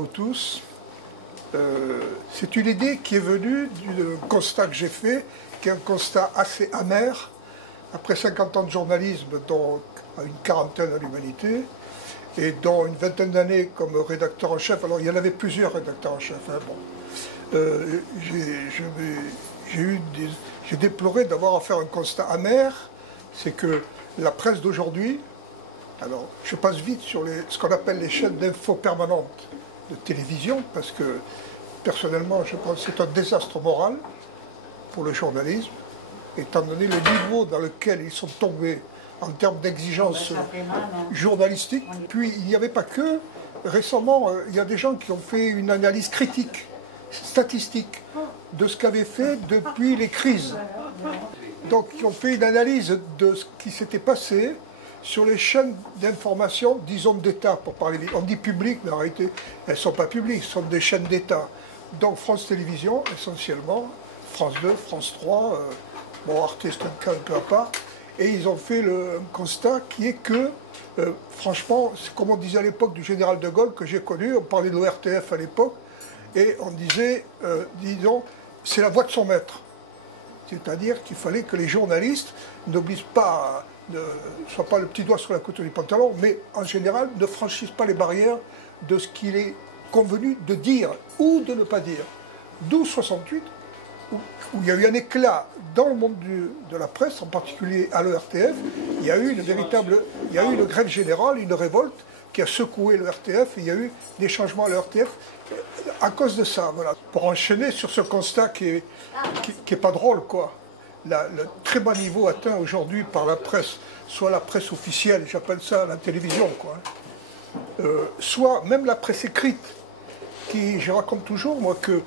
vous tous. C'est une idée qui est venue du constat que j'ai fait, qui est un constat assez amer, après 50 ans de journalisme, dont une quarantaine à l'Humanité, et dont une vingtaine d'années comme rédacteur en chef. Alors il y en avait plusieurs rédacteurs en chef. Hein, bon. J'ai déploré d'avoir à faire un constat amer, c'est que la presse d'aujourd'hui, alors je passe vite sur ce qu'on appelle les chaînes d'infos permanentes de télévision, parce que personnellement je pense que c'est un désastre moral pour le journalisme, étant donné le niveau dans lequel ils sont tombés en termes d'exigences journalistiques. Puis il n'y avait pas que, récemment, il y a des gens qui ont fait une analyse critique, statistique, de ce qu'avaient fait depuis les crises. Donc ils ont fait une analyse de ce qui s'était passé sur les chaînes d'information, disons d'État, pour parler vite. On dit public, mais en réalité, elles ne sont pas publiques, ce sont des chaînes d'État. Donc France Télévisions, essentiellement, France 2, France 3, bon, Arte, c'est un cas un peu à part. Et ils ont fait le constat qui est que, franchement, c'est comme on disait à l'époque du général de Gaulle, que j'ai connu, on parlait de l'ORTF à l'époque, et on disait, disons, c'est la voix de son maître. C'est-à-dire qu'il fallait que les journalistes n'obligent pas, ne soient pas le petit doigt sur la couture du pantalon, mais en général ne franchissent pas les barrières de ce qu'il est convenu de dire ou de ne pas dire. D'où 68, où il y a eu un éclat dans le monde de la presse, en particulier à l'ORTF. Il y a eu une grève générale, une révolte qui a secoué l'ORTF, et il y a eu des changements à l'ORTF à cause de ça. Voilà. Pour enchaîner sur ce constat qui est pas drôle, quoi. Le très bas niveau atteint aujourd'hui par la presse, soit la presse officielle, j'appelle ça la télévision, quoi. Soit même la presse écrite, je raconte toujours, moi, que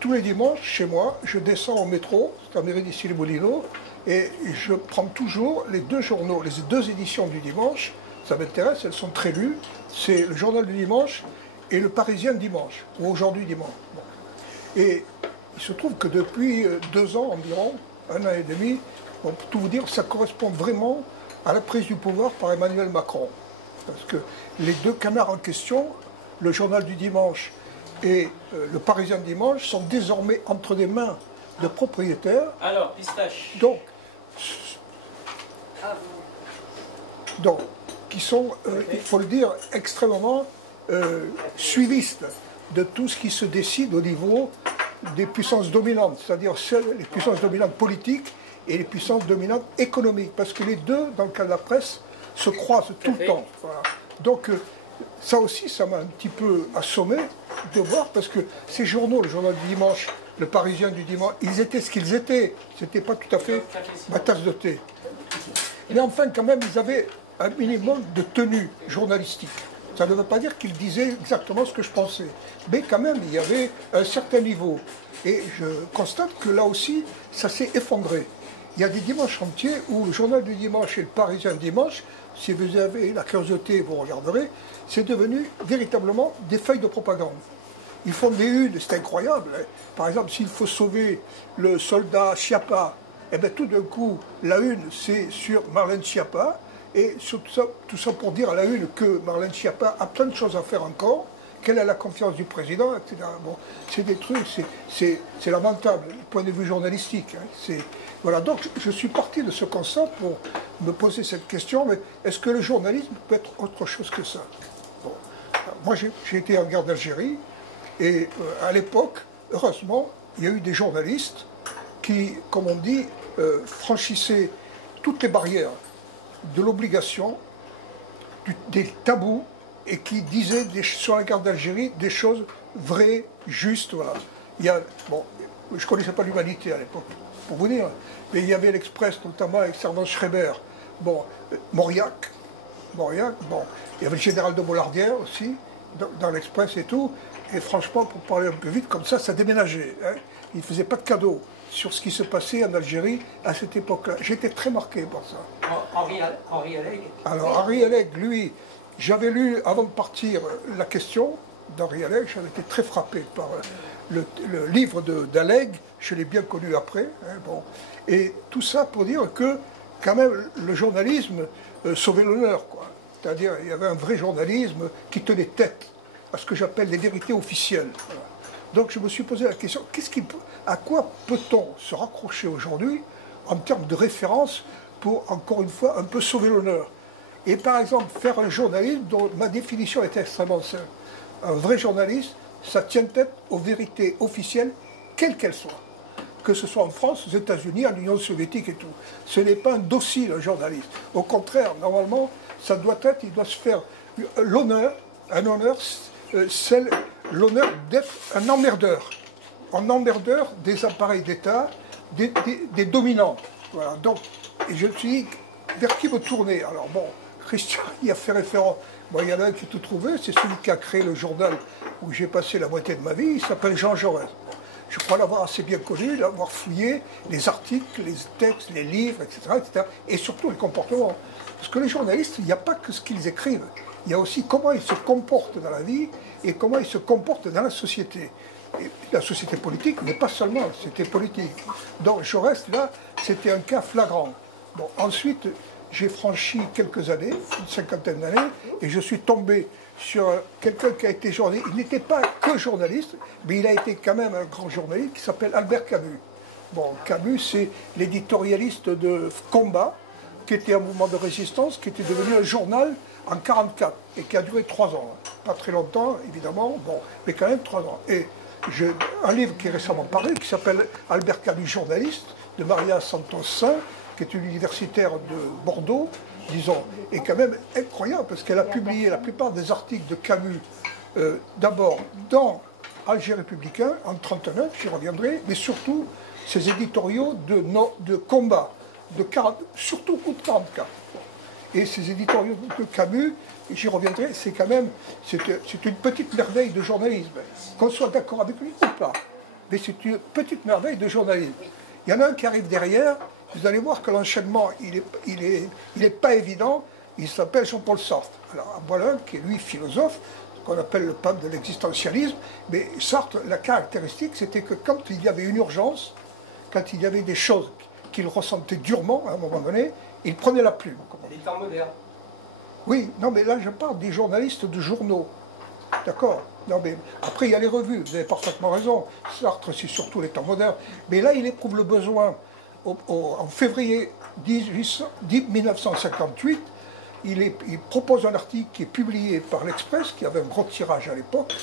tous les dimanches, chez moi, je descends au métro, c'est à mairie d'ici les Moulineaux, et je prends toujours les deux journaux, les deux éditions du dimanche. Ça m'intéresse, elles sont très lues. C'est le journal du dimanche et le Parisien dimanche, ou aujourd'hui dimanche. Bon. Et il se trouve que depuis 2 ans environ, 1 an et demi, on peut tout vous dire, ça correspond vraiment à la prise du pouvoir par Emmanuel Macron. Parce que les deux canards en question, le journal du dimanche et le Parisien dimanche, sont désormais entre des mains de propriétaires. Alors, pistache. Donc qui sont, il faut le dire, extrêmement suivistes de tout ce qui se décide au niveau des puissances dominantes, c'est-à-dire les puissances dominantes politiques et les puissances dominantes économiques, parce que les deux, dans le cas de la presse, se croisent tout le temps. Voilà. Donc ça aussi, ça m'a un petit peu assommé de voir, parce que ces journaux, le journal du dimanche, le Parisien du dimanche, ils étaient ce qu'ils étaient. C'était pas tout à fait ma tasse de thé. Mais enfin, quand même, ils avaient un minimum de tenue journalistique. Ça ne veut pas dire qu'ils disaient exactement ce que je pensais. Mais quand même, il y avait un certain niveau. Et je constate que là aussi, ça s'est effondré. Il y a des dimanches entiers où le journal du dimanche et le Parisien dimanche, si vous avez la curiosité, vous regarderez, c'est devenu véritablement des feuilles de propagande. Ils font des unes, c'est incroyable. Hein. Par exemple, s'il faut sauver le soldat Schiappa, eh bien tout d'un coup, la une, c'est sur Marlène Schiappa, et sur tout ça pour dire à la une que Marlène Schiappa a plein de choses à faire encore, qu'elle a la confiance du président, etc. Bon, c'est des trucs, c'est lamentable, du point de vue journalistique. Hein. Voilà, donc je suis parti de ce constat pour me poser cette question, mais est-ce que le journalisme peut être autre chose que ça? Bon. Moi, j'ai été en guerre d'Algérie, et à l'époque, heureusement, il y a eu des journalistes qui, comme on dit, franchissaient toutes les barrières de l'obligation, des tabous, et qui disaient sur la guerre d'Algérie des choses vraies, justes. Voilà. Bon, je ne connaissais pas l'Humanité à l'époque, pour vous dire, mais il y avait l'Express, notamment avec Servan Schreiber, bon, Mauriac, bon, il y avait le général de Bollardière aussi, dans l'Express et tout, et franchement, pour parler un peu vite, comme ça déménageait. Hein. Il ne faisait pas de cadeaux sur ce qui se passait en Algérie à cette époque-là. J'étais très marqué par ça. Henri Alleg. Alors, Henri Alleg, lui, j'avais lu, avant de partir, La question d'Henri Alleg, j'avais été très frappé par le livre d'Alleg, je l'ai bien connu après. Hein, bon. Et tout ça pour dire que, quand même, le journalisme sauvait l'honneur, quoi. C'est-à-dire, il y avait un vrai journalisme qui tenait tête à ce que j'appelle les vérités officielles. Voilà. Donc je me suis posé la question, à quoi peut-on se raccrocher aujourd'hui en termes de référence pour, encore une fois, un peu sauver l'honneur? Et par exemple, faire un journalisme dont ma définition est extrêmement simple. Un vrai journaliste, ça tient tête aux vérités officielles, quelles qu'elles soient. Que ce soit en France, aux États-Unis, en Union soviétique et tout. Ce n'est pas un docile, un journaliste. Au contraire, normalement, ça doit être, il doit se faire l'honneur, un honneur, l'honneur d'être un emmerdeur des appareils d'État, des dominants. Voilà. Donc, et je me suis dit, vers qui me tourner? Alors bon, Christian y a fait référence. Bon, il y en a un qui a tout trouvé, c'est celui qui a créé le journal où j'ai passé la moitié de ma vie, il s'appelle Jean Jaurès. Je crois l'avoir assez bien connu, l'avoir fouillé, les articles, les textes, les livres, etc. Et surtout les comportements. Parce que les journalistes, il n'y a pas que ce qu'ils écrivent, il y a aussi comment ils se comportent dans la vie et comment ils se comportent dans la société. Et la société politique n'est pas seulement la société politique. Donc Jaurès, là, c'était un cas flagrant. Bon, ensuite, j'ai franchi quelques années, une cinquantaine d'années, et je suis tombé sur quelqu'un qui a été journaliste. Il n'était pas que journaliste, mais il a été quand même un grand journaliste qui s'appelle Albert Camus. Bon, Camus, c'est l'éditorialiste de Combat, qui était un mouvement de résistance, qui était devenu un journal en 1944, et qui a duré 3 ans. Pas très longtemps, évidemment, bon, mais quand même 3 ans. Et un livre qui est récemment paru, qui s'appelle Albert Camus, journaliste, de Maria Santos-Saint, qui est une universitaire de Bordeaux, disons, est quand même incroyable, parce qu'elle a publié la plupart des articles de Camus, d'abord dans Alger républicain, en 1939, j'y reviendrai, mais surtout ses éditoriaux de combat, surtout contre 1944. Et ces éditoriaux de Camus, j'y reviendrai, c'est quand même, c'est une petite merveille de journalisme, qu'on soit d'accord avec lui ou pas, mais c'est une petite merveille de journalisme. Il y en a un qui arrive derrière, vous allez voir que l'enchaînement, il est pas évident, il s'appelle Jean-Paul Sartre. Alors, voilà, qui est lui philosophe, qu'on appelle le pape de l'existentialisme, mais Sartre, la caractéristique, c'était que quand il y avait une urgence, quand il y avait des choses qu'il ressentait durement, à un moment donné, il prenait la plume. Les temps modernes. Oui, non, mais là, je parle des journalistes de journaux. D'accord? Non, mais après, il y a les revues, vous avez parfaitement raison. Sartre, c'est surtout les temps modernes. Mais là, il éprouve le besoin, en février 1958, il propose un article qui est publié par l'Express, qui avait un gros tirage à l'époque.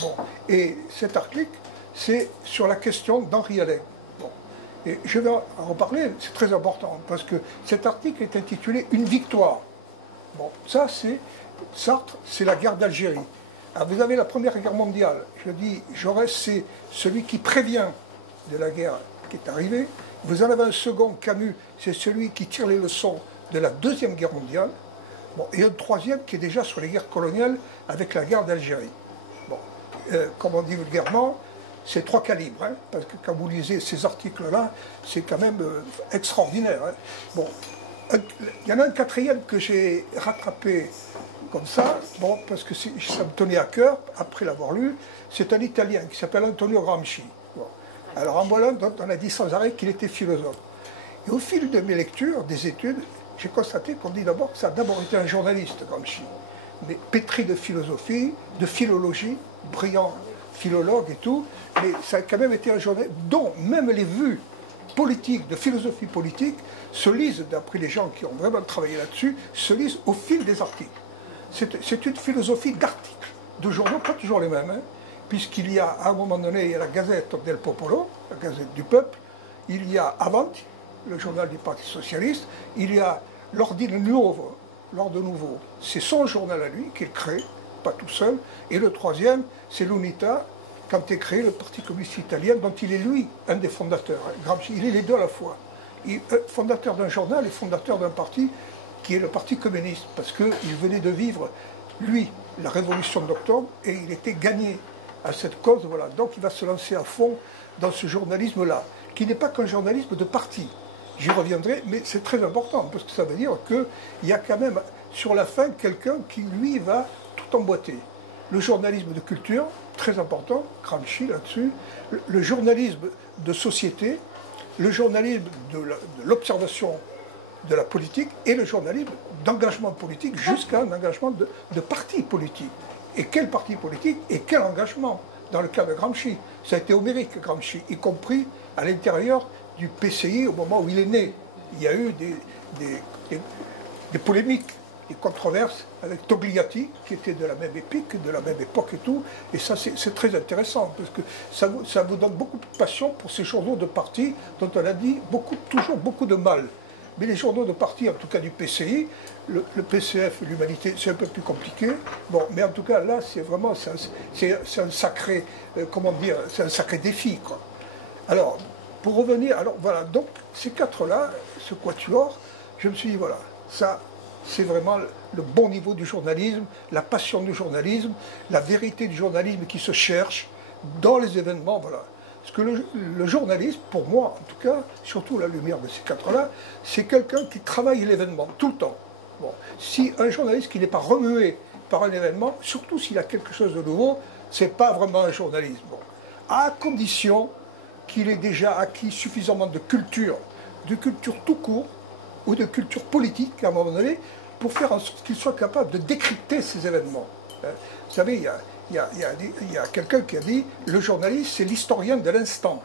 Bon, et cet article, c'est sur la question d'Henri Alais. Bon, et je vais en reparler, c'est très important, parce que cet article est intitulé « Une victoire ». Bon, ça, c'est Sartre, c'est la guerre d'Algérie. Alors, vous avez la Première Guerre mondiale. Je dis, Jaurès, c'est celui qui prévient de la guerre qui est arrivée. Vous en avez un second, Camus, c'est celui qui tire les leçons de la Deuxième Guerre mondiale. Bon, et un troisième qui est déjà sur les guerres coloniales avec la guerre d'Algérie. Bon, comme on dit vulgairement, c'est 3 calibres, hein, parce que quand vous lisez ces articles-là, c'est quand même extraordinaire. Hein. Bon, il y en a un quatrième que j'ai rattrapé comme ça, bon, parce que ça me tenait à cœur, après l'avoir lu, c'est un Italien qui s'appelle Antonio Gramsci. Bon. Alors en voilà, on a dit sans arrêt qu'il était philosophe. Et au fil de mes lectures, des études, j'ai constaté qu'on dit d'abord que ça a d'abord été un journaliste, Gramsci, mais pétri de philosophie, de philologie, brillant philologue et tout, mais ça a quand même été un journaliste dont même les vues politiques, de philosophie politique, se lisent, d'après les gens qui ont vraiment travaillé là-dessus, se lisent au fil des articles. C'est une philosophie d'articles, de journaux, pas toujours les mêmes, hein, puisqu'il y a, à un moment donné, il y a la Gazette del Popolo, la Gazette du Peuple, il y a Avanti, le journal du Parti Socialiste, il y a l'Ordine Nuovo, l'Ordre Nouveau, c'est son journal à lui qu'il crée, pas tout seul, et le troisième, c'est l'Unità, quand est créé le Parti communiste italien, dont il est lui un des fondateurs. Hein. Gramsci, il est les deux à la fois. Fondateur d'un journal et fondateur d'un parti qui est le Parti communiste, parce qu'il venait de vivre, lui, la révolution d'octobre, et il était gagné à cette cause. Voilà. Donc il va se lancer à fond dans ce journalisme-là, qui n'est pas qu'un journalisme de parti. J'y reviendrai, mais c'est très important, parce que ça veut dire qu'il y a quand même, sur la fin, quelqu'un qui, lui, va tout emboîter. Le journalisme de culture, très important, Gramsci là-dessus, le journalisme de société, le journalisme de l'observation de la politique et le journalisme d'engagement politique jusqu'à un engagement de parti politique. Et quel parti politique et quel engagement dans le cas de Gramsci. Ça a été homérique, Gramsci, y compris à l'intérieur du PCI au moment où il est né. Il y a eu des polémiques, des controverses avec Togliatti, qui était de la même épique, de la même époque et tout. Et ça, c'est très intéressant, parce que ça vous donne beaucoup de passion pour ces journaux de parti dont on a dit toujours beaucoup de mal. Mais les journaux de parti, en tout cas du PCI, le PCF, l'Humanité, c'est un peu plus compliqué. Bon, mais en tout cas, là, c'est vraiment c'est un sacré, comment dire, c'est un sacré défi, quoi. Alors, pour revenir, alors voilà, donc ces quatre-là, ce quatuor, je me suis dit, voilà, ça, c'est vraiment le bon niveau du journalisme, la passion du journalisme, la vérité du journalisme qui se cherche dans les événements, voilà. Parce que le journaliste, pour moi en tout cas, surtout à la lumière de ces quatre-là, c'est quelqu'un qui travaille l'événement tout le temps. Bon. Si un journaliste qui n'est pas remué par un événement, surtout s'il a quelque chose de nouveau, c'est pas vraiment un journalisme. Bon. À condition qu'il ait déjà acquis suffisamment de culture tout court, ou de culture politique à un moment donné, pour faire en sorte qu'il soit capable de décrypter ces événements. Vous savez, il y a quelqu'un qui a dit « le journaliste, c'est l'historien de l'instant ».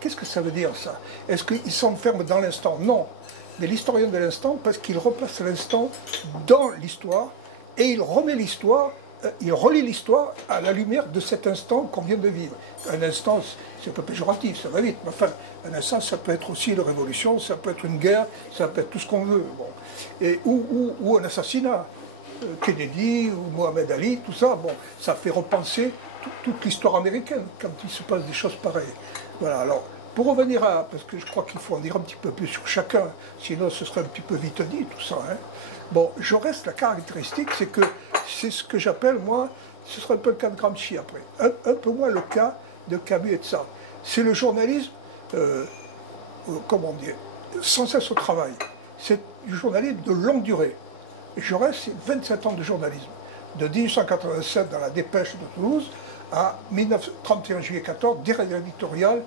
Qu'est-ce que ça veut dire, ça? Est-ce qu'il s'enferme dans l'instant? Non. Mais l'historien de l'instant, parce qu'il replace l'instant dans l'histoire, et il remet l'histoire, il relie l'histoire à la lumière de cet instant qu'on vient de vivre. Un instant, c'est un peu péjoratif, ça va vite, mais enfin, un instant, ça peut être aussi une révolution, ça peut être une guerre, ça peut être tout ce qu'on veut. Bon. Et, ou un assassinat. Kennedy ou Mohamed Ali, tout ça, bon, ça fait repenser toute l'histoire américaine quand il se passe des choses pareilles. Voilà, alors, pour revenir à, parce que je crois qu'il faut en dire un petit peu plus sur chacun, sinon ce serait un petit peu vite dit tout ça. Hein. Bon, Jaurès, la caractéristique, c'est que c'est ce que j'appelle, moi, ce serait un peu le cas de Gramsci après, un peu moins le cas de Camus et de ça. C'est le journalisme, comment dire, sans cesse au travail. C'est du journalisme de longue durée. Jaurès, c'est 27 ans de journalisme. De 1887 dans la Dépêche de Toulouse à 31 juillet 14, directeur éditorial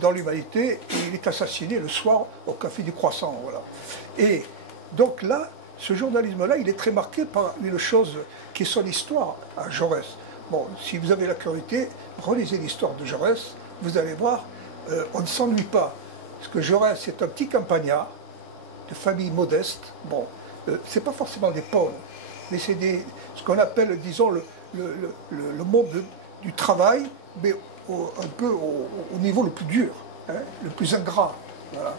dans l'Humanité, et il est assassiné le soir au Café du Croissant. Voilà. Et donc là, ce journalisme-là, il est très marqué par une chose qui est son histoire à Jaurès. Bon, si vous avez la curiosité, relisez l'histoire de Jaurès, vous allez voir, on ne s'ennuie pas. Parce que Jaurès, c'est un petit campagnard, de famille modeste, bon, c'est pas forcément des pauvres, mais c'est ce qu'on appelle, disons, le monde du travail, mais un peu au niveau le plus dur, hein, le plus ingrat. Voilà.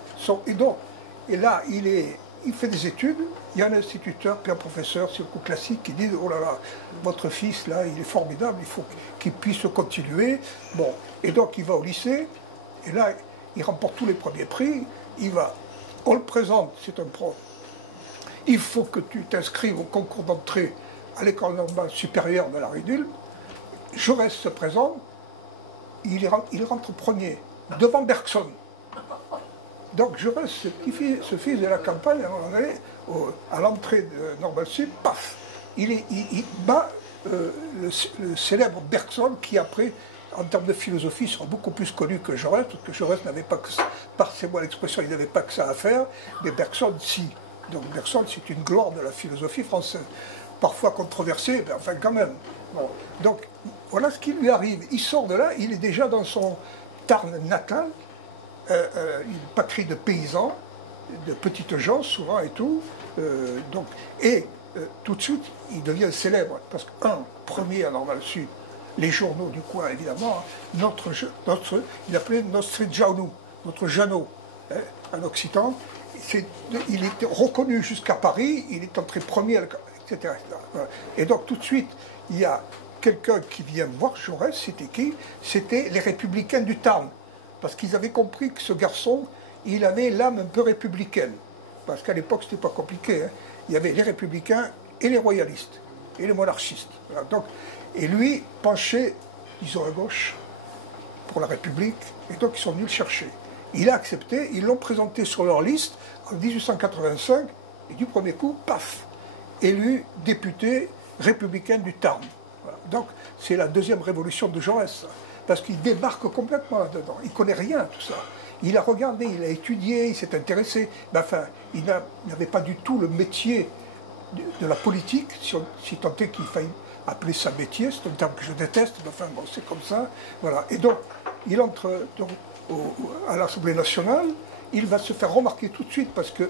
Et là, il fait des études, il y a un instituteur, puis un professeur sur le coup classique qui dit « Oh là là, votre fils, là, il est formidable, il faut qu'il puisse continuer. » Bon, et donc il va au lycée, et là, il remporte tous les premiers prix, on le présente, c'est un prof. Il faut que tu t'inscrives au concours d'entrée à l'école normale supérieure de la rue d'Ulm. Jaurès se présente, il rentre premier, devant Bergson. Donc Jaurès, ce fils de la campagne, à l'entrée de Normale Sud, paf, il bat le célèbre Bergson qui après, en termes de philosophie, sera beaucoup plus connu que Jaurès, parce que Jaurès n'avait pas que ça, passez-moi l'expression, il n'avait pas que ça à faire, mais Bergson, si. Donc Bergson, c'est une gloire de la philosophie française. Parfois controversée, mais enfin quand même. Bon. Donc voilà ce qui lui arrive. Il sort de là, il est déjà dans son Tarn natal, une patrie de paysans, de petites gens souvent et tout. Tout de suite, il devient célèbre. Parce premier à Normale Sud, les journaux du coin évidemment, il appelait notre Jeannot, notre Jeannot, hein, en occitan. Il était reconnu jusqu'à Paris, il est entré premier, etc. Et donc tout de suite, il y a quelqu'un qui vient voir Jaurès, c'était qui? C'était les Républicains du Tarn. Parce qu'ils avaient compris que ce garçon, il avait l'âme un peu républicaine. Parce qu'à l'époque, c'était pas compliqué. Hein. Il y avait les Républicains et les royalistes, et les monarchistes. Voilà. Donc, et lui penchait, disons, à gauche, pour la République, et donc ils sont venus le chercher. Il a accepté, ils l'ont présenté sur leur liste en 1885, et du premier coup, paf, élu député républicain du Tarn. Voilà. Donc c'est la deuxième révolution de Jaurès, parce qu'il débarque complètement là-dedans. Il ne connaît rien, tout ça. Il a regardé, il a étudié, il s'est intéressé, mais enfin, il n'avait pas du tout le métier de la politique, si tant est qu'il faille appeler ça métier, c'est un terme que je déteste, mais enfin bon, c'est comme ça. Voilà. Et donc, il entre donc, à l'Assemblée nationale, il va se faire remarquer tout de suite parce que,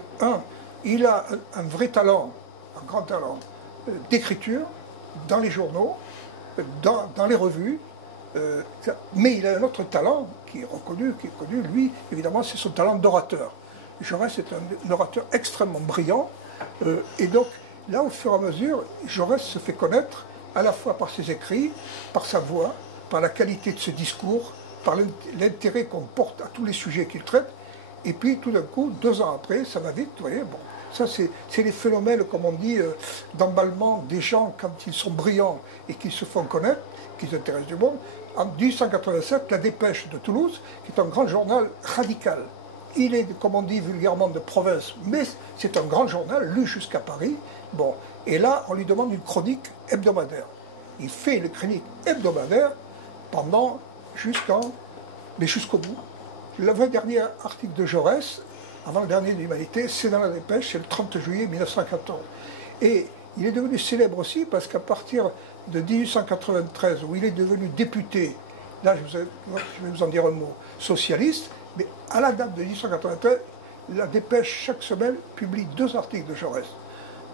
il a un vrai talent, un grand talent d'écriture, dans les journaux, dans les revues, mais il a un autre talent qui est reconnu, qui est connu, lui, évidemment, c'est son talent d'orateur. Jaurès est un orateur extrêmement brillant, et donc, là, au fur et à mesure, Jaurès se fait connaître à la fois par ses écrits, par sa voix, par la qualité de ses discours, par l'intérêt qu'on porte à tous les sujets qu'il traite, et puis tout d'un coup, 2 ans après, ça va vite, vous voyez, bon. Ça, c'est les phénomènes, comme on dit, d'emballement des gens quand ils sont brillants et qu'ils se font connaître, qu'ils intéressent du monde. En 1887, La Dépêche de Toulouse, qui est un grand journal radical. Il est, comme on dit vulgairement, de province, mais c'est un grand journal, lu jusqu'à Paris. Bon, et là, on lui demande une chronique hebdomadaire. Il fait une chronique hebdomadaire jusqu'au bout. L'avant-dernier article de Jaurès, avant le dernier de l'Humanité, c'est dans La Dépêche, c'est le 30 juillet 1914. Et il est devenu célèbre aussi parce qu'à partir de 1893, où il est devenu député, là je vais vous en dire un mot, socialiste, mais à la date de 1893, La Dépêche, chaque semaine, publie 2 articles de Jaurès.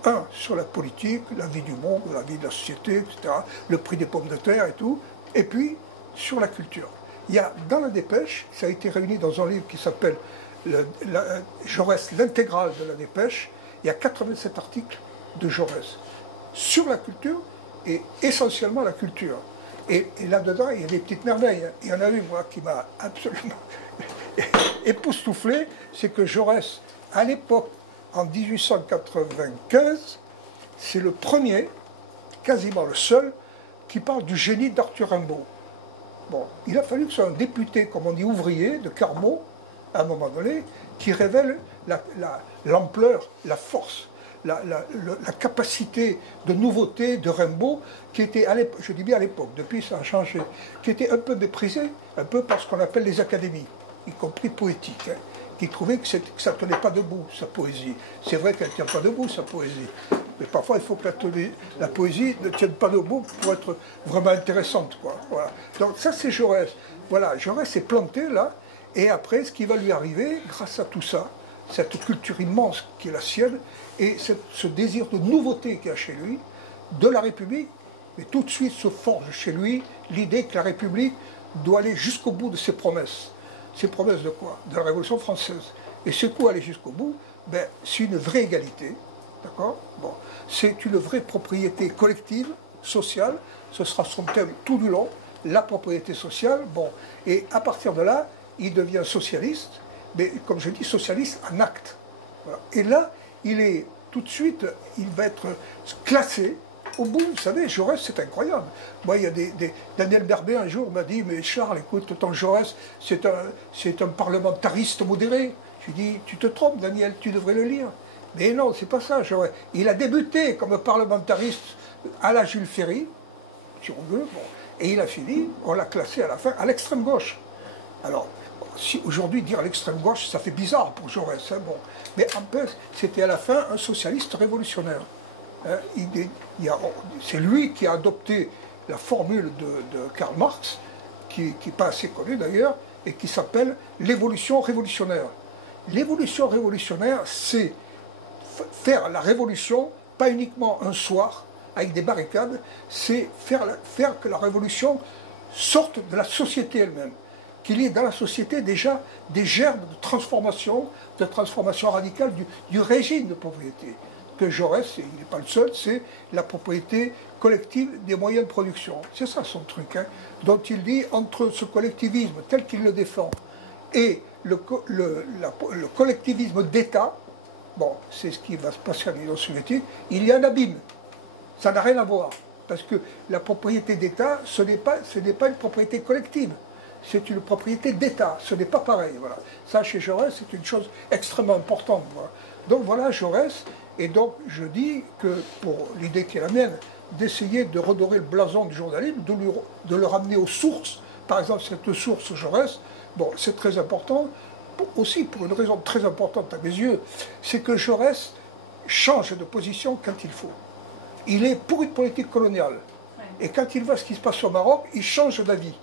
Un sur la politique, la vie du monde, la vie de la société, etc., le prix des pommes de terre et tout, et puis sur la culture. Il y a, dans La Dépêche, ça a été réuni dans un livre qui s'appelle Jaurès, l'intégrale de La Dépêche, il y a 87 articles de Jaurès sur la culture et essentiellement la culture. Et là-dedans, il y a des petites merveilles. Il y en a une, moi, qui m'a absolument époustouflé, c'est que Jaurès, à l'époque, en 1895, c'est le premier, quasiment le seul, qui parle du génie d'Arthur Rimbaud. Bon, il a fallu que ce soit un député, comme on dit, ouvrier, de Carmaux, à un moment donné, qui révèle l'ampleur, la force, la capacité de nouveauté de Rimbaud, qui était, je dis bien à l'époque, depuis ça a changé, qui était un peu méprisé, un peu par ce qu'on appelle les académies, y compris poétiques, hein, qui trouvaient que ça ne tenait pas debout, sa poésie. C'est vrai qu'elle ne tient pas debout, sa poésie. Mais parfois, il faut que la poésie ne tienne pas debout pour être vraiment intéressante, quoi. Voilà. Donc ça, c'est Jaurès. Voilà, Jaurès est planté là, et après, ce qui va lui arriver, grâce à tout ça, cette culture immense qui est la sienne, et ce désir de nouveauté qu'il y a chez lui, de la République, mais tout de suite se forge chez lui l'idée que la République doit aller jusqu'au bout de ses promesses. Ses promesses de quoi? De la Révolution française. Et c'est quoi aller jusqu'au bout? Ben, c'est une vraie égalité, d'accord? Bon, c'est une vraie propriété collective, sociale, ce sera son thème tout du long, la propriété sociale, bon, et à partir de là, il devient socialiste, mais comme je dis, socialiste en acte. Voilà. Et là, il est tout de suite, il va être classé au bout. Vous savez, Jaurès, c'est incroyable. Moi, il y a Daniel Berbet un jour m'a dit, mais Charles, écoute, ton Jaurès, c'est un parlementariste modéré. Je lui dis, tu te trompes, Daniel, tu devrais le lire. Mais non, c'est pas ça, Jaurès. Il a débuté comme parlementariste à la Jules Ferry, si on veut, bon, et il a fini, on l'a classé à la fin, à l'extrême gauche. Alors, si aujourd'hui dire à l'extrême gauche, ça fait bizarre pour Jaurès, hein, bon. Mais en fait, c'était à la fin un socialiste révolutionnaire. Hein, c'est lui qui a adopté la formule de Karl Marx, qui n'est pas assez connue d'ailleurs, et qui s'appelle l'évolution révolutionnaire. L'évolution révolutionnaire, c'est faire la révolution, pas uniquement un soir, avec des barricades, c'est faire que la révolution sorte de la société elle-même. Qu'il y ait dans la société déjà des germes de transformation radicale du régime de propriété. Que Jaurès, il n'est pas le seul, c'est la propriété collective des moyens de production. C'est ça son truc, hein, dont il dit, entre ce collectivisme tel qu'il le défend et le collectivisme d'État, bon, c'est ce qui va se passer en Union soviétique, il y a un abîme. Ça n'a rien à voir. Parce que la propriété d'État, ce n'est pas une propriété collective. C'est une propriété d'État. Ce n'est pas pareil. Voilà. Ça, chez Jaurès, c'est une chose extrêmement importante. Voilà. Donc voilà Jaurès. Et donc, je dis que, pour l'idée qui est la mienne, d'essayer de redorer le blason du journalisme, de le ramener aux sources. Par exemple, cette source Jaurès, bon, c'est très important. Aussi, pour une raison très importante à mes yeux, c'est que Jaurès change de position quand il faut. Il est pour une politique coloniale. Et quand il voit ce qui se passe au Maroc, il change d'avis.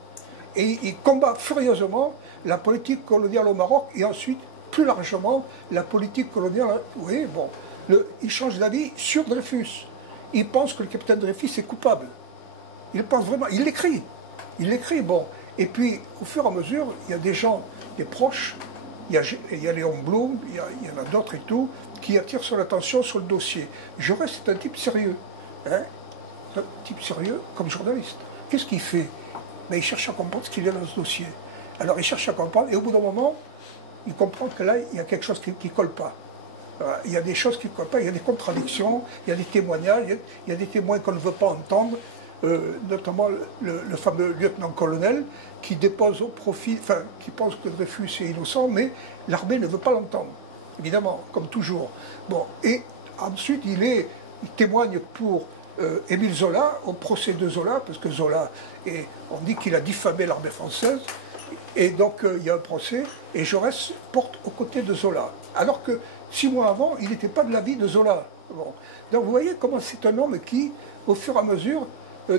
Et il combat furieusement la politique coloniale au Maroc et ensuite, plus largement, la politique coloniale. Oui, bon. Il change d'avis sur Dreyfus. Il pense que le capitaine Dreyfus est coupable. Il pense vraiment. Il l'écrit. Il l'écrit, bon. Et puis, au fur et à mesure, il y a des gens, des proches, il y a Léon Blum, il y en a d'autres et tout, qui attirent son attention sur le dossier. Jaurès, c'est un type sérieux. Hein, un type sérieux comme journaliste. Qu'est-ce qu'il fait? Mais il cherche à comprendre ce qu'il y a dans ce dossier. Alors il cherche à comprendre, et au bout d'un moment, il comprend que là, il y a quelque chose qui ne colle pas. Il y a des choses qui ne collent pas, il y a des contradictions, il y a des témoignages, il y a des témoins qu'on ne veut pas entendre, notamment le fameux lieutenant-colonel qui dépose au profit, enfin, qui pense que Dreyfus est innocent, mais l'armée ne veut pas l'entendre, évidemment, comme toujours. Bon, et ensuite, il témoigne pour Émile Zola, au procès de Zola, parce que Zola, on dit qu'il a diffamé l'armée française, et donc il y a un procès, et Jaurès porte aux côtés de Zola. Alors que 6 mois avant, il n'était pas de l'avis de Zola. Bon. Donc vous voyez comment c'est un homme qui, au fur et à mesure,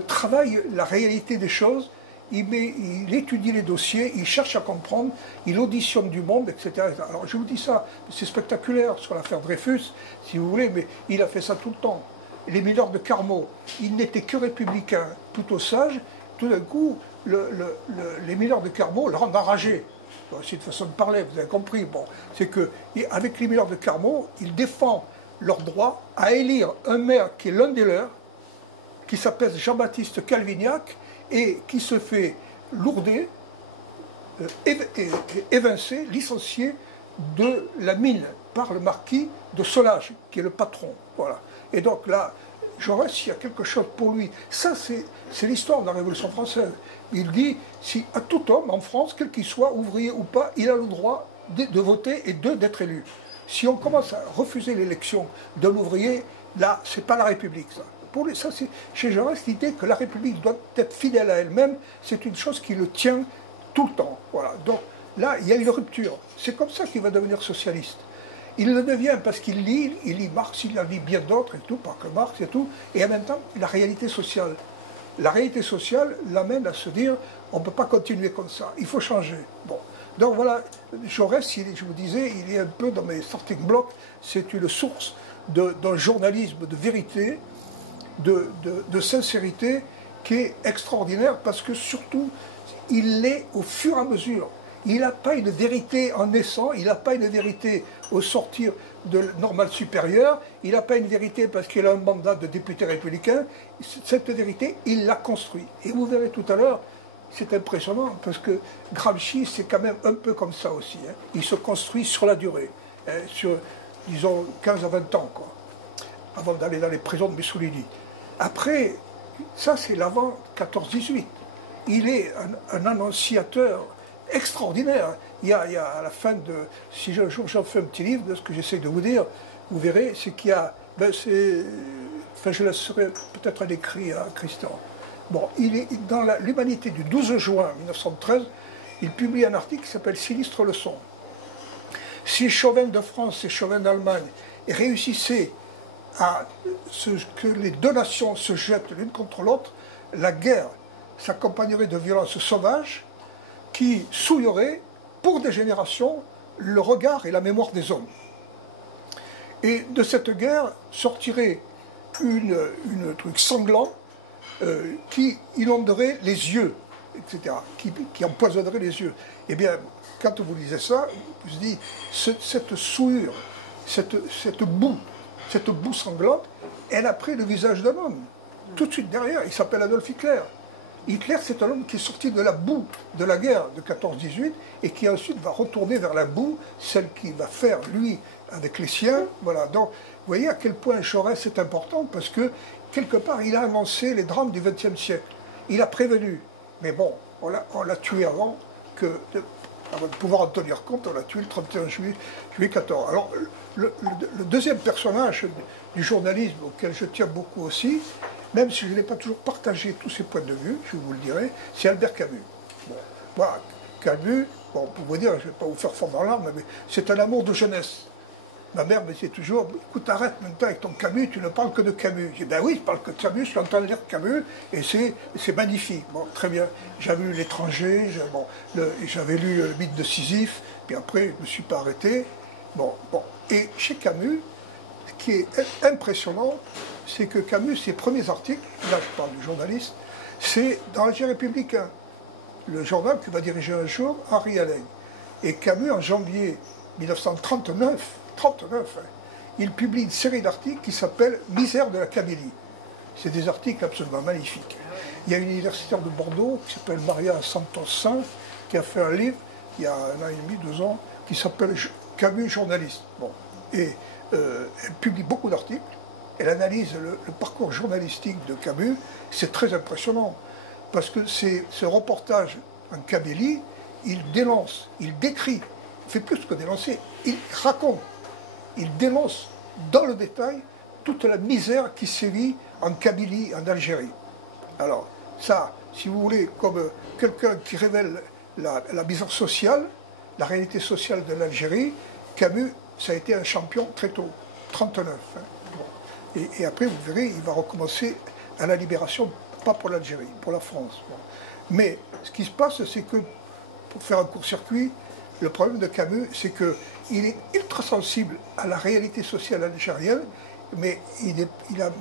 travaille la réalité des choses, il étudie les dossiers, il cherche à comprendre, il auditionne du monde, etc. Alors je vous dis ça, c'est spectaculaire sur l'affaire Dreyfus, si vous voulez, mais il a fait ça tout le temps. Les mineurs de Carmaux, ils n'étaient que républicains, plutôt sages. Tout d'un coup, les mineurs de Carmaux le rendent enragé. C'est une façon de parler, vous avez compris. Bon, c'est qu'avec les mineurs de Carmaux, il défend leur droit à élire un maire qui est l'un des leurs, qui s'appelle Jean-Baptiste Calvignac, et qui se fait lourder, évincer, licencier de la mine par le marquis de Solage, qui est le patron. Voilà. Et donc là, Jaurès, il y a quelque chose pour lui. Ça, c'est l'histoire de la Révolution française. Il dit, si à tout homme en France, quel qu'il soit, ouvrier ou pas, il a le droit de voter et d'être élu. Si on commence à refuser l'élection d'un ouvrier, là, c'est pas la République, ça. Ça, c'est chez Jaurès l'idée que la République doit être fidèle à elle-même, c'est une chose qui le tient tout le temps. Voilà. Donc là, il y a une rupture. C'est comme ça qu'il va devenir socialiste. Il le devient parce qu'il lit Marx, il en lit bien d'autres et tout, pas que Marx et tout, et en même temps, la réalité sociale. La réalité sociale l'amène à se dire, on ne peut pas continuer comme ça, il faut changer. Bon. Donc voilà, Jaurès, je vous disais, il est un peu dans mes starting blocks, c'est une source d'un journalisme de vérité, de sincérité qui est extraordinaire parce que surtout, il l'est au fur et à mesure. Il n'a pas une vérité en naissant, il n'a pas une vérité au sortir de normale supérieure, il n'a pas une vérité parce qu'il a un mandat de député républicain. Cette vérité, il l'a construit. Et vous verrez tout à l'heure, c'est impressionnant parce que Gramsci, c'est quand même un peu comme ça aussi. Hein. Il se construit sur la durée, hein, sur, disons, 15 à 20 ans, quoi, avant d'aller dans les prisons de Mussolini. Après, ça c'est l'avant 14-18. Il est un annonciateur extraordinaire. Il y a à la fin de... Si un jour j'en fais un petit livre de ce que j'essaie de vous dire, vous verrez, c'est qu'il y a... enfin, je laisserai peut-être un écrit à Christian. Bon, il est dans l'Humanité du 12 juin 1913, il publie un article qui s'appelle « Sinistre leçon ». Si Chauvin de France et Chauvin d'Allemagne réussissaient à ce que les deux nations se jettent l'une contre l'autre, la guerre s'accompagnerait de violences sauvages qui souilleraient pour des générations le regard et la mémoire des hommes. Et de cette guerre sortirait un truc sanglant qui inonderait les yeux, etc., qui empoisonnerait les yeux. Eh bien, quand vous lisez ça, vous dites, cette souillure, cette boue sanglante, elle a pris le visage d'un homme. Tout de suite derrière, il s'appelle Adolf Hitler. Hitler, c'est un homme qui est sorti de la boue de la guerre de 14-18 et qui ensuite va retourner vers la boue, celle qu'il va faire, lui, avec les siens. Voilà. Donc, vous voyez à quel point Jaurès est important parce que, quelque part, il a annoncé les drames du XXe siècle. Il a prévenu. Mais bon, on l'a tué avant de pouvoir en tenir compte, on l'a tué le 31 juillet 14. Alors, le deuxième personnage du journalisme auquel je tiens beaucoup aussi, même si je n'ai pas toujours partagé tous ses points de vue, je vous le dirai, c'est Albert Camus. Bon, voilà, Camus, bon, pour vous dire, je ne vais pas vous faire fondre dans l'arme, mais c'est un amour de jeunesse. Ma mère me disait toujours, écoute, arrête maintenant avec ton Camus, tu ne parles que de Camus. J'ai dit, ben oui, je parle que de Camus, je suis en train de lire Camus, et c'est magnifique. Bon, très bien. J'avais lu L'étranger, j'avais lu Le mythe de Sisyphe, puis après, je ne me suis pas arrêté. Bon. Et chez Camus, ce qui est impressionnant, c'est que Camus, ses premiers articles, là je parle du journaliste, c'est dans l'Alger républicain, le journal que va diriger un jour Henri Alaigne. Et Camus, en janvier 1939, il publie une série d'articles qui s'appelle « Misère de la Kabylie ». C'est des articles absolument magnifiques. Il y a une universitaire de Bordeaux qui s'appelle Maria Santos-Saint, qui a fait un livre, il y a 1 an et demi, 2 ans, qui s'appelle « Camus journaliste ». Bon. Et elle publie beaucoup d'articles, elle analyse le parcours journalistique de Camus, c'est très impressionnant, parce que ce reportage en Kabylie, il dénonce, il décrit, il fait plus que dénoncer, il raconte, il dénonce dans le détail toute la misère qui sévit en Kabylie, en Algérie. Alors, ça, si vous voulez, comme quelqu'un qui révèle la misère sociale, la réalité sociale de l'Algérie, Camus, ça a été un champion très tôt, 39. Hein. Bon. Et après, vous verrez, il va recommencer à la libération, pas pour l'Algérie, pour la France. Bon. Mais ce qui se passe, c'est que, pour faire un court-circuit, le problème de Camus, c'est qu'il est ultra sensible à la réalité sociale algérienne, mais il ne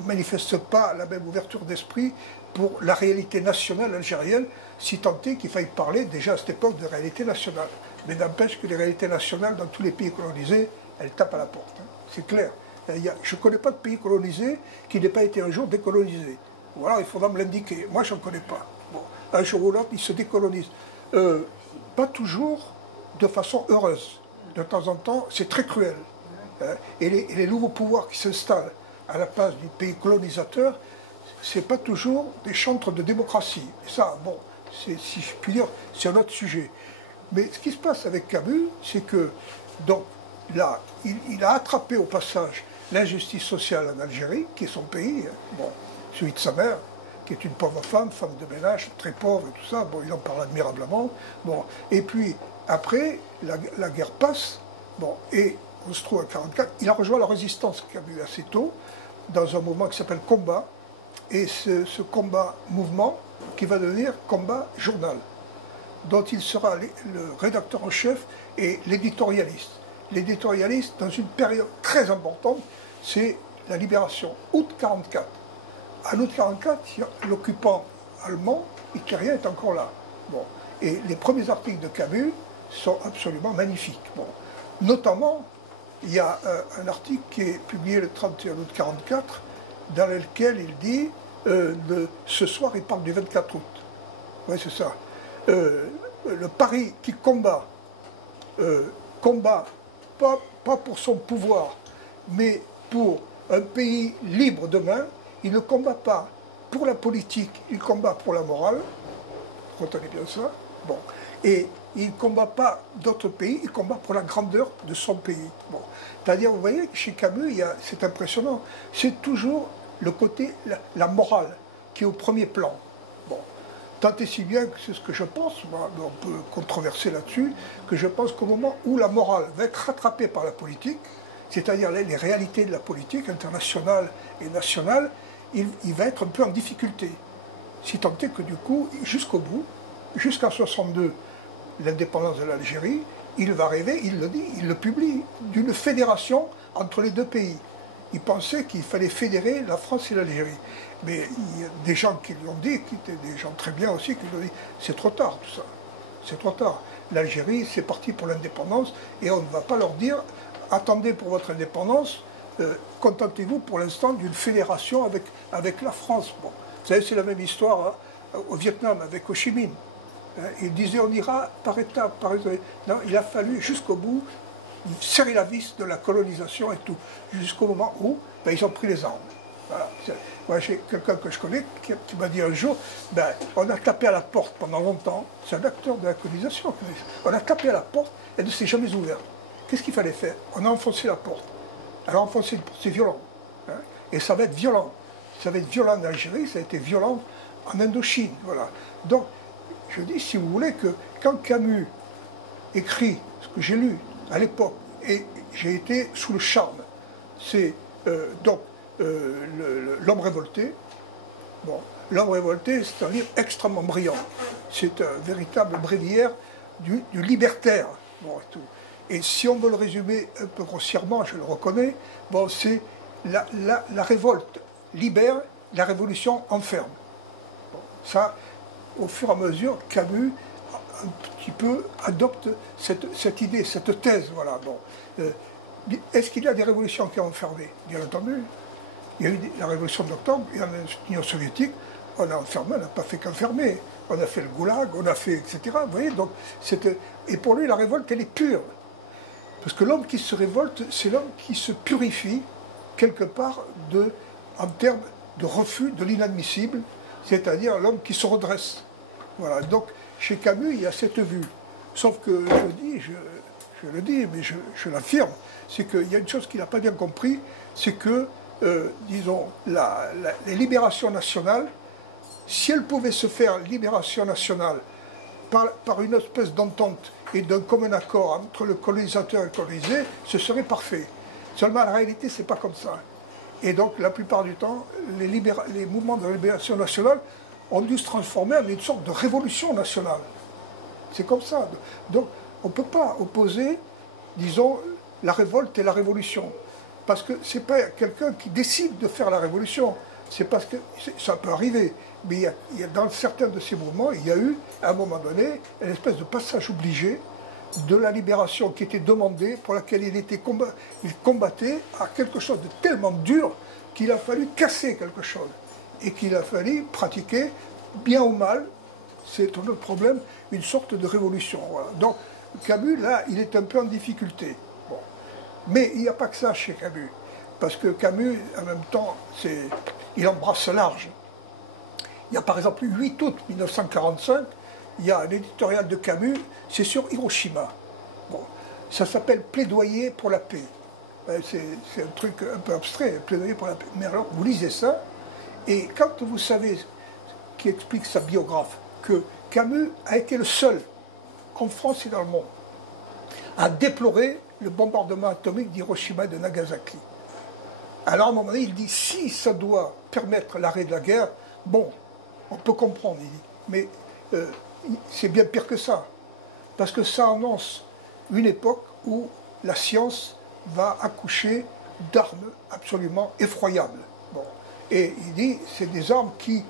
manifeste pas la même ouverture d'esprit pour la réalité nationale algérienne, si tant est qu'il faille parler déjà à cette époque de réalité nationale. Mais n'empêche que les réalités nationales dans tous les pays colonisés, elles tapent à la porte. Hein. C'est clair. Je ne connais pas de pays colonisé qui n'ait pas été un jour décolonisé. Ou alors il faudra me l'indiquer. Moi, je n'en connais pas. Bon, un jour ou l'autre, ils se décolonisent. Pas toujours de façon heureuse. De temps en temps, c'est très cruel. Hein. Et les nouveaux pouvoirs qui s'installent à la place du pays colonisateur, ce n'est pas toujours des chantres de démocratie. Et ça, bon, si je puis dire, c'est un autre sujet. Mais ce qui se passe avec Camus, c'est que, donc, là, il a attrapé au passage l'injustice sociale en Algérie, qui est son pays, hein. Bon, celui de sa mère, qui est une pauvre femme de ménage, très pauvre et tout ça, bon, il en parle admirablement. Bon, et puis, après, la guerre passe, bon, et on se trouve à 1944, il a rejoint la résistance Camus assez tôt, dans un mouvement qui s'appelle Combat, et ce combat-mouvement qui va devenir Combat Journal, dont il sera le rédacteur en chef et l'éditorialiste. L'éditorialiste, dans une période très importante, c'est la libération, août 1944. En août 1944, l'occupant allemand, hitlérien, est encore là. Bon. Et les premiers articles de Camus sont absolument magnifiques. Bon. Notamment, il y a un article qui est publié le 31 août 1944, dans lequel il dit, ce soir, il parle du 24 août. Oui, c'est ça. Le Paris qui combat, pas pour son pouvoir, mais pour un pays libre demain, il ne combat pas pour la politique, il combat pour la morale. Retenez bien ça. Bon. Et il ne combat pas d'autres pays, il combat pour la grandeur de son pays. Bon. C'est-à-dire, vous voyez, chez Camus, c'est impressionnant, c'est toujours le côté, la morale, qui est au premier plan. Bon. Tant et si bien que c'est ce que je pense, on peut controverser là-dessus, que je pense qu'au moment où la morale va être rattrapée par la politique, c'est-à-dire les réalités de la politique internationale et nationale, il va être un peu en difficulté. Si tant est que du coup, jusqu'au bout, jusqu'en 1962, l'indépendance de l'Algérie, il va rêver, il le dit, il le publie, d'une fédération entre les deux pays. Il pensait qu'il fallait fédérer la France et l'Algérie. Mais il y a des gens qui l'ont dit, qui étaient des gens très bien aussi, qui l'ont dit, c'est trop tard tout ça. C'est trop tard. L'Algérie, c'est parti pour l'indépendance, et on ne va pas leur dire, attendez pour votre indépendance, contentez-vous pour l'instant d'une fédération avec la France. Bon. Vous savez, c'est la même histoire hein, au Vietnam avec Ho Chi Minh. Il disait on ira par étapes, par étapes. Non, il a fallu jusqu'au bout serrer la vis de la colonisation et tout, jusqu'au moment où ils ont pris les armes. Voilà. Moi, j'ai quelqu'un que je connais qui m'a dit un jour, on a tapé à la porte pendant longtemps, c'est un acteur de la colonisation, on a tapé à la porte, elle ne s'est jamais ouverte. Qu'est-ce qu'il fallait faire? On a enfoncé la porte. Alors enfoncer la porte, c'est violent. Hein, et ça va être violent. Ça va être violent en Algérie, ça a été violent en Indochine. Voilà. Donc, je dis, si vous voulez, que quand Camus écrit ce que j'ai lu à l'époque, et j'ai été sous le charme. C'est donc L'homme révolté. Bon, L'homme révolté, c'est un livre extrêmement brillant. C'est un véritable bréviaire du libertaire. Bon, et tout. Et si on veut le résumer un peu grossièrement, je le reconnais, bon, c'est la révolte libère, la révolution enferme. Bon, ça, au fur et à mesure, Camus un petit peu adopte cette idée, cette thèse. Voilà, bon. Est-ce qu'il y a des révolutions qui ont enfermé? Bien entendu. Il y a eu la révolution d'octobre, et en Union soviétique, on a enfermé, on n'a pas fait qu'enfermer. On a fait le goulag, on a fait, etc. Vous voyez, donc, et pour lui, la révolte, elle est pure. Parce que l'homme qui se révolte, c'est l'homme qui se purifie, quelque part, en termes de refus de l'inadmissible, c'est-à-dire l'homme qui se redresse. Voilà, donc, chez Camus, il y a cette vue. Sauf que, je le dis, mais je l'affirme, c'est qu'il y a une chose qu'il n'a pas bien compris, c'est que, disons, les libérations nationales, si elles pouvaient se faire libération nationale par une espèce d'entente et d'un commun accord entre le colonisateur et le colonisé, ce serait parfait. Seulement, la réalité, c'est pas comme ça. Et donc, la plupart du temps, les mouvements de libération nationale ont dû se transformer en une sorte de révolution nationale. C'est comme ça. Donc, on ne peut pas opposer, disons, la révolte et la révolution. Parce que ce n'est pas quelqu'un qui décide de faire la révolution. C'est parce que ça peut arriver. Mais dans certains de ces mouvements, il y a eu, à un moment donné, une espèce de passage obligé de la libération qui était demandée, pour laquelle il combattait à quelque chose de tellement dur qu'il a fallu casser quelque chose. Et qu'il a fallu pratiquer, bien ou mal, c'est un autre problème, une sorte de révolution. Voilà. Donc Camus, là, il est un peu en difficulté. Bon. Mais il n'y a pas que ça chez Camus. Parce que Camus, en même temps, il embrasse large. Il y a par exemple 8 août 1945, il y a un éditorial de Camus, c'est sur Hiroshima. Bon, ça s'appelle Plaidoyer pour la paix. C'est un truc un peu abstrait, Plaidoyer pour la paix. Mais alors, vous lisez ça, et quand vous savez, qui explique sa biographe, que Camus a été le seul, en France et dans le monde, à déplorer le bombardement atomique d'Hiroshima et de Nagasaki. Alors à un moment donné, il dit, si ça doit permettre l'arrêt de la guerre, bon, on peut comprendre, il dit. Mais c'est bien pire que ça. Parce que ça annonce une époque où la science va accoucher d'armes absolument effroyables. Bon. Et il dit, c'est des armes qui,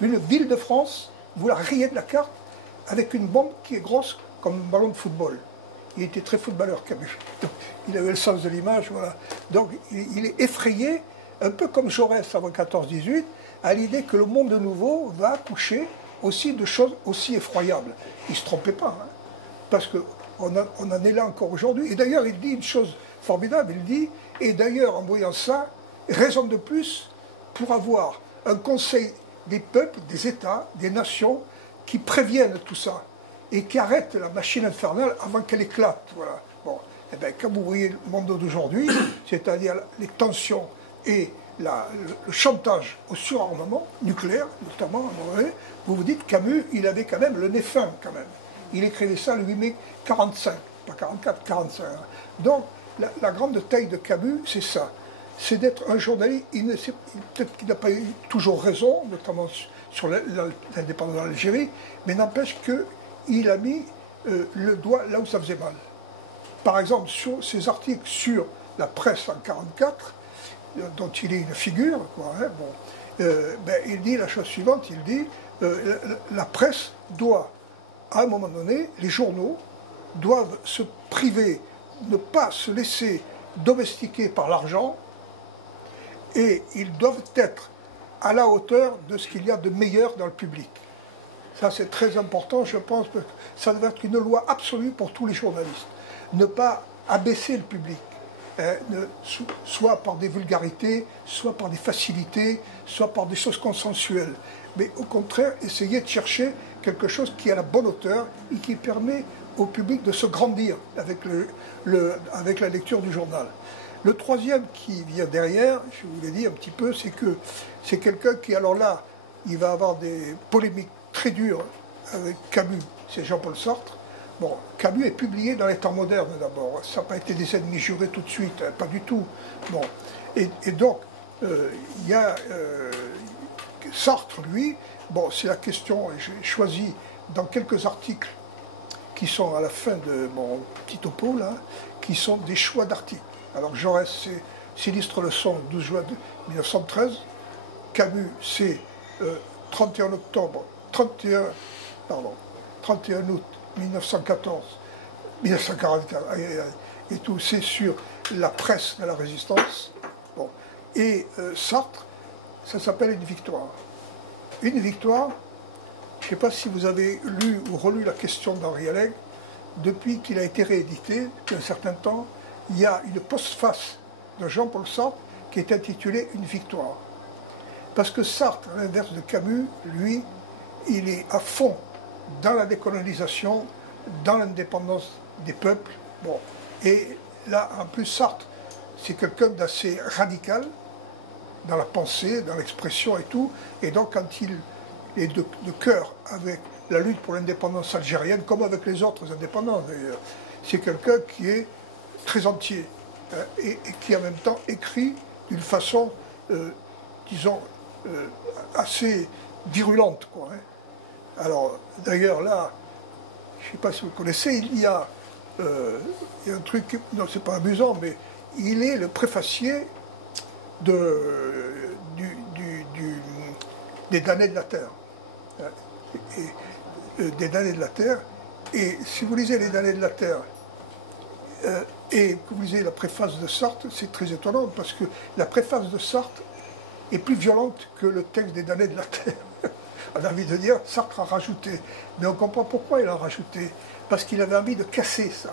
une ville de France, vous la rayez de la carte avec une bombe qui est grosse comme un ballon de football. Il était très footballeur, Camus. Donc, il avait le sens de l'image, voilà. Donc, il est effrayé, un peu comme Jaurès avant 14-18, à l'idée que le monde nouveau va accoucher aussi de choses aussi effroyables. Il ne se trompait pas, hein, parce qu'on en est là encore aujourd'hui. Et d'ailleurs, il dit une chose formidable, il dit, et d'ailleurs, en voyant ça, raison de plus pour avoir un conseil des peuples, des États, des nations, qui préviennent tout ça, et qui arrêtent la machine infernale avant qu'elle éclate. Voilà. Bon. Eh bien, quand vous voyez le monde d'aujourd'hui, c'est-à-dire les tensions et le chantage au surarmement nucléaire, notamment, vous vous dites, Camus, il avait quand même le nez fin, quand même. Il écrivait ça le 8 mai 45, pas 44, 45. Donc, la grande taille de Camus, c'est ça. C'est d'être un journaliste, peut-être qu'il n'a pas eu toujours raison, notamment sur l'indépendance de l'Algérie, mais n'empêche qu'il a mis le doigt là où ça faisait mal. Par exemple, sur ses articles sur la presse en 1944, dont il est une figure, quoi, hein, bon, il dit la chose suivante, il dit la presse doit, à un moment donné, les journaux doivent se priver, ne pas se laisser domestiquer par l'argent, et ils doivent être à la hauteur de ce qu'il y a de meilleur dans le public. Ça, c'est très important, je pense que ça devrait être une loi absolue pour tous les journalistes. Ne pas abaisser le public, hein, soit par des vulgarités, soit par des facilités, soit par des choses consensuelles. Mais au contraire, essayer de chercher quelque chose qui est à la bonne hauteur et qui permet au public de se grandir avec la lecture du journal. Le troisième qui vient derrière, je vous l'ai dit un petit peu, c'est que c'est quelqu'un qui, alors là, il va avoir des polémiques très dures avec Camus, c'est Jean-Paul Sartre, Bon, Camus est publié dans les temps modernes d'abord. Ça n'a pas été des ennemis jurés tout de suite, hein, pas du tout. Bon, et donc, il y a Sartre, lui, bon, c'est la question, j'ai choisi dans quelques articles qui sont à la fin de mon petit topo, là, qui sont des choix d'articles. Alors Jaurès, c'est Sinistre leçon, 12 juin 1913. Camus, c'est 31 août 1944, et tout, c'est sur la presse de la résistance. Bon. Et Sartre, ça s'appelle Une victoire. Une victoire, je ne sais pas si vous avez lu ou relu la question d'Henri Allègre, depuis qu'il a été réédité, depuis un certain temps, il y a une postface de Jean-Paul Sartre qui est intitulée Une victoire. Parce que Sartre, à l'inverse de Camus, lui, il est à fond dans la décolonisation, dans l'indépendance des peuples. Bon. Et là, en plus, Sartre, c'est quelqu'un d'assez radical dans la pensée, dans l'expression et tout. Et donc, quand il est de cœur avec la lutte pour l'indépendance algérienne, comme avec les autres indépendants d'ailleurs, c'est quelqu'un qui est très entier, hein, et qui en même temps écrit d'une façon, disons, assez virulente, quoi, hein. Alors, d'ailleurs, là, je ne sais pas si vous connaissez, il y a un truc, non, c'est pas amusant, mais il est le préfacier des damnés de la Terre. Des damnés de la Terre. Et si vous lisez les damnés de la Terre, et que vous lisez la préface de Sartre, c'est très étonnant, parce que la préface de Sartre est plus violente que le texte des damnés de la Terre. On a envie de dire, Sartre a rajouté. Mais on comprend pourquoi il a rajouté. Parce qu'il avait envie de casser ça.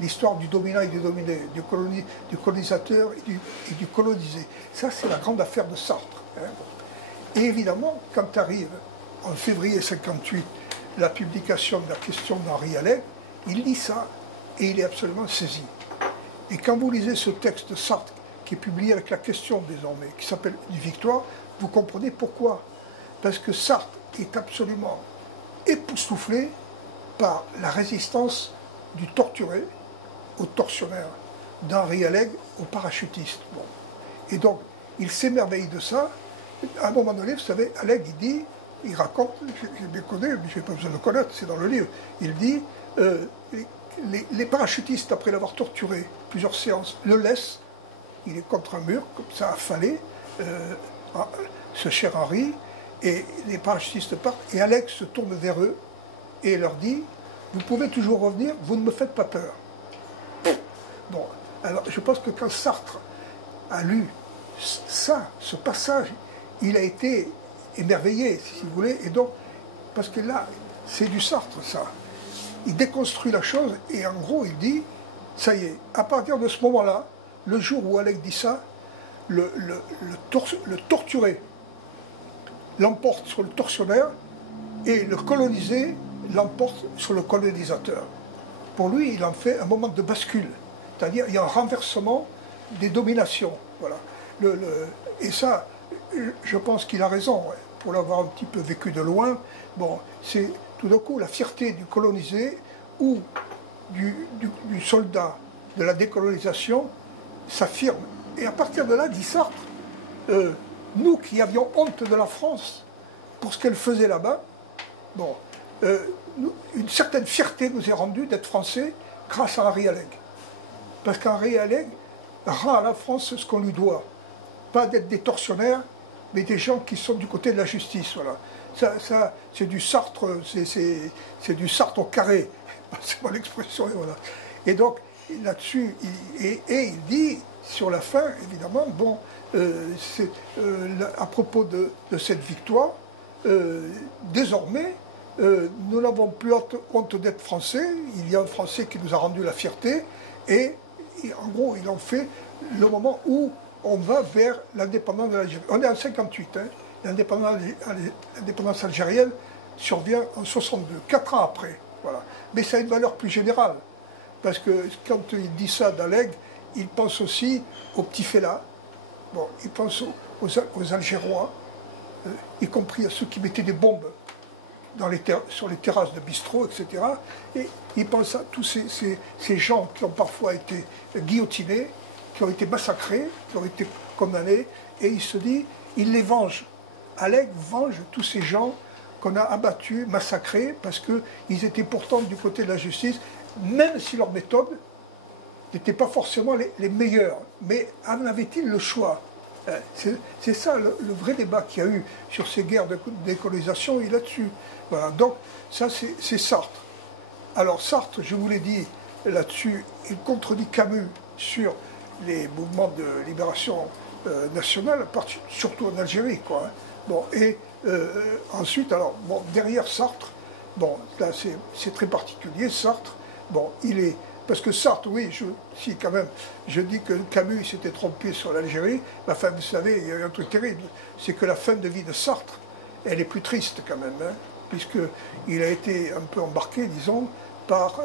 L'histoire du dominant et du dominé, du colonisateur et du colonisé. Ça, c'est la grande affaire de Sartre, hein. Et évidemment, quand arrive, en février 1958, la publication de la question d'Henri Allègre, il lit ça et il est absolument saisi. Et quand vous lisez ce texte de Sartre, qui est publié avec la question désormais, qui s'appelle Une victoire, vous comprenez pourquoi. Parce que Sartre est absolument époustouflé par la résistance du torturé au tortionnaire, d'Henri Allègre au parachutiste. Bon. Et donc, il s'émerveille de ça. À un moment donné, vous savez, Allègre, il raconte, je bien connais, mais je n'ai pas besoin de le connaître, c'est dans le livre, il dit, les parachutistes, après l'avoir torturé plusieurs séances, le laissent, il est contre un mur, comme ça, affalé, ce cher Henri, et les parachutistes partent, et Allègre se tourne vers eux, et leur dit, vous pouvez toujours revenir, vous ne me faites pas peur. Bon, alors je pense que quand Sartre a lu ça, ce passage, il a été émerveillé, si vous voulez, et donc, parce que là, c'est du Sartre, ça. Il déconstruit la chose, et en gros, il dit, ça y est, à partir de ce moment-là, le jour où Allègre dit ça, le torturé l'emporte sur le tortionnaire, et le colonisé l'emporte sur le colonisateur. Pour lui, il en fait un moment de bascule. C'est-à-dire, il y a un renversement des dominations. Voilà. Et ça, je pense qu'il a raison, ouais, pour l'avoir un petit peu vécu de loin. Bon, c'est tout d'un coup la fierté du colonisé ou du soldat de la décolonisation s'affirme. Et à partir de là, dit Sartre, nous qui avions honte de la France pour ce qu'elle faisait là-bas, bon, une certaine fierté nous est rendue d'être français grâce à Henri Allègre. Parce qu'Henri Allègre rend à la France ce qu'on lui doit. Pas d'être des tortionnaires, mais des gens qui sont du côté de la justice. Voilà. Ça c'est du Sartre, c'est du Sartre au carré. C'est mon expression. Et, voilà. Et donc, là-dessus, il dit, sur la fin, évidemment, bon, à propos de cette victoire, désormais, nous n'avons plus honte d'être français, il y a un Français qui nous a rendu la fierté, et en gros, il en fait le moment où on va vers l'indépendance de l'Algérie. On est en 58, hein, l'indépendance algérienne survient en 62, 4 ans après. Voilà. Mais ça a une valeur plus générale, parce que quand il dit ça d'Allègre, il pense aussi aux petits fellahs, bon, il pense aux Algérois, y compris à ceux qui mettaient des bombes sur les terrasses de bistrot, etc. Et il pense à tous ces gens qui ont parfois été guillotinés, qui ont été massacrés, qui ont été condamnés, et il se dit, il les venge. Alec venge tous ces gens qu'on a abattus, massacrés, parce qu'ils étaient pourtant du côté de la justice, même si leurs méthodes n'étaient pas forcément les meilleures. Mais en avait-il le choix? C'est ça le vrai débat qu'il y a eu sur ces guerres de décolonisation et là-dessus. Voilà. Donc ça c'est Sartre. Alors Sartre, je vous l'ai dit là-dessus, il contredit Camus sur les mouvements de libération nationale, surtout en Algérie, quoi. Hein. Bon, et ensuite, alors, bon, derrière Sartre, bon, là c'est très particulier, Sartre, bon, il est... Parce que Sartre, oui, si quand même, je dis que Camus s'était trompé sur l'Algérie, mais enfin, vous savez, il y a eu un truc terrible, c'est que la fin de vie de Sartre, elle est plus triste quand même, hein, puisqu'il a été un peu embarqué, disons, par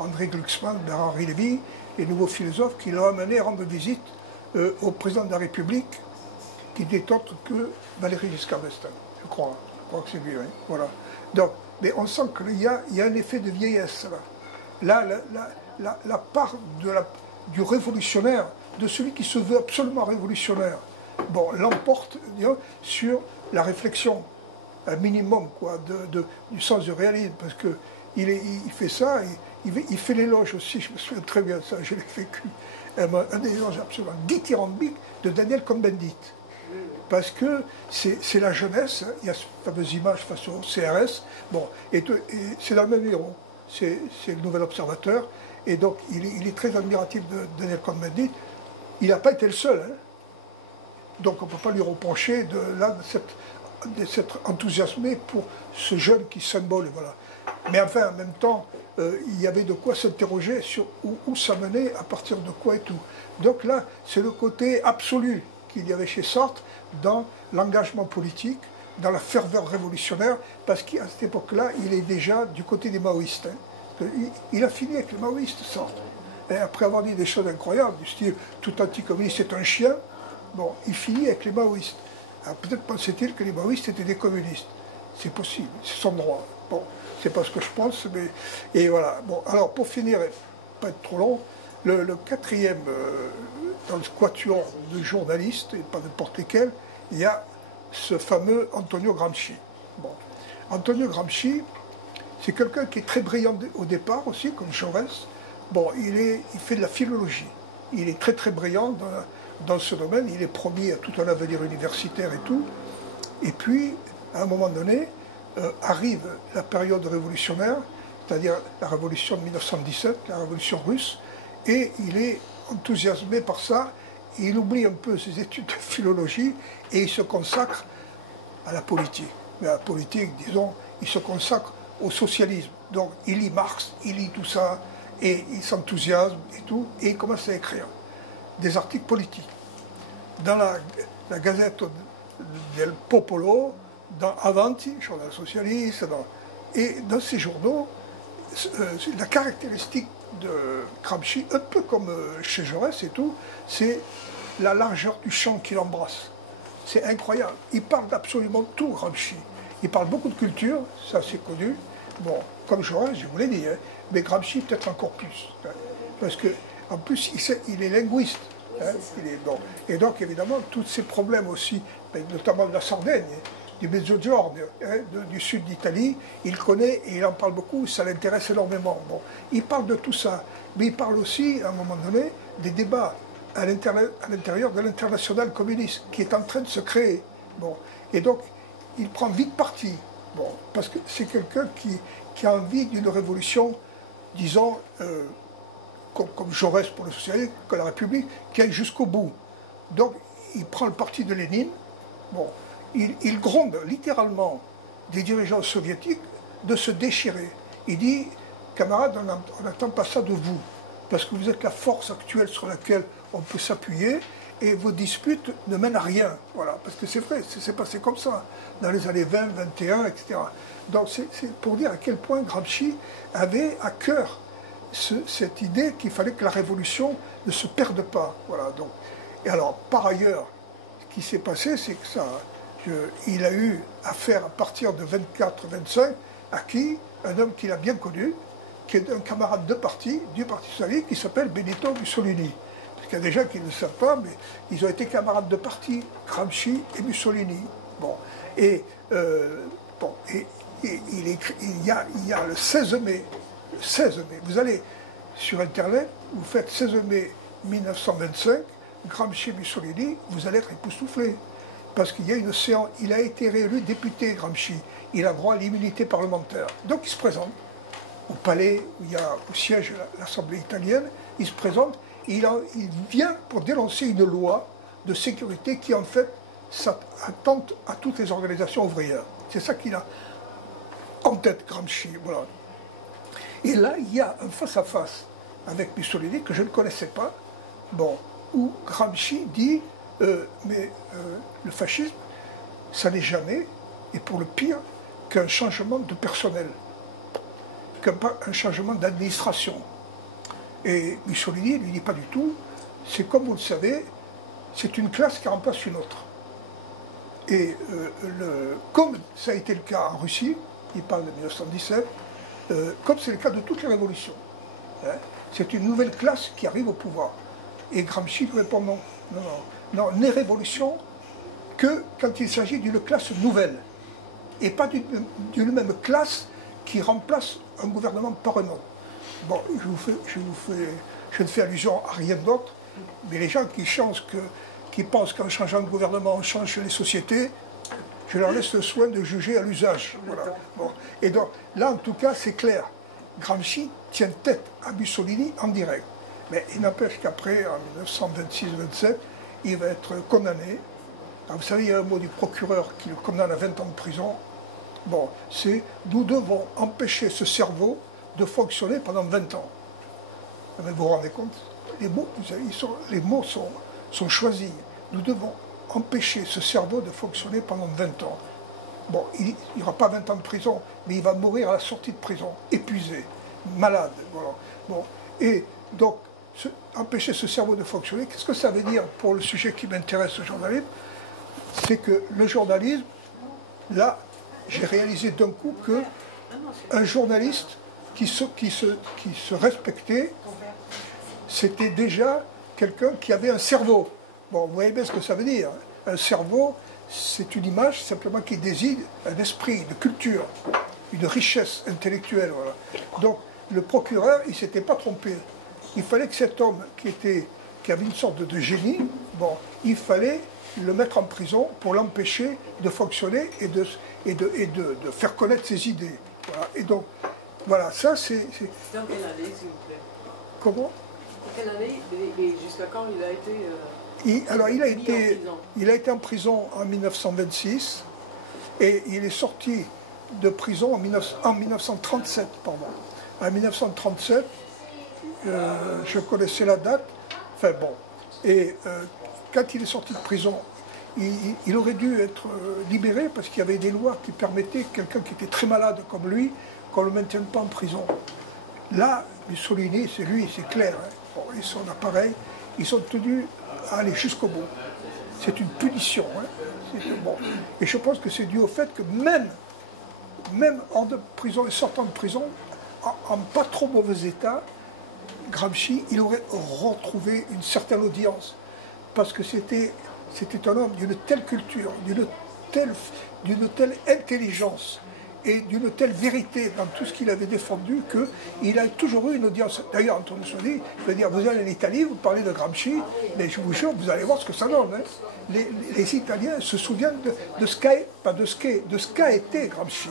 André Glucksmann, Bernard-Henri Lévy, les nouveaux philosophes qui l'ont amené à rendre visite au président de la République, qui n'est autre que Valéry Giscard d'Estaing, je crois que c'est lui, hein, voilà. Donc, mais on sent qu'il y a un effet de vieillesse, là. Là, la part du révolutionnaire, de celui qui se veut absolument révolutionnaire, bon, l'emporte sur la réflexion, un minimum quoi, du sens du réalisme, parce qu'il fait ça, il fait l'éloge aussi, je me souviens très bien de ça, je l'ai vécu, un éloge absolument dithyrambique de Daniel Cohn-Bendit. Parce que c'est la jeunesse, hein, il y a cette fameuse image face au CRS, bon, et c'est dans le même numéro, c'est le Nouvel Observateur, et donc il est très admiratif de Daniel Cohn-Bendit. Il n'a pas été le seul, hein. Donc on ne peut pas lui reprocher de s'être enthousiasmé pour ce jeune qui symbole, voilà. Mais enfin, en même temps, il y avait de quoi s'interroger sur où ça menait, à partir de quoi et tout. Donc là, c'est le côté absolu qu'il y avait chez Sartre dans l'engagement politique, dans la ferveur révolutionnaire, parce qu'à cette époque-là, il est déjà du côté des maoïstes. Hein. Il a fini avec les maoïstes, Sartre. Et après avoir dit des choses incroyables, du style « tout anticommuniste c'est un chien », bon, il finit avec les maoïstes. Alors peut-être pensait-il que les maoïstes étaient des communistes. C'est possible, c'est son droit. Bon, c'est pas ce que je pense, mais... Et voilà. Bon, alors pour finir, pas être trop long, le quatrième, dans le quatuor de journalistes, et pas n'importe lesquels, il y a ce fameux Antonio Gramsci. Bon. Antonio Gramsci, c'est quelqu'un qui est très brillant au départ aussi, comme Jaurès. Bon, il fait de la philologie. Il est très très brillant dans ce domaine. Il est promis à tout un avenir universitaire et tout. Et puis, à un moment donné, arrive la période révolutionnaire, c'est-à-dire la révolution de 1917, la révolution russe, et il est enthousiasmé par ça. Il oublie un peu ses études de philologie et il se consacre à la politique. Mais à la politique, disons, il se consacre au socialisme. Donc il lit Marx, il lit tout ça, et il s'enthousiasme et tout, et il commence à écrire des articles politiques. Dans la Gazette del Popolo, dans Avanti, journal socialiste, et dans ces journaux, la caractéristique de Gramsci, un peu comme chez Jaurès et tout, c'est la largeur du champ qu'il embrasse. C'est incroyable. Il parle d'absolument tout, Gramsci. Il parle beaucoup de culture, ça c'est connu. Bon, comme Jaurès, je vous l'ai dit, hein, mais Gramsci peut-être encore plus. Hein, parce qu'en plus, il est linguiste. Hein, bon. Et donc, évidemment, tous ces problèmes aussi, notamment de la Sardaigne, du Mezzogiorno, hein, du sud d'Italie, il connaît et il en parle beaucoup, ça l'intéresse énormément. Bon, il parle de tout ça, mais il parle aussi, à un moment donné, des débats à l'intérieur de l'international communiste, qui est en train de se créer. Bon. Et donc, il prend vite parti, bon, parce que c'est quelqu'un qui a envie d'une révolution, disons, comme Jaurès pour le socialisme, que la République, qui aille jusqu'au bout. Donc, il prend le parti de Lénine, bon, il gronde littéralement des dirigeants soviétiques de se déchirer. Il dit, camarades, on n'attend pas ça de vous, parce que vous êtes la force actuelle sur laquelle on peut s'appuyer, et vos disputes ne mènent à rien. Voilà, parce que c'est vrai, c'est passé comme ça, dans les années 20, 21, etc. Donc c'est pour dire à quel point Gramsci avait à cœur cette idée qu'il fallait que la révolution ne se perde pas. Voilà, donc. Et alors, par ailleurs, ce qui s'est passé, c'est que ça, il a eu affaire à partir de 24-25 à qui? Un homme qu'il a bien connu, qui est un camarade de parti, du Parti socialiste, qui s'appelle Benito Mussolini. Parce qu'il y a des gens qui ne le savent pas, mais ils ont été camarades de parti, Gramsci et Mussolini. Bon, et, il y a le 16 mai, vous allez sur Internet, vous faites 16 mai 1925, Gramsci et Mussolini, vous allez être époustouflés. Parce qu'il y a une séance, il a été réélu député, Gramsci. Il a droit à l'immunité parlementaire. Donc il se présente au palais, où il y a au siège l'Assemblée italienne, il se présente, et il vient pour dénoncer une loi de sécurité qui en fait attente à toutes les organisations ouvrières. C'est ça qu'il a en tête, Gramsci. Voilà. Et là, il y a un face-à-face avec Mussolini que je ne connaissais pas, bon, où Gramsci dit le fascisme, ça n'est jamais, et pour le pire, qu'un changement de personnel, qu'un changement d'administration. Et Mussolini lui dit pas du tout, c'est comme vous le savez, c'est une classe qui remplace une autre. Et comme ça a été le cas en Russie, il parle de 1917, comme c'est le cas de toutes les révolutions, hein, c'est une nouvelle classe qui arrive au pouvoir. Et Gramsci lui répond non, non, non. Non, n'est révolution que quand il s'agit d'une classe nouvelle et pas d'une même classe qui remplace un gouvernement par un autre. Bon, je ne fais allusion à rien d'autre, mais les gens qui pensent qu'en changeant de gouvernement on change les sociétés, je leur laisse le soin de juger à l'usage. Voilà. Bon. Et donc là, en tout cas, c'est clair. Gramsci tient tête à Mussolini en direct. Mais il n'empêche qu'après, en 1926-27, il va être condamné. Alors, vous savez, il y a un mot du procureur qui le condamne à 20 ans de prison. Bon, c'est « nous devons empêcher ce cerveau de fonctionner pendant 20 ans ». Mais vous vous rendez compte? Les mots sont choisis. Nous devons empêcher ce cerveau de fonctionner pendant 20 ans. Bon, il n'y aura pas 20 ans de prison, mais il va mourir à la sortie de prison, épuisé, malade. Voilà. Bon, et donc, empêcher ce cerveau de fonctionner, qu'est-ce que ça veut dire pour le sujet qui m'intéresse, le journalisme? C'est que le journalisme, là, j'ai réalisé d'un coup qu'un journaliste qui se respectait, c'était déjà quelqu'un qui avait un cerveau. Bon, vous voyez bien ce que ça veut dire. Un cerveau, c'est une image simplement qui désigne un esprit, une culture, une richesse intellectuelle. Voilà. Donc, le procureur, il ne s'était pas trompé. Il fallait que cet homme qui avait une sorte de génie, bon, il fallait le mettre en prison pour l'empêcher de fonctionner et de faire connaître ses idées. Voilà. Et donc, voilà, ça c'est... Dans quelle année, s'il vous plaît? Comment? Quelle année et jusqu'à quand il a été... Alors, il a été en prison en 1926 et il est sorti de prison en 1937, pardon. En 1937, je connaissais la date, enfin bon, et quand il est sorti de prison, il aurait dû être libéré parce qu'il y avait des lois qui permettaient que quelqu'un qui était très malade comme lui, qu'on ne le maintienne pas en prison. Là, Mussolini, c'est lui, c'est clair, hein. Bon, et son appareil, ils sont tenus à aller jusqu'au bout. C'est une punition. Hein. Bon. Et je pense que c'est dû au fait que même hors de prison et sortant de prison, en pas trop mauvais état, Gramsci, il aurait retrouvé une certaine audience. Parce que c'était un homme d'une telle culture, d'une telle intelligence et d'une telle vérité dans tout ce qu'il avait défendu qu'il a toujours eu une audience. D'ailleurs, Antonio Soli, je veux dire, vous allez en Italie, vous parlez de Gramsci, mais je vous jure, vous allez voir ce que ça donne. Hein. Les Italiens se souviennent de ce qu'a été Gramsci.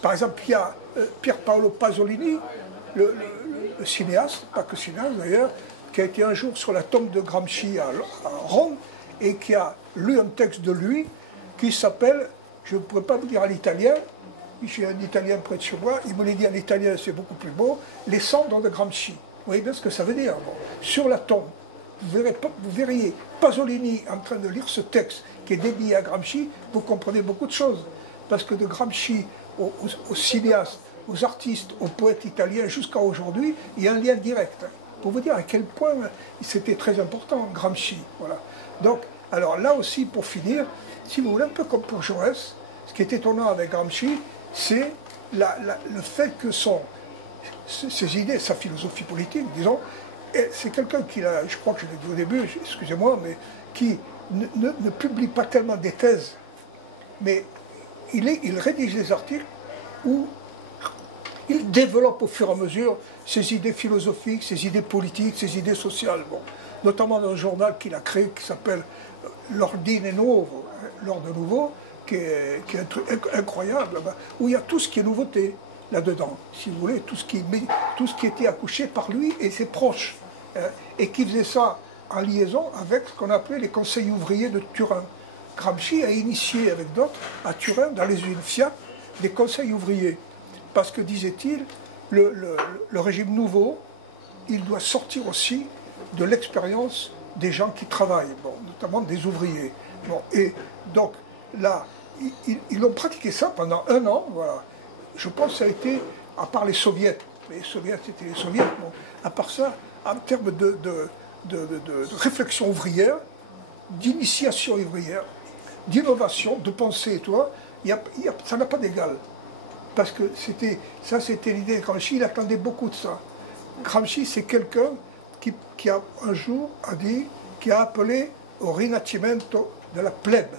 Par exemple, il y a Pier Paolo Pasolini, le cinéaste, pas que cinéaste d'ailleurs, qui a été un jour sur la tombe de Gramsci à Rome et qui a lu un texte de lui qui s'appelle, je ne pourrais pas vous dire en italien, j'ai un italien près de chez moi, il me l'a dit en italien, c'est beaucoup plus beau, les cendres de Gramsci. Vous voyez bien ce que ça veut dire. Bon. Sur la tombe, vous verriez Pasolini en train de lire ce texte qui est dédié à Gramsci, vous comprenez beaucoup de choses. Parce que de Gramsci aux cinéastes, aux artistes, aux poètes italiens jusqu'à aujourd'hui, il y a un lien direct. Pour vous dire à quel point c'était très important, Gramsci. Voilà. Donc, Alors là aussi, pour finir, si vous voulez, un peu comme pour Jaurès, ce qui est étonnant avec Gramsci, c'est le fait que ses idées, sa philosophie politique, disons, c'est quelqu'un qui a, je crois que je l'ai dit au début, excusez-moi, mais qui ne publie pas tellement des thèses, mais il rédige des articles où il développe au fur et à mesure ses idées philosophiques, ses idées politiques, ses idées sociales. Bon. Notamment dans un journal qu'il a créé qui s'appelle L'Ordine Nuovo, l'Ordre Nouveau, qui est un truc incroyable, où il y a tout ce qui est nouveauté là-dedans, si vous voulez, tout ce qui était accouché par lui et ses proches, et qui faisait ça en liaison avec ce qu'on appelait les conseils ouvriers de Turin. Gramsci a initié avec d'autres à Turin, dans les usines Fiat, des conseils ouvriers. Parce que, disait-il, le régime nouveau, il doit sortir aussi de l'expérience des gens qui travaillent, bon, notamment des ouvriers. Bon, et donc, là, ils ont pratiqué ça pendant 1 an, voilà. Je pense que ça a été, à part les soviets c'était les soviets, bon, à part ça, en termes de réflexion ouvrière, d'initiation ouvrière, d'innovation, de pensée, toi, ça n'a pas d'égal. Parce que c'était l'idée de Gramsci, il attendait beaucoup de ça. Gramsci, c'est quelqu'un qui a un jour qui a appelé au rinascimento de la plèbe.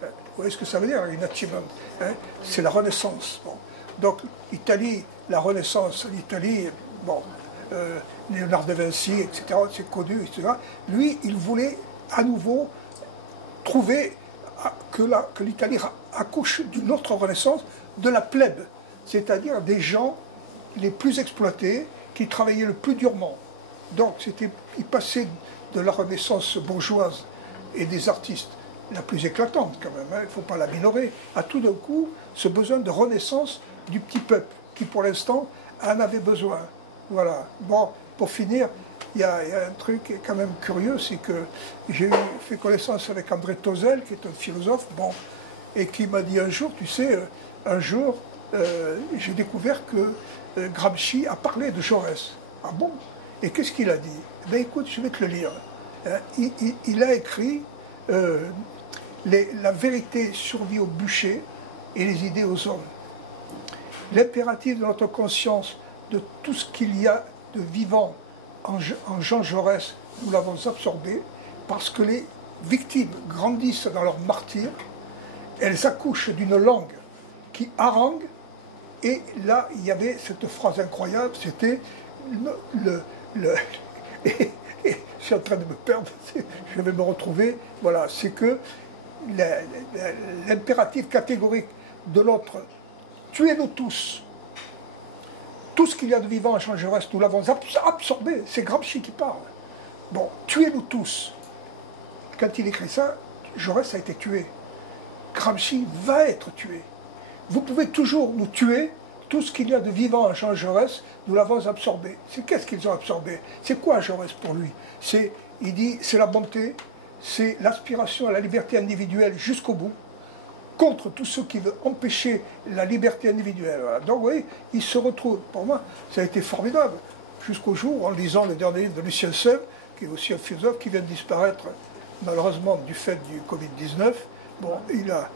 Vous voyez ce que ça veut dire, rinascimento, hein? C'est la Renaissance. Bon. Donc, l'Italie, la Renaissance, l'Italie, bon, Léonard de Vinci, etc., c'est connu, etc. Lui, il voulait à nouveau trouver que l'Italie accouche d'une autre Renaissance, de la plèbe, c'est-à-dire des gens les plus exploités, qui travaillaient le plus durement. Donc, il passait de la Renaissance bourgeoise et des artistes la plus éclatante quand même, hein, il ne faut pas la minorer, à tout d'un coup ce besoin de renaissance du petit peuple, qui pour l'instant en avait besoin. Voilà. Bon, pour finir, il y a un truc quand même curieux, c'est que j'ai fait connaissance avec André Tozel, qui est un philosophe, bon, et qui m'a dit un jour, tu sais, un jour, j'ai découvert que Gramsci a parlé de Jaurès. Ah bon? Et qu'est-ce qu'il a dit? Eh bien, écoute, je vais te le lire. Il a écrit la vérité survit au bûcher et les idées aux hommes. L'impératif de notre conscience de tout ce qu'il y a de vivant en Jean Jaurès, nous l'avons absorbé parce que les victimes grandissent dans leur martyre, elles accouchent d'une langue qui harangue, et là il y avait cette phrase incroyable, c'était et je suis en train de me perdre, je vais me retrouver, voilà, c'est que l'impératif catégorique de l'autre, tuez-nous tous, tout ce qu'il y a de vivant à Jean Jaurès, nous l'avons absorbé, c'est Gramsci qui parle. Bon, tuez-nous tous. Quand il écrit ça, Jaurès a été tué. Gramsci va être tué. Vous pouvez toujours nous tuer, tout ce qu'il y a de vivant à Jean Jaurès, nous l'avons absorbé. C'est qu'est-ce qu'ils ont absorbé? C'est quoi Jaurès pour lui? Il dit, c'est la bonté, c'est l'aspiration à la liberté individuelle jusqu'au bout, contre tous ceux qui veulent empêcher la liberté individuelle. Voilà. Donc, oui, il se retrouve. Pour moi, ça a été formidable. Jusqu'au jour, en lisant le dernier livre de Lucien Sèvres, qui est aussi un philosophe, qui vient de disparaître, malheureusement, du fait du Covid-19. Bon, il a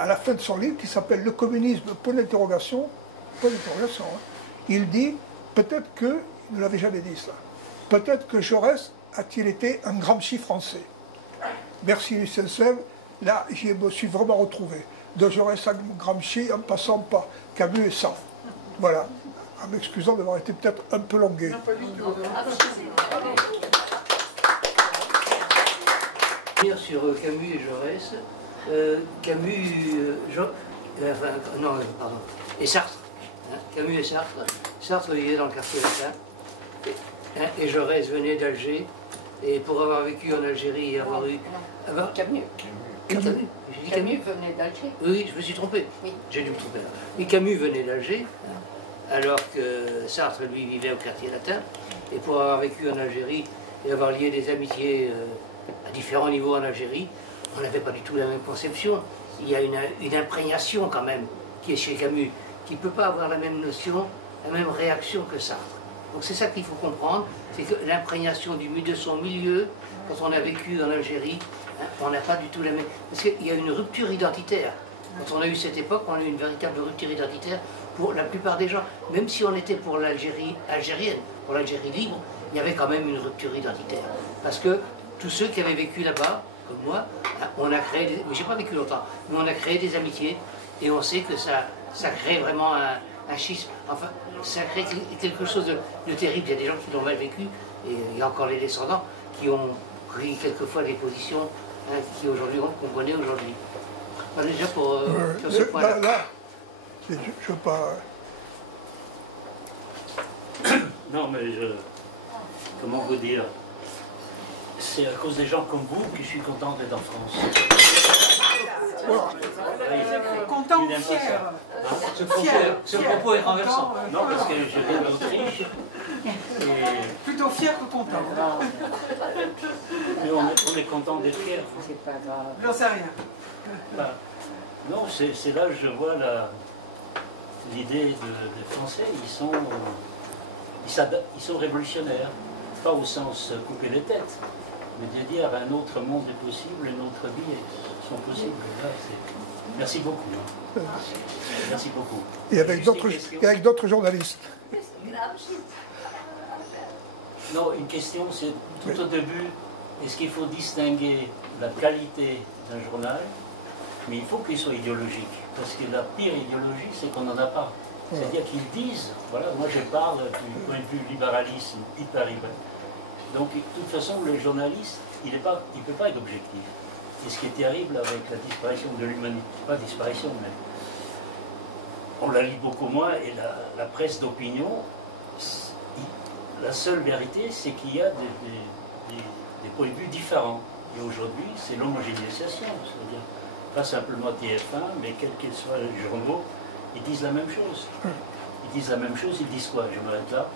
à la fin de son livre, qui s'appelle Le communisme, point d'interrogation, hein, il dit, peut-être que, il ne l'avait jamais dit ça, peut-être que Jaurès a-t-il été un Gramsci français. Merci Lucien Sèvres. Là, je me suis vraiment retrouvé. De Jaurès à Gramsci, en passant par Camus et Sartre. Voilà. En m'excusant d'avoir été peut-être un peu longué. Non, pas du tout. Sur Camus et Jaurès, et Sartre. Hein, Camus et Sartre. Sartre vivait dans le quartier latin, et Jaurès venait d'Alger. Et pour avoir vécu en Algérie et avoir eu... Camus. Camus venait d'Alger. Oui, je me suis trompé. Oui. J'ai dû me tromper. Mais Camus venait d'Alger, alors que Sartre, lui, vivait au quartier latin. Et pour avoir vécu en Algérie et avoir lié des amitiés à différents niveaux en Algérie, on n'avait pas du tout la même conception. Il y a une imprégnation quand même qui est chez Camus, qui ne peut pas avoir la même notion, la même réaction que Sartre. Donc c'est ça qu'il faut comprendre, c'est que l'imprégnation de son milieu, quand on a vécu en Algérie, hein, on n'a pas du tout la même... Parce qu'il y a une rupture identitaire. Quand on a eu cette époque, on a eu une véritable rupture identitaire pour la plupart des gens. Même si on était pour l'Algérie algérienne, pour l'Algérie libre, il y avait quand même une rupture identitaire. Parce que tous ceux qui avaient vécu là-bas, comme moi, on a créé, des... j'ai pas vécu longtemps, mais on a créé des amitiés, et on sait que ça crée vraiment un schisme. Enfin, ça crée quelque chose de terrible. Il y a des gens qui l'ont mal vécu, et il y a encore les descendants qui ont pris quelquefois des positions hein, qu'on connaît aujourd'hui. Voilà, déjà pour sur ce point-là. Là, je veux pas... Non, mais comment vous dire? C'est à cause des gens comme vous que je suis content d'être en France. Voilà. Content ou fier? Ce propos est renversant. Non, parce que je viens d'Autriche. Plutôt fier que content. Mais on est content d'être fier. C'est pas grave. J'en sais rien. Enfin, non, c'est là que je vois l'idée des Français. Ils sont révolutionnaires. Pas au sens couper les têtes, mais de dire un autre monde est possible, une autre vie sont possibles. Là, merci beaucoup. Hein. Merci beaucoup. Et avec d'autres journalistes. Non, une question, c'est tout au début, est-ce qu'il faut distinguer la qualité d'un journal, mais il faut qu'il soit idéologique, parce que la pire idéologie, c'est qu'on n'en a pas. C'est-à-dire qu'ils disent, voilà, moi je parle du point de vue libéralisme, hyper-libéral. Donc, de toute façon, le journaliste, il ne peut pas être objectif. Et ce qui est terrible avec la disparition de l'humanité, pas disparition, mais on la lit beaucoup moins, et la presse d'opinion, la seule vérité, c'est qu'il y a des points de vue différents. Et aujourd'hui, c'est l'homogénéisation, c'est-à-dire pas simplement TF1, mais quels qu'ils soient les journaux, ils disent la même chose. Ils disent la même chose, ils disent quoi? Je m'arrête là.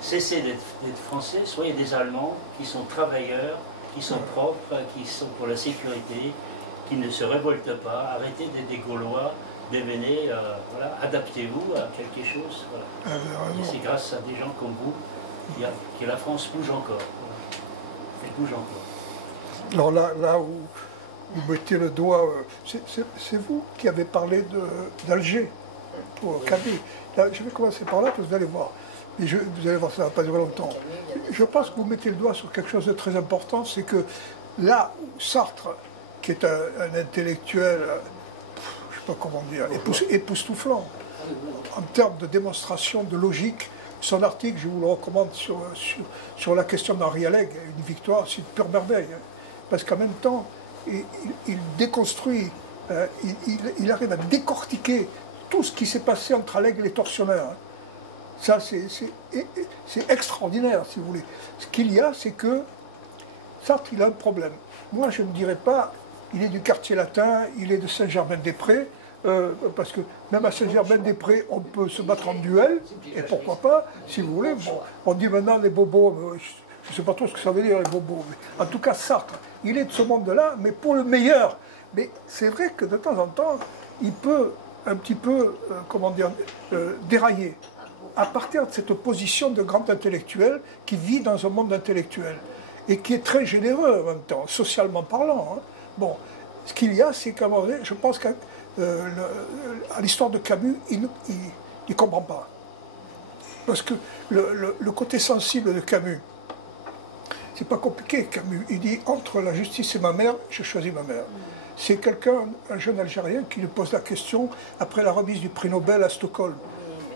Cessez d'être français, soyez des Allemands qui sont travailleurs, qui sont propres, qui sont pour la sécurité, qui ne se révoltent pas. Arrêtez d'être des Gaulois, devenez, voilà, adaptez-vous à quelque chose. Voilà. Et c'est grâce à des gens comme vous que la France bouge encore. Voilà. Elle bouge encore. Alors là où vous mettez le doigt, c'est vous qui avez parlé d'Alger pour Kaby. Là, je vais commencer par là, parce que vous allez voir. Et vous allez voir, ça ne va pas durer longtemps. Je pense que vous mettez le doigt sur quelque chose de très important, c'est que là où Sartre, qui est un intellectuel, je ne sais pas comment dire, époustouflant, en termes de démonstration de logique, son article, je vous le recommande sur la question d'Henri Alleg, une victoire, c'est une pure merveille. Parce qu'en même temps, il déconstruit, il arrive à décortiquer tout ce qui s'est passé entre Alleg et les tortionnaires. Ça, c'est extraordinaire, si vous voulez. Ce qu'il y a, c'est que Sartre, il a un problème. Moi, je ne dirais pas, il est du quartier latin, il est de Saint-Germain-des-Prés, parce que même à Saint-Germain-des-Prés, on peut se battre en duel, et pourquoi pas, si vous voulez. Bon, on dit maintenant les bobos, je ne sais pas trop ce que ça veut dire, les bobos. Mais en tout cas, Sartre, il est de ce monde-là, mais pour le meilleur. Mais c'est vrai que de temps en temps, il peut un petit peu, comment dire, dérailler. À partir de cette position de grand intellectuel qui vit dans un monde intellectuel et qui est très généreux en même temps, socialement parlant. Hein. Bon, ce qu'il y a, c'est qu'à un moment donné, je pense qu'à l'histoire de Camus, il ne comprend pas. Parce que le côté sensible de Camus, c'est pas compliqué, Camus. Il dit, entre la justice et ma mère, je choisis ma mère. C'est quelqu'un, un jeune Algérien, qui lui pose la question après la remise du prix Nobel à Stockholm.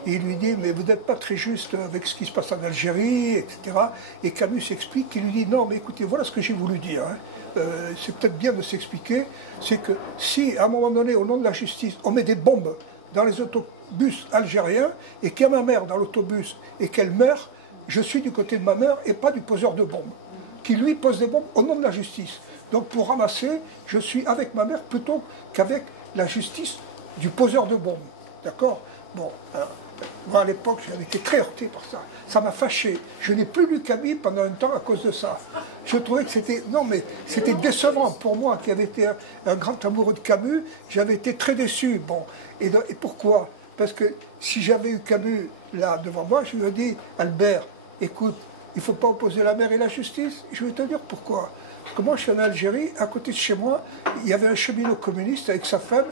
Et il lui dit, mais vous n'êtes pas très juste avec ce qui se passe en Algérie, etc. Et Camus s'explique, il lui dit, non, mais écoutez, voilà ce que j'ai voulu dire. Hein. C'est peut-être bien de s'expliquer, c'est que si, à un moment donné, au nom de la justice, on met des bombes dans les autobus algériens, et qu'il y a ma mère dans l'autobus, et qu'elle meurt, je suis du côté de ma mère, et pas du poseur de bombes, qui lui pose des bombes au nom de la justice. Donc pour ramasser, je suis avec ma mère plutôt qu'avec la justice du poseur de bombes. D'accord? Bon, alors, moi à l'époque, j'avais été très heurté par ça. Ça m'a fâché. Je n'ai plus lu Camus pendant un temps à cause de ça. Je trouvais que c'était... Non, mais c'était décevant pour moi qui avait été un grand amoureux de Camus. J'avais été très déçu. Bon, et pourquoi? parce que si j'avais eu Camus là devant moi, je lui ai dit, Albert, écoute, il ne faut pas opposer la mer et la justice. Je vais te dire pourquoi. Parce que moi, je suis en Algérie, à côté de chez moi, il y avait un cheminot communiste avec sa femme.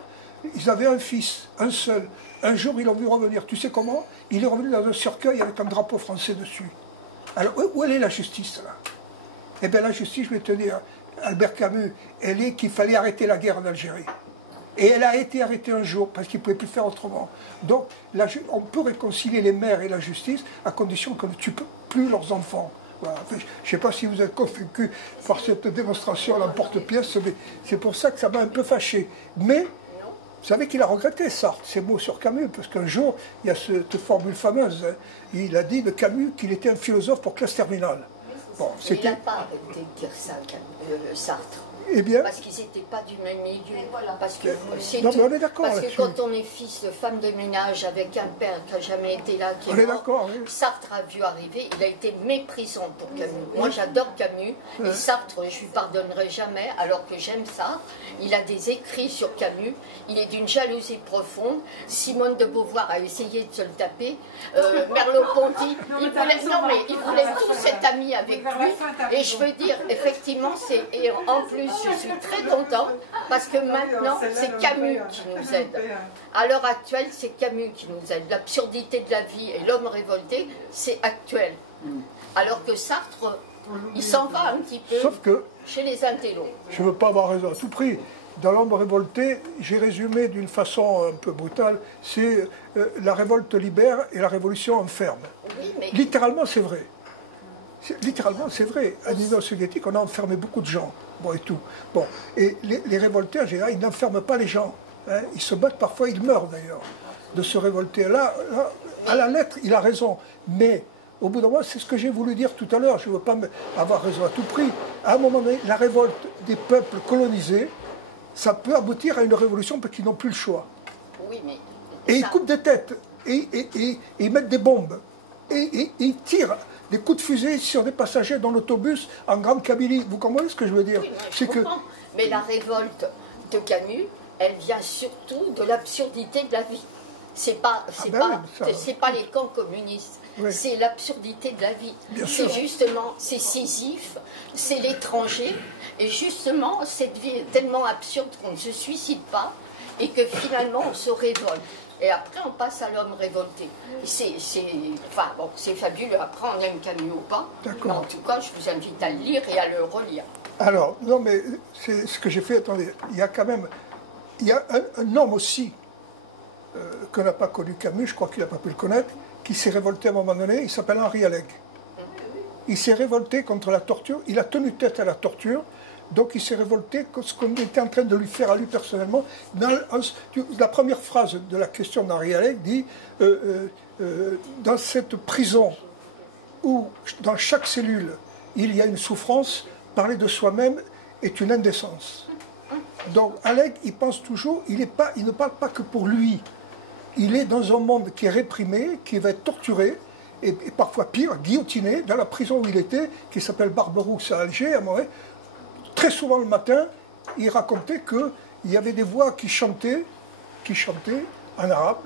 Ils avaient un fils, un seul. Un jour, ils l'ont vu revenir. Tu sais comment? Il est revenu dans un cercueil avec un drapeau français dessus. Alors, où elle est la justice, là? Eh bien, la justice, je vais te dire, Albert Camus, elle est qu'il fallait arrêter la guerre en Algérie. Et elle a été arrêtée un jour, parce qu'il ne pouvait plus faire autrement. Donc, on peut réconcilier les mères et la justice, à condition qu'on ne tue plus leurs enfants. Voilà. Enfin, je ne sais pas si vous êtes convaincus par cette démonstration à l'emporte-pièce, mais c'est pour ça que ça m'a un peu fâché. Mais, vous savez qu'il a regretté, Sartre, ces mots sur Camus, parce qu'un jour, il y a cette formule fameuse, hein, il a dit de Camus qu'il était un philosophe pour classe terminale. Bon, il n'a pas arrêté de dire ça, Sartre. Eh bien, parce qu'ils n'étaient pas du même milieu. Parce que, non, mais on est d'accord. Parce que quand on est fils de femme de ménage avec un père qui n'a jamais été là, qui est mort, oui. Sartre a vu arriver, il a été méprisant pour Camus. Moi j'adore Camus, et Sartre, je ne lui pardonnerai jamais, alors que j'aime Sartre. Il a des écrits sur Camus, il est d'une jalousie profonde. Simone de Beauvoir a essayé de se le taper. Merleau-Ponty, il voulait tous être amis avec lui. Et je veux dire, effectivement, et en plus, je suis très contente parce que maintenant, c'est Camus qui nous aide. À l'heure actuelle, c'est Camus qui nous aide. L'absurdité de la vie et l'homme révolté, c'est actuel. Alors que Sartre, il s'en va un petit peu chez les intellos. Je ne veux pas avoir raison à tout prix. Dans l'homme révolté, j'ai résumé d'une façon un peu brutale, c'est la révolte libère et la révolution enferme. Oui, mais... Littéralement, c'est vrai. Littéralement, c'est vrai. À l'Union soviétique, on a enfermé beaucoup de gens. Bon, et tout. Bon. Et les révoltés, en général, ils n'enferment pas les gens. Hein. Ils se battent, parfois ils meurent d'ailleurs, de se révolter. Là, à la lettre, il a raison. Mais, au bout d'un moment, c'est ce que j'ai voulu dire tout à l'heure. Je ne veux pas avoir raison à tout prix. À un moment donné, la révolte des peuples colonisés, ça peut aboutir à une révolution parce qu'ils n'ont plus le choix. Oui, mais... Et ils coupent des têtes. Et ils mettent des bombes. Et ils tirent des coups de fusée sur des passagers dans l'autobus en Grande Kabylie. Vous comprenez ce que je veux dire? Oui, je comprends. Mais la révolte de Camus, elle vient surtout de l'absurdité de la vie. C'est pas les camps communistes. Oui. C'est l'absurdité de la vie. C'est justement, c'est Sisyphe, c'est l'étranger. Et justement, cette vie est tellement absurde qu'on ne se suicide pas et que finalement on se révolte. Et après, on passe à l'homme révolté. C'est fabuleux. Après, on aime Camus ou pas. Mais en tout cas, je vous invite à le lire et à le relire. Alors, non, mais c'est ce que j'ai fait. Attendez, il y a quand même... Il y a un homme aussi, que n'a pas connu Camus, je crois qu'il n'a pas pu le connaître, qui s'est révolté à un moment donné. Il s'appelle Henri Alleg. Il s'est révolté contre la torture. Il a tenu tête à la torture. Donc il s'est révolté contre ce qu'on était en train de lui faire à lui personnellement. La première phrase de la question d'Henri Alleg dit dans cette prison où dans chaque cellule il y a une souffrance, parler de soi-même est une indécence. Donc Alleg, il pense toujours, il ne parle pas que pour lui. Il est dans un monde qui est réprimé, qui va être torturé, et parfois pire, guillotiné, dans la prison où il était, qui s'appelle Barberousse à Alger, à Montréal. Très souvent le matin, il racontait qu'il y avait des voix qui chantaient en arabe,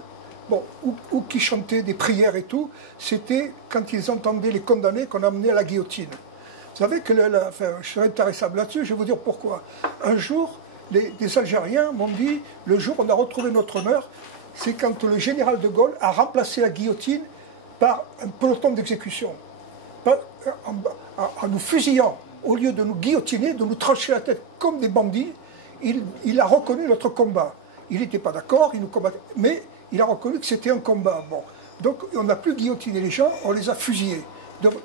bon, ou qui chantaient des prières et tout. C'était quand ils entendaient les condamnés qu'on amenait à la guillotine. Vous savez que, je serais intéressable là-dessus, je vais vous dire pourquoi. Un jour, des Algériens m'ont dit, le jour où on a retrouvé notre honneur, c'est quand le général de Gaulle a remplacé la guillotine par un peloton d'exécution, en nous fusillant. Au lieu de nous guillotiner, de nous trancher la tête comme des bandits, il a reconnu notre combat. Il n'était pas d'accord, il nous combattait, mais il a reconnu que c'était un combat. Bon. Donc on n'a plus guillotiné les gens, on les a fusillés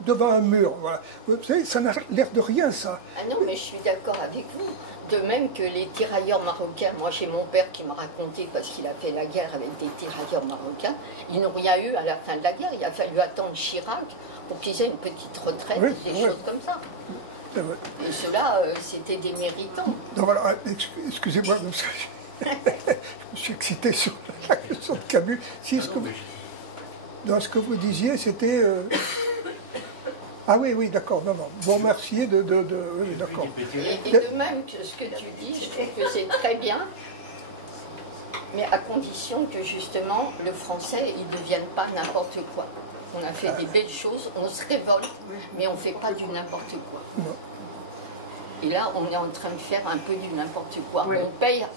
devant un mur. Voilà. Vous savez, ça n'a l'air de rien, ça. Ah non, mais je suis d'accord avec vous. De même que les tirailleurs marocains, moi j'ai mon père qui m'a raconté, parce qu'il a fait la guerre avec des tirailleurs marocains, ils n'ont rien eu à la fin de la guerre, il a fallu attendre Chirac pour qu'ils aient une petite retraite, des choses comme ça. Et ceux-là, c'était des méritants. Non, voilà, excusez-moi, je me suis excité sur la question de Camus. Si, dans ce que vous disiez, c'était... Ah oui, d'accord, non. Vous remerciez de oui, d'accord. Et de même que ce que tu dis, je trouve que c'est très bien. Mais à condition que justement le français il ne devienne pas n'importe quoi. On a fait des belles choses, on se révolte, mais on ne fait pas du n'importe quoi. Non. Et là, on est en train de faire un peu du n'importe quoi. Oui.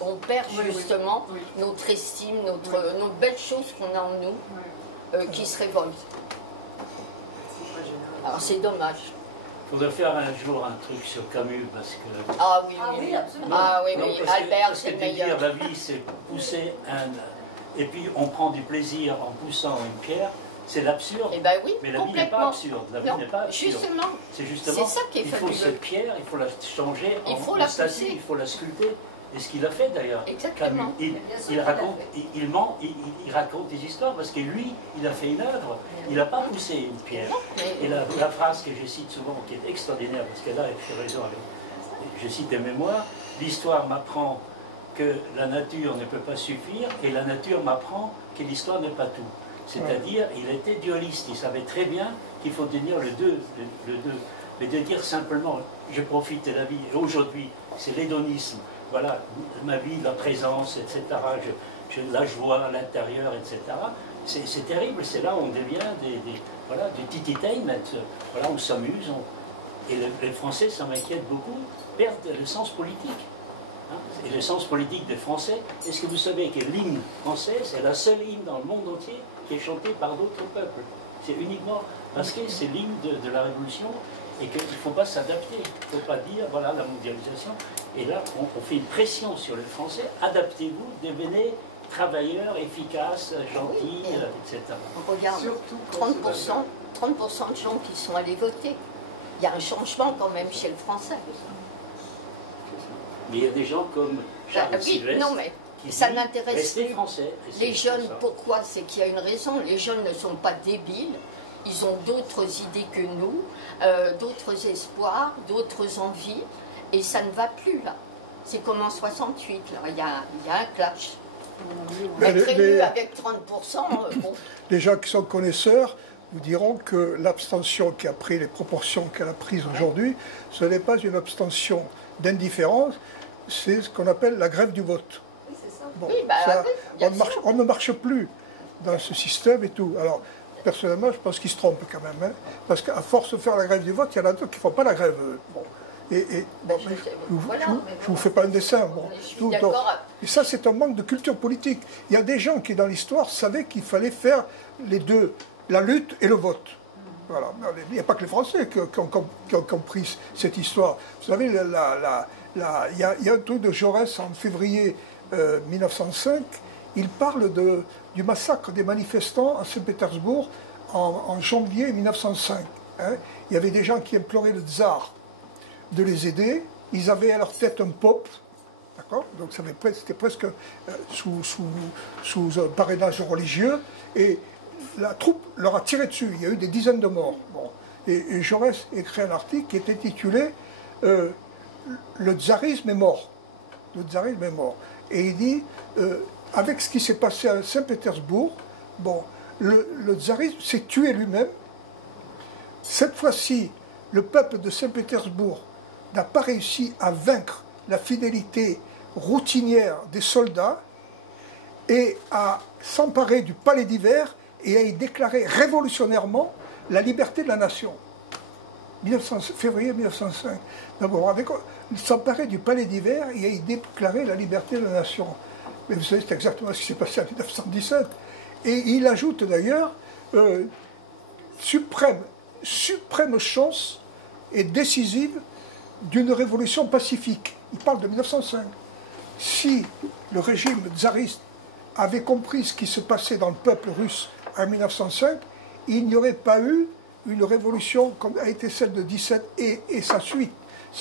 On perd justement oui. notre estime, nos belles choses qu'on a en nous qui se révoltent. C'est pas génial. Alors c'est dommage. Il faudrait faire un jour un truc sur Camus parce que. Ah oui, Ah oui, oui, absolument. Ah oui, Non, oui, parce que- Albert, parce que c'est le de meilleur. dire la vie, c'est pousser un. Et puis on prend du plaisir en poussant une pierre, c'est l'absurde. Eh bien oui, Mais la vie n'est pas complètement. absurde. La vie Non, n'est pas absurde. justement, C'est justement. c'est ça qui est il faut fabuleux. cette pierre, il faut la changer Il faut en la statue, pousser. il faut la sculpter. Et ce qu'il a fait d'ailleurs. Exactement. Camus. Bien sûr qu'il Il l'a raconte, fait. il ment, il raconte des histoires parce que lui, il a fait une œuvre. Il n'a pas poussé une pierre. mais- Et la phrase que je cite souvent, qui est extraordinaire, parce que là, j'ai raison avec. Je cite des mémoires. L'histoire m'apprend que la nature ne peut pas suffire, et la nature m'apprend que l'histoire n'est pas tout. C'est-à-dire, il était dualiste. Il savait très bien qu'il faut tenir le deux. Mais de dire simplement, je profite de la vie, et aujourd'hui, c'est l'hédonisme. Voilà, ma vie, la présence, etc. La joie à l'intérieur, etc. C'est terrible, c'est là où on devient voilà, du tititainment. Voilà, on s'amuse. Et les Français, ça m'inquiète beaucoup, perdent le sens politique. Hein. Et le sens politique des Français, est-ce que vous savez que l'hymne français, c'est la seule hymne dans le monde entier qui est chantée par d'autres peuples? C'est uniquement parce que c'est l'hymne de la Révolution et qu'il ne faut pas s'adapter. Il ne faut pas dire, voilà, la mondialisation. Et là, on fait une pression sur les Français. Adaptez-vous, devenez travailleurs, efficaces, gentils, Oui. etc. Regarde, Surtout quand 30% de gens qui sont allés voter. Il y a un changement quand même chez le Français. Mais il y a des gens comme Charles Oui, Sylvestre non mais qui ça dit, n'intéresse restez plus. français. Et c'est Les jeunes, ça. pourquoi? C'est qu'il y a une raison. Les jeunes ne sont pas débiles. Ils ont d'autres idées que nous, d'autres espoirs, d'autres envies. Et ça ne va plus là. C'est comme en 68, là. Il y a un clash. Mais Être élu avec 30%, bon. Les gens qui sont connaisseurs vous diront que l'abstention qui a pris les proportions qu'elle a prises aujourd'hui, ce n'est pas une abstention d'indifférence, c'est ce qu'on appelle la grève du vote. Oui, c'est ça. Bon, Oui, bah, ça, oui, bien sûr. on ne marche plus dans ce système et tout. Alors, personnellement, je pense qu'ils se trompent quand même. Hein, parce qu'à force de faire la grève du vote, il y en a d'autres qui ne font pas la grève. Bon. Bon, Je- mais voilà, je ne mais vous fais pas un dessin. Bon. Je suis Tout, d'accord. donc, et ça, c'est un manque de culture politique. Il y a des gens qui, dans l'histoire, savaient qu'il fallait faire les deux, la lutte et le vote. Voilà. Il n'y a pas que les Français qui ont compris cette histoire. Vous savez, il y a un truc de Jaurès en février 1905. Il parle du massacre des manifestants à Saint-Pétersbourg en janvier 1905. Hein. Il y avait des gens qui imploraient le tsar de les aider. Ils avaient à leur tête un pope. D'accord ? Donc c'était presque sous un parrainage religieux. Et la troupe leur a tiré dessus. Il y a eu des dizaines de morts. Bon. Et Jaurès écrit un article qui est intitulé Le tsarisme est mort. Le tsarisme est mort. Et il dit, avec ce qui s'est passé à Saint-Pétersbourg, bon, le tsarisme s'est tué lui-même. Cette fois-ci, le peuple de Saint-Pétersbourg n'a pas réussi à vaincre la fidélité routinière des soldats et à s'emparer du palais d'hiver et à y déclarer révolutionnairement la liberté de la nation. Février 1905. Donc, vous vous rendez compte, s'emparer du palais d'hiver et à y déclarer la liberté de la nation. Mais vous savez, c'est exactement ce qui s'est passé en 1917. Et il ajoute d'ailleurs, suprême chance et décisive d'une révolution pacifique. Il parle de 1905. Si le régime tsariste avait compris ce qui se passait dans le peuple russe en 1905, il n'y aurait pas eu une révolution comme a été celle de 17 et sa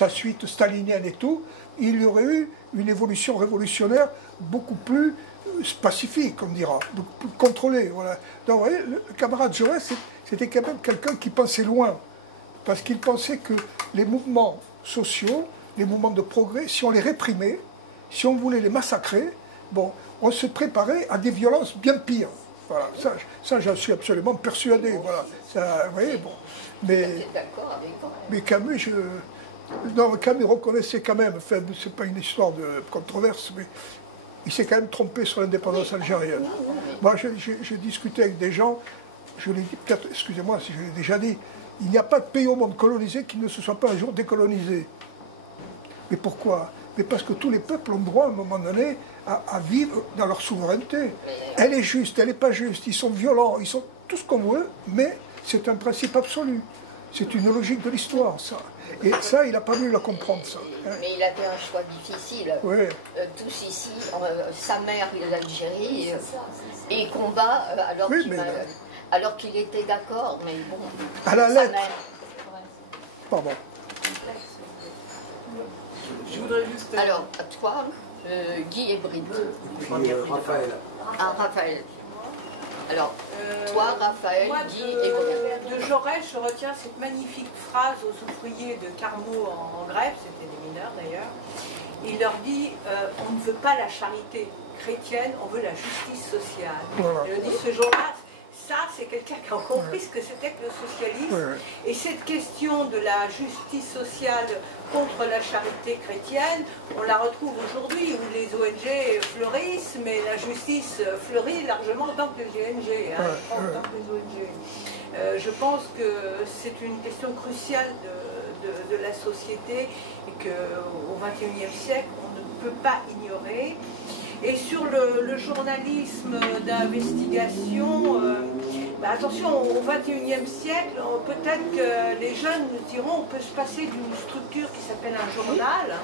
suite stalinienne et tout. Il y aurait eu une évolution révolutionnaire beaucoup plus pacifique, on dira, beaucoup plus contrôlée. Voilà. Donc, vous voyez, le camarade Jaurès, c'était quand même quelqu'un qui pensait loin, parce qu'il pensait que les mouvements sociaux, les mouvements de progrès, si on les réprimait, si on voulait les massacrer, bon, on se préparait à des violences bien pires. Voilà, ça j'en suis absolument persuadé. Voilà. Ça, vous voyez, bon. Mais Camus, Camus reconnaissait quand même, enfin, c'est pas une histoire de controverse, mais il s'est quand même trompé sur l'indépendance algérienne. Moi, j'ai discuté avec des gens, je l'ai dit peut-être, excusez-moi si je l'ai déjà dit, il n'y a pas de pays au monde colonisé qui ne se soit pas un jour décolonisé. Mais pourquoi? Mais parce que tous les peuples ont droit à un moment donné à vivre dans leur souveraineté. Elle est juste, elle n'est pas juste, ils sont violents, ils sont tout ce qu'on veut, mais c'est un principe absolu. C'est une logique de l'histoire, ça. Et ça, il n'a pas voulu la comprendre, ça. Mais il avait un choix difficile. Oui. Tous ici, sa mère est d'Algérie, et il combat alors qu'il était d'accord, mais bon. À la lettre. Pardon. Je voudrais juste... Alors, à toi, Guy et Britt. Raphaël. Ah, Raphaël. Alors, toi, Raphaël, moi, Guy et Britt. de Jaurès, je retiens cette magnifique phrase aux ouvriers de Carmaux en grève, c'était des mineurs d'ailleurs. Il leur dit on ne veut pas la charité chrétienne, on veut la justice sociale. Voilà. Il dit ce jour-là, ça c'est quelqu'un qui a compris ce que c'était que le socialisme. Ouais. Et cette question de la justice sociale contre la charité chrétienne, on la retrouve aujourd'hui où les ONG fleurissent, mais la justice fleurit largement autant que les ONG. Hein, autant que les ONG. Je pense que c'est une question cruciale de la société et qu'au XXIe siècle, on ne peut pas ignorer. Et sur le journalisme d'investigation, attention, au XXIe siècle, peut-être que les jeunes nous diront on peut se passer d'une structure qui s'appelle un journal,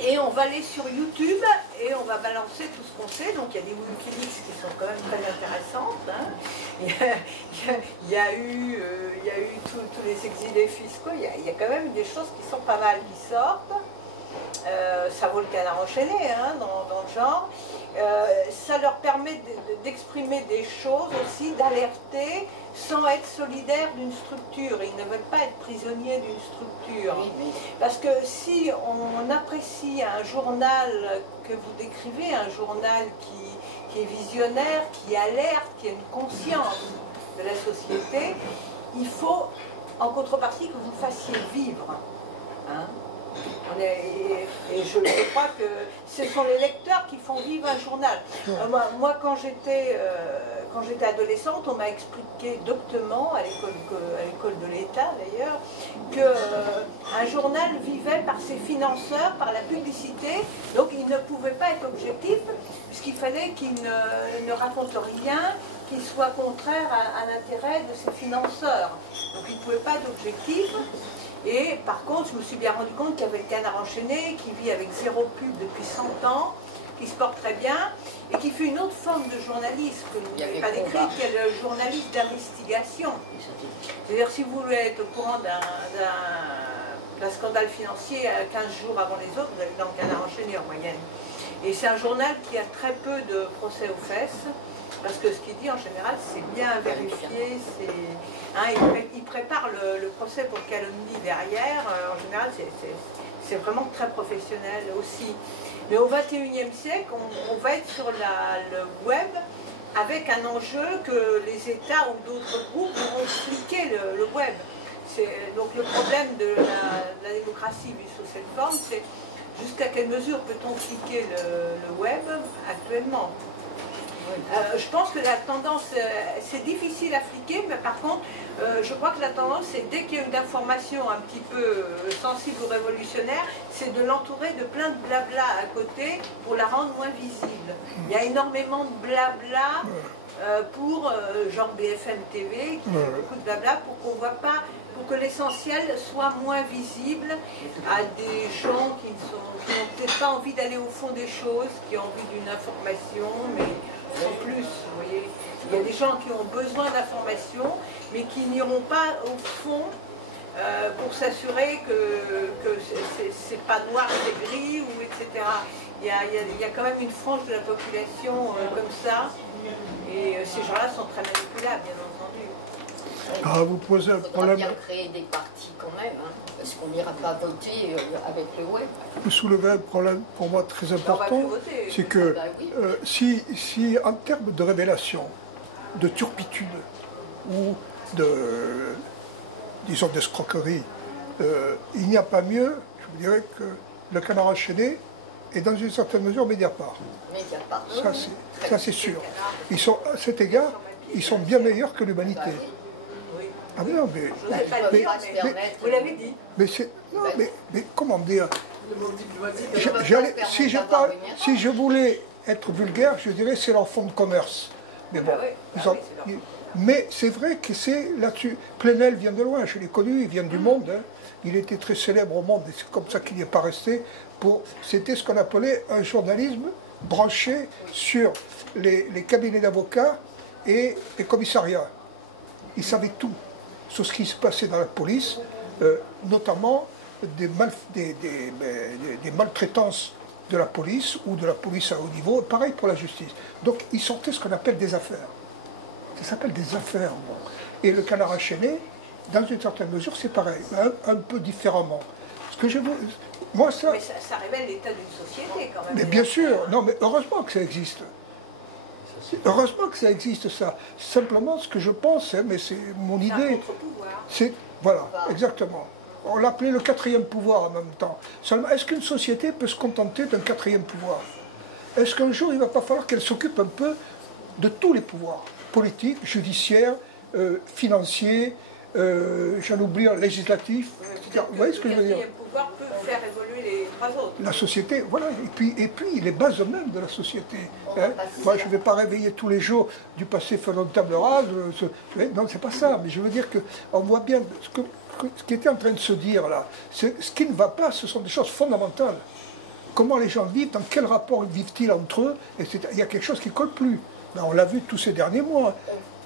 et on va aller sur YouTube et on va balancer tout ce qu'on sait. Donc il y a des Wikileaks qui sont quand même très intéressantes. Hein. Il y a eu tous les exilés fiscaux, il y a quand même des choses qui sont pas mal qui sortent. Ça vaut le canard enchaîné hein, dans le genre. Ça leur permet d'exprimer des choses aussi, d'alerter sans être solidaires d'une structure. Ils ne veulent pas être prisonniers d'une structure. Parce que si on apprécie un journal que vous décrivez, un journal qui est visionnaire, qui alerte, qui a une conscience de la société, il faut en contrepartie que vous fassiez vivre. Hein. Et je crois que ce sont les lecteurs qui font vivre un journal. Moi, quand j'étais adolescente, on m'a expliqué doctement, à l'école de l'État d'ailleurs, qu'un journal vivait par ses financeurs, par la publicité, donc il ne pouvait pas être objectif, puisqu'il fallait qu'il ne raconte rien qui soit contraire à l'intérêt de ses financeurs. Donc il ne pouvait pas être objectif. Et par contre, je me suis bien rendu compte qu'il y avait le canard enchaîné, qui vit avec zéro pub depuis 100 ans, qui se porte très bien, et qui fait une autre forme de journalisme que vous n'avez pas décrit, qui est le journalisme d'investigation. C'est-à-dire, si vous voulez être au courant d'un scandale financier 15 jours avant les autres, vous allez dans le canard enchaîné en moyenne. Et c'est un journal qui a très peu de procès aux fesses, parce que ce qu'il dit en général, c'est bien vérifié, il prépare le procès pour calomnie derrière. En général, c'est vraiment très professionnel aussi. Mais au XXIe siècle, on va être sur le web avec un enjeu que les États ou d'autres groupes vont fliquer le web. Donc le problème de la démocratie vue sous cette forme, c'est jusqu'à quelle mesure peut-on fliquer le web actuellement. Je pense que la tendance, c'est difficile à fliquer, mais par contre, je crois que la tendance, c'est dès qu'il y a une information un petit peu sensible ou révolutionnaire, c'est de l'entourer de plein de blabla à côté pour la rendre moins visible. Il y a énormément de blabla pour, genre BFM TV, qui fait beaucoup de blabla pour qu'on ne voit pas, pour que l'essentiel soit moins visible à des gens qui n'ont peut-être pas envie d'aller au fond des choses, qui ont envie d'une information, mais en plus, vous voyez, il y a des gens qui ont besoin d'informations, mais qui n'iront pas au fond pour s'assurer que c'est pas noir, c'est gris, ou etc. Il y a quand même une frange de la population comme ça, et ces gens-là sont très manipulables, bien entendu. Vous posez un problème. Il faudra bien créer des partis quand même, hein, parce qu'on n'ira pas voter avec le web. Vous soulevez un problème pour moi très important, c'est que si en termes de révélation, de turpitude ou disons d'escroquerie, il n'y a pas mieux, je vous dirais, que le canard enchaîné et dans une certaine mesure Mediapart. Mediapart. Ça c'est sûr. Ils sont, à cet égard, ils sont bien meilleurs que l'Humanité. Oui. Ah mais non, Je n'osais pas le dire, mais vous l'avez dit. mais c'est, non, mais comment dire, Le mot diplomatique. si je voulais être vulgaire, je dirais c'est leur fonds de commerce. Mais bon, mais c'est vrai que c'est là-dessus. Plenel vient de loin, je l'ai connu, il vient du monde. Hein. Il était très célèbre au monde et c'est comme ça qu'il n'y est pas resté. C'était ce qu'on appelait un journalisme branché sur les cabinets d'avocats et les commissariats. Il savait tout sur ce qui se passait dans la police, notamment des maltraitances de la police ou de la police à haut niveau, pareil pour la justice. Donc il sortait ce qu'on appelle des affaires. Ça s'appelle des affaires. Bon. Et le Canard enchaîné, dans une certaine mesure, c'est pareil, un peu différemment. Ce que je veux, moi, ça... Mais ça révèle l'état d'une société quand même. Mais bien sûr, non, mais heureusement que ça existe. Heureusement que ça existe, ça. Simplement, ce que je pense, hein, mais c'est mon idée, c'est... Voilà, exactement. On l'appelait le quatrième pouvoir en même temps. Seulement, est-ce qu'une société peut se contenter d'un quatrième pouvoir? Est-ce qu'un jour, il ne va pas falloir qu'elle s'occupe un peu de tous les pouvoirs? Politiques, judiciaires, financiers, j'en oublie, législatifs, etc. Vous voyez ce que je veux dire? Le pouvoir peut faire évoluer les trois autres. La société, voilà, et puis les bases mêmes de la société. Hein. Moi, je ne vais pas réveiller tous les jours du passé faisant une table rase. Non, c'est pas ça, mais je veux dire qu'on voit bien ce qui était en train de se dire là. Ce qui ne va pas, ce sont des choses fondamentales. Comment les gens vivent, dans quel rapport vivent-ils entre eux, etc. Il y a quelque chose qui ne colle plus. Ben, on l'a vu tous ces derniers mois.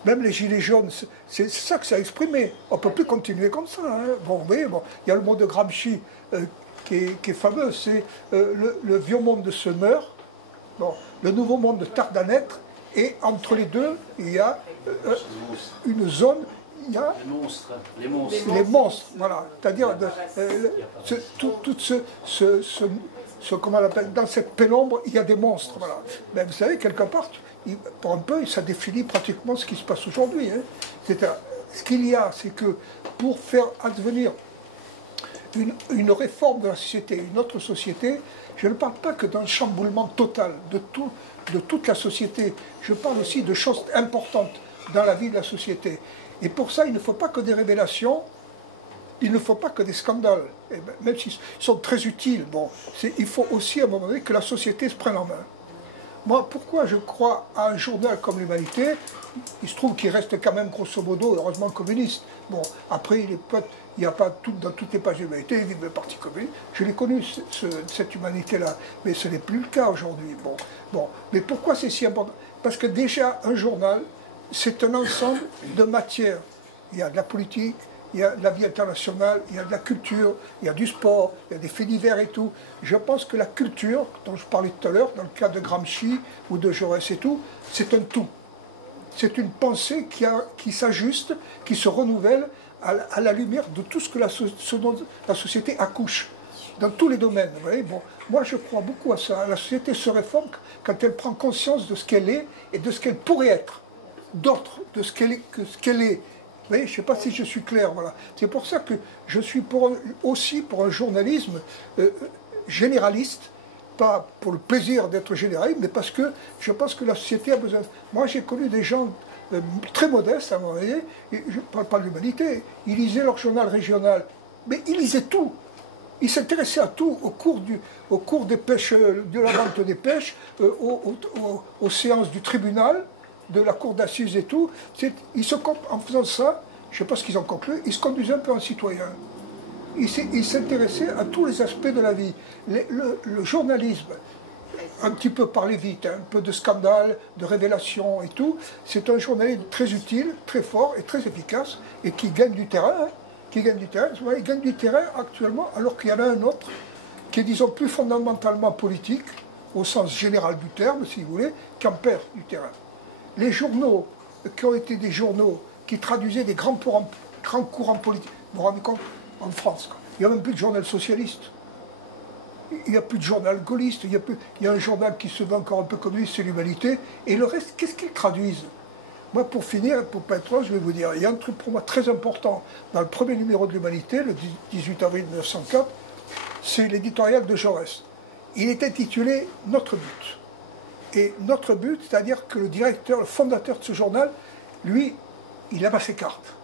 Même les gilets jaunes, c'est ça que ça a exprimé. On ne peut plus continuer comme ça. Hein. Bon, oui, bon, il y a le mot de Gramsci qui est fameux, c'est le vieux monde se meurt, bon, le nouveau monde tarde à naître, et entre les deux, il y a une zone, il y a les monstres, voilà. C'est-à-dire comment on appelle, dans cette pénombre, il y a des monstres, voilà. Mais vous savez, quelque part, pour un peu, ça définit pratiquement ce qui se passe aujourd'hui. Hein. C'est-à-dire, ce qu'il y a, c'est que pour faire advenir une réforme de la société, une autre société, je ne parle pas que d'un chamboulement total de toute la société, je parle aussi de choses importantes dans la vie de la société. Et pour ça, il ne faut pas que des révélations, il ne faut pas que des scandales, et même s'ils sont très utiles, bon, il faut aussi à un moment donné que la société se prenne en main. Moi, pourquoi je crois à un journal comme l'Humanité? Il se trouve qu'il reste quand même grosso modo, heureusement, communiste. Bon, après, il n'y a pas dans toutes les pages de l'Humanité, il vive le Parti communiste. Je l'ai connu, cette Humanité-là, mais ce n'est plus le cas aujourd'hui. Bon. Mais pourquoi c'est si important? Parce que déjà, un journal, c'est un ensemble de matières. Il y a de la politique, il y a de la vie internationale, il y a de la culture, il y a du sport, il y a des faits divers et tout. Je pense que la culture, dont je parlais tout à l'heure, dans le cas de Gramsci ou de Jaurès et tout, c'est un tout. C'est une pensée qui s'ajuste, qui se renouvelle à la lumière de tout ce dont la société accouche, dans tous les domaines. Vous voyez, bon, moi, je crois beaucoup à ça. La société se réforme quand elle prend conscience de ce qu'elle est et de ce qu'elle pourrait être, d'autre de ce qu'elle est, que ce qu'elle est. Vous voyez, je ne sais pas si je suis clair, voilà. C'est pour ça que je suis aussi pour un journalisme généraliste, pas pour le plaisir d'être généraliste, mais parce que je pense que la société a besoin. Moi, j'ai connu des gens très modestes, à un moment donné, et je ne parle pas de l'Humanité, ils lisaient leur journal régional, mais ils lisaient tout. Ils s'intéressaient à tout, au cours des pêches, de la vente des pêches, aux séances du tribunal, de la cour d'assises et tout. En faisant ça, je ne sais pas ce qu'ils ont conclu, ils se conduisaient un peu en citoyen. Ils s'intéressaient à tous les aspects de la vie. Le journalisme, un petit peu parler vite, hein, un peu de scandale, de révélation et tout, c'est un journalisme très utile, très fort et très efficace, et qui gagne du terrain. Hein, il gagne du terrain actuellement, alors qu'il y en a un autre qui est, disons, plus fondamentalement politique, au sens général du terme, si vous voulez, qui en perd du terrain. Les journaux, qui ont été des journaux qui traduisaient des grands courants politiques, vous vous rendez compte, en France, il n'y a même plus de journal socialiste. Il n'y a plus de journal gaulliste, il y a un journal qui se veut encore un peu communiste, c'est l'Humanité, et le reste, qu'est-ce qu'ils traduisent? Moi, pour finir, pour ne pas être loin, je vais vous dire, il y a un truc pour moi très important dans le premier numéro de l'Humanité, le 18 avril 1904, c'est l'éditorial de Jaurès. il est intitulé « Notre but ». Et notre but, c'est-à-dire que le directeur, le fondateur de ce journal, lui, il a ses cartes.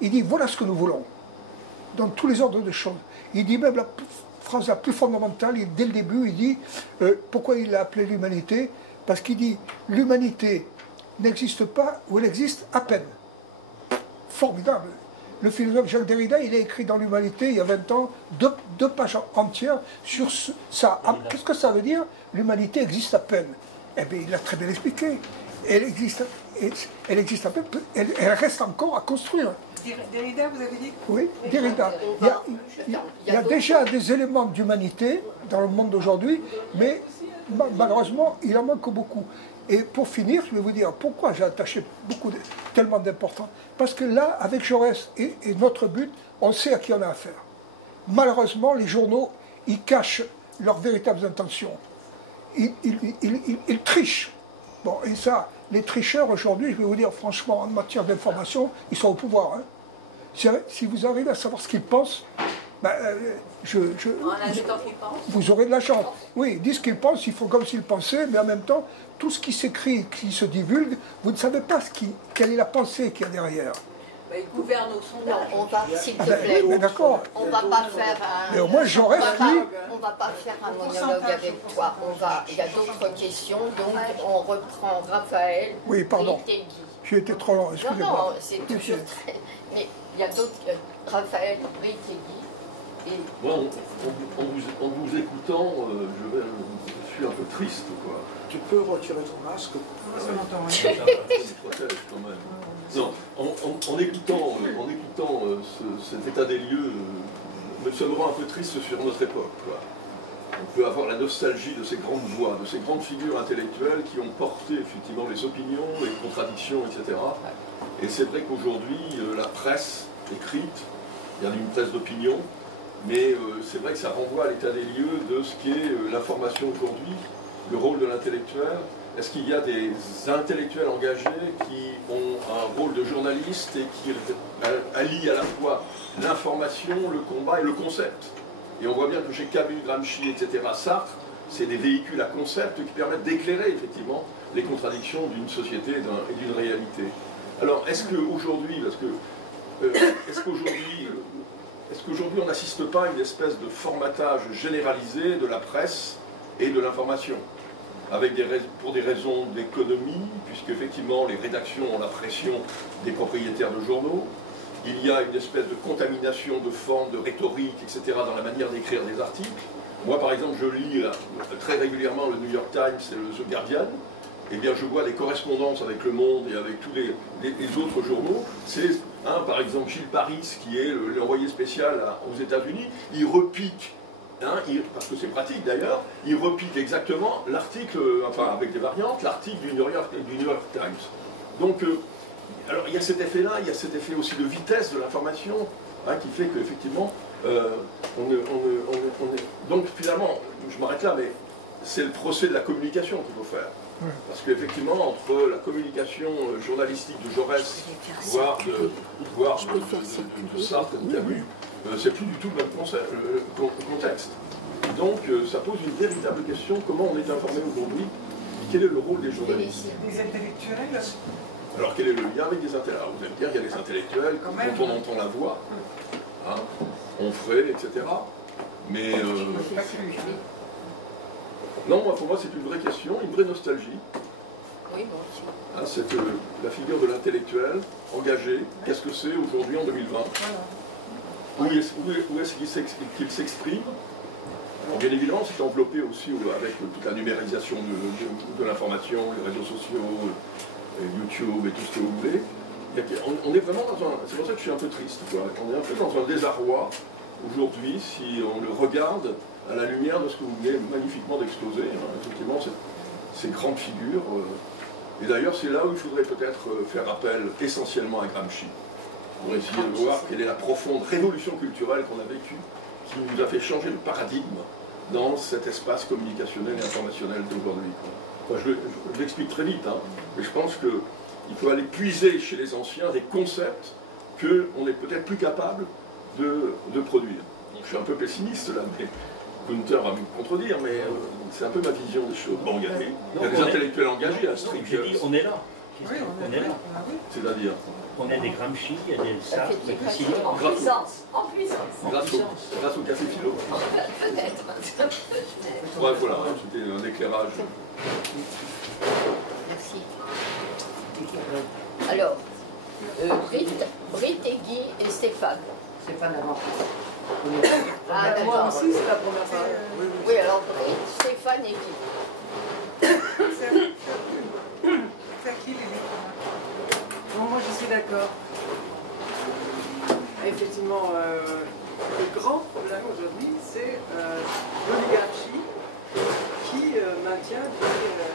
Il dit, voilà ce que nous voulons, dans tous les ordres de choses. Il dit même la phrase la plus fondamentale, dès le début, il dit, pourquoi il l'a appelé l'humanité? Parce qu'il dit, l'humanité n'existe pas ou elle existe à peine. Formidable. Le philosophe Jacques Derrida, il a écrit dans l'Humanité, il y a 20 ans, deux pages entières sur ça. Qu'est-ce que ça veut dire? L'humanité existe à peine. Eh bien, il l'a très bien expliqué. Elle existe à peine, elle reste encore à construire. Derrida, vous avez dit? Oui, Derrida. Il y a déjà des éléments d'humanité dans le monde d'aujourd'hui, mais malheureusement, il en manque beaucoup. Et pour finir, je vais vous dire pourquoi j'ai attaché tellement d'importance. Parce que là, avec Jaurès et notre but, on sait à qui on a affaire. Malheureusement, les journaux, ils cachent leurs véritables intentions. Ils trichent. Bon, et ça, les tricheurs aujourd'hui, je vais vous dire franchement, en matière d'information, ils sont au pouvoir. Hein. Si vous arrivez à savoir ce qu'ils pensent, ben, vous aurez de la chance. Oui, ils disent ce qu'ils pensent, ils font comme s'ils pensaient, mais en même temps, tout ce qui s'écrit, qui se divulgue, vous ne savez pas quelle est la pensée qu'il y a derrière. Bah, ils gouvernent au sondage. On va, s'il te plaît, d'accord. On va pas faire un... Mais au moins, j'aurais on va pas faire un monologue avec toi. Il y a d'autres questions, donc on reprend Raphaël. Oui, pardon. J'ai été trop long, excusez-moi. Non, c'est toujours très... Mais il y a d'autres... Raphaël Britegui. Moi, en vous écoutant, je suis un peu triste, quoi. Tu peux retirer ton masque? Parce qu'on entend Ça protège quand même. Non, en écoutant cet état des lieux, ça me rend un peu triste sur notre époque, quoi. On peut avoir la nostalgie de ces grandes voix, de ces grandes figures intellectuelles qui ont porté effectivement les opinions, les contradictions, etc. Et c'est vrai qu'aujourd'hui, la presse écrite, il y a une presse d'opinion, mais c'est vrai que ça renvoie à l'état des lieux de ce qu'est l'information aujourd'hui, le rôle de l'intellectuel. Est-ce qu'il y a des intellectuels engagés qui ont un rôle de journaliste et qui allient à la fois l'information, le combat et le concept? Et on voit bien que chez Camus, Gramsci, etc., Sartre, c'est des véhicules à concept qui permettent d'éclairer effectivement les contradictions d'une société et d'une réalité. Alors, est-ce qu'aujourd'hui, on n'assiste pas à une espèce de formatage généralisé de la presse et de l'information, pour des raisons d'économie, puisque effectivement les rédactions ont la pression des propriétaires de journaux, il y a une espèce de contamination de forme, de rhétorique, etc. dans la manière d'écrire des articles. Moi par exemple, je lis très régulièrement le New York Times et le The Guardian. Eh bien, je vois des correspondances avec Le Monde et avec tous les autres journaux. C'est, par exemple, Gilles Paris, qui est l'envoyé spécial aux États-Unis, il repique, parce que c'est pratique d'ailleurs, il repique exactement l'article, enfin avec des variantes, l'article du New York Times. Donc, alors il y a cet effet-là, il y a cet effet aussi de vitesse de l'information, qui fait qu'effectivement, donc finalement, je m'arrête là, mais c'est le procès de la communication qu'il faut faire. Parce qu'effectivement, entre la communication journalistique de Jaurès, voire de Sartre et de Camus, c'est plus du tout le même contexte. Donc ça pose une véritable question, comment on est informé aujourd'hui, et quel est le rôle des journalistes? Des intellectuels? Alors quel est le lien avec des intellectuels? Alors, vous allez me dire, il y a des intellectuels, quand on entend la voix, Onfray, etc. Mais... non, pour moi, c'est une vraie question, une vraie nostalgie. Oui, moi aussi. C'est la figure de l'intellectuel engagé. Qu'est-ce que c'est aujourd'hui en 2020? Où est-ce qu'il s'exprime? Bien évidemment, c'est enveloppé aussi avec toute la numérisation de l'information, les réseaux sociaux, YouTube et tout ce que vous voulez. On est vraiment dans un... C'est pour ça que je suis un peu triste, quoi. On est un peu dans un désarroi aujourd'hui, si on le regarde à la lumière de ce que vous venez magnifiquement d'exposer, effectivement, ces grandes figures. Et d'ailleurs, c'est là où il faudrait peut-être faire appel essentiellement à Gramsci, pour essayer de voir quelle est la profonde révolution culturelle qu'on a vécue, qui nous a fait changer de paradigme dans cet espace communicationnel et informationnel d'aujourd'hui. Enfin, je l'explique très vite, mais je pense qu'il faut aller puiser chez les anciens des concepts qu'on est peut-être plus capable de produire. Je suis un peu pessimiste là, Gunther va me contredire, mais c'est un peu ma vision des choses. Bon, il y a des intellectuels engagés à Strict. J'ai dit, on est là. Oui, On est là. C'est-à-dire On a des Gramsci, il y a des Sartre, il y a des Sillon. En puissance, en puissance. grâce au café philo. Peut-être. Ouais, voilà, c'était un éclairage. Merci. Alors, Britt et Guy et Stéphane. Stéphane avant. Ah, Moi d'accord. aussi, c'est la première fois. Oui, alors Britt, Stéphane et Guy. C'est qui les Bon, moi, je suis d'accord. Effectivement, le grand problème aujourd'hui, c'est l'oligarchie qui maintient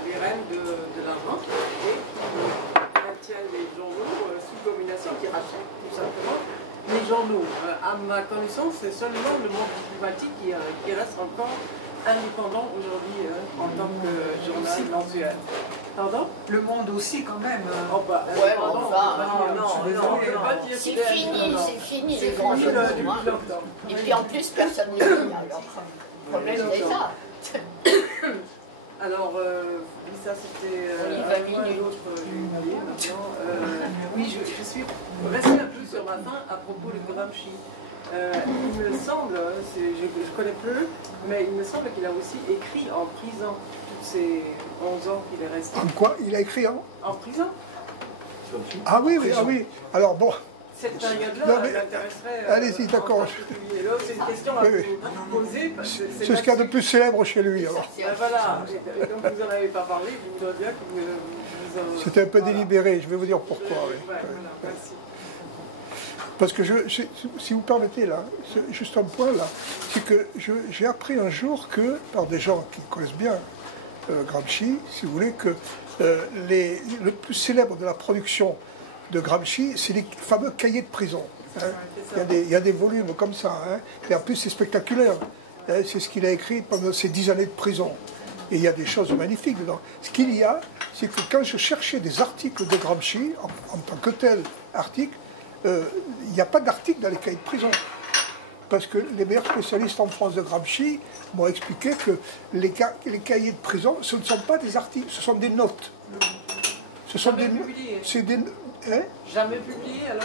les rênes de l'argent et qui maintient les journaux sous domination, qui rachètent tout simplement les journaux. À ma connaissance, c'est seulement le monde diplomatique qui reste encore indépendant aujourd'hui en tant que journal mensuel. Pardon? Le Monde aussi, quand même. Oh, bah, Ouais, pardon, enfin, je suis désolé, on peut pas dire C'est qu'il est fini, indépendant. c'est fini C'est les grands fini journaux. depuis Hein. longtemps. Et puis en plus, personne ne lit. Alors, le problème c'est ça. Alors, oui, ça c'était On y va un point, minute. l'autre oublié maintenant. Oui, je suis restée un peu sur ma faim à propos de Gramsci. Il me semble, je connais peu, mais il me semble qu'il a aussi écrit en prison tous ces 11 ans qu'il est resté. En quoi? Il a écrit En prison? Ah oui, oui, ah oui. Alors bon, Cette Non, période-là, mais- elle m'intéresserait. allez-y, en d'accord. particulier. Là, c'est une question à Oui, oui. vous poser. Parce que c'est ce qu'il y a de plus célèbre chez lui. Alors. Voilà, et donc vous n'en avez pas parlé, je voudrais bien que vous en... C'était un peu Voilà. délibéré, je vais vous dire pourquoi. Oui. Ouais, voilà, merci. Parce que, si vous permettez, là, juste un point, là, c'est que j'ai appris un jour que, par des gens qui connaissent bien Gramsci, si vous voulez, que le plus célèbre de la production de Gramsci, c'est les fameux cahiers de prison. Hein. Il y a des volumes comme ça, hein. Et en plus c'est spectaculaire. Hein. C'est ce qu'il a écrit pendant ces 10 années de prison. Et il y a des choses magnifiques dedans. Ce qu'il y a, c'est que quand je cherchais des articles de Gramsci, en tant que tel article, il n'y a pas d'article dans les cahiers de prison. Parce que les meilleurs spécialistes en France de Gramsci m'ont expliqué que les cahiers de prison, ce ne sont pas des articles, ce sont des notes. Ce sont Jamais des publié. c'est des hein? Jamais publié alors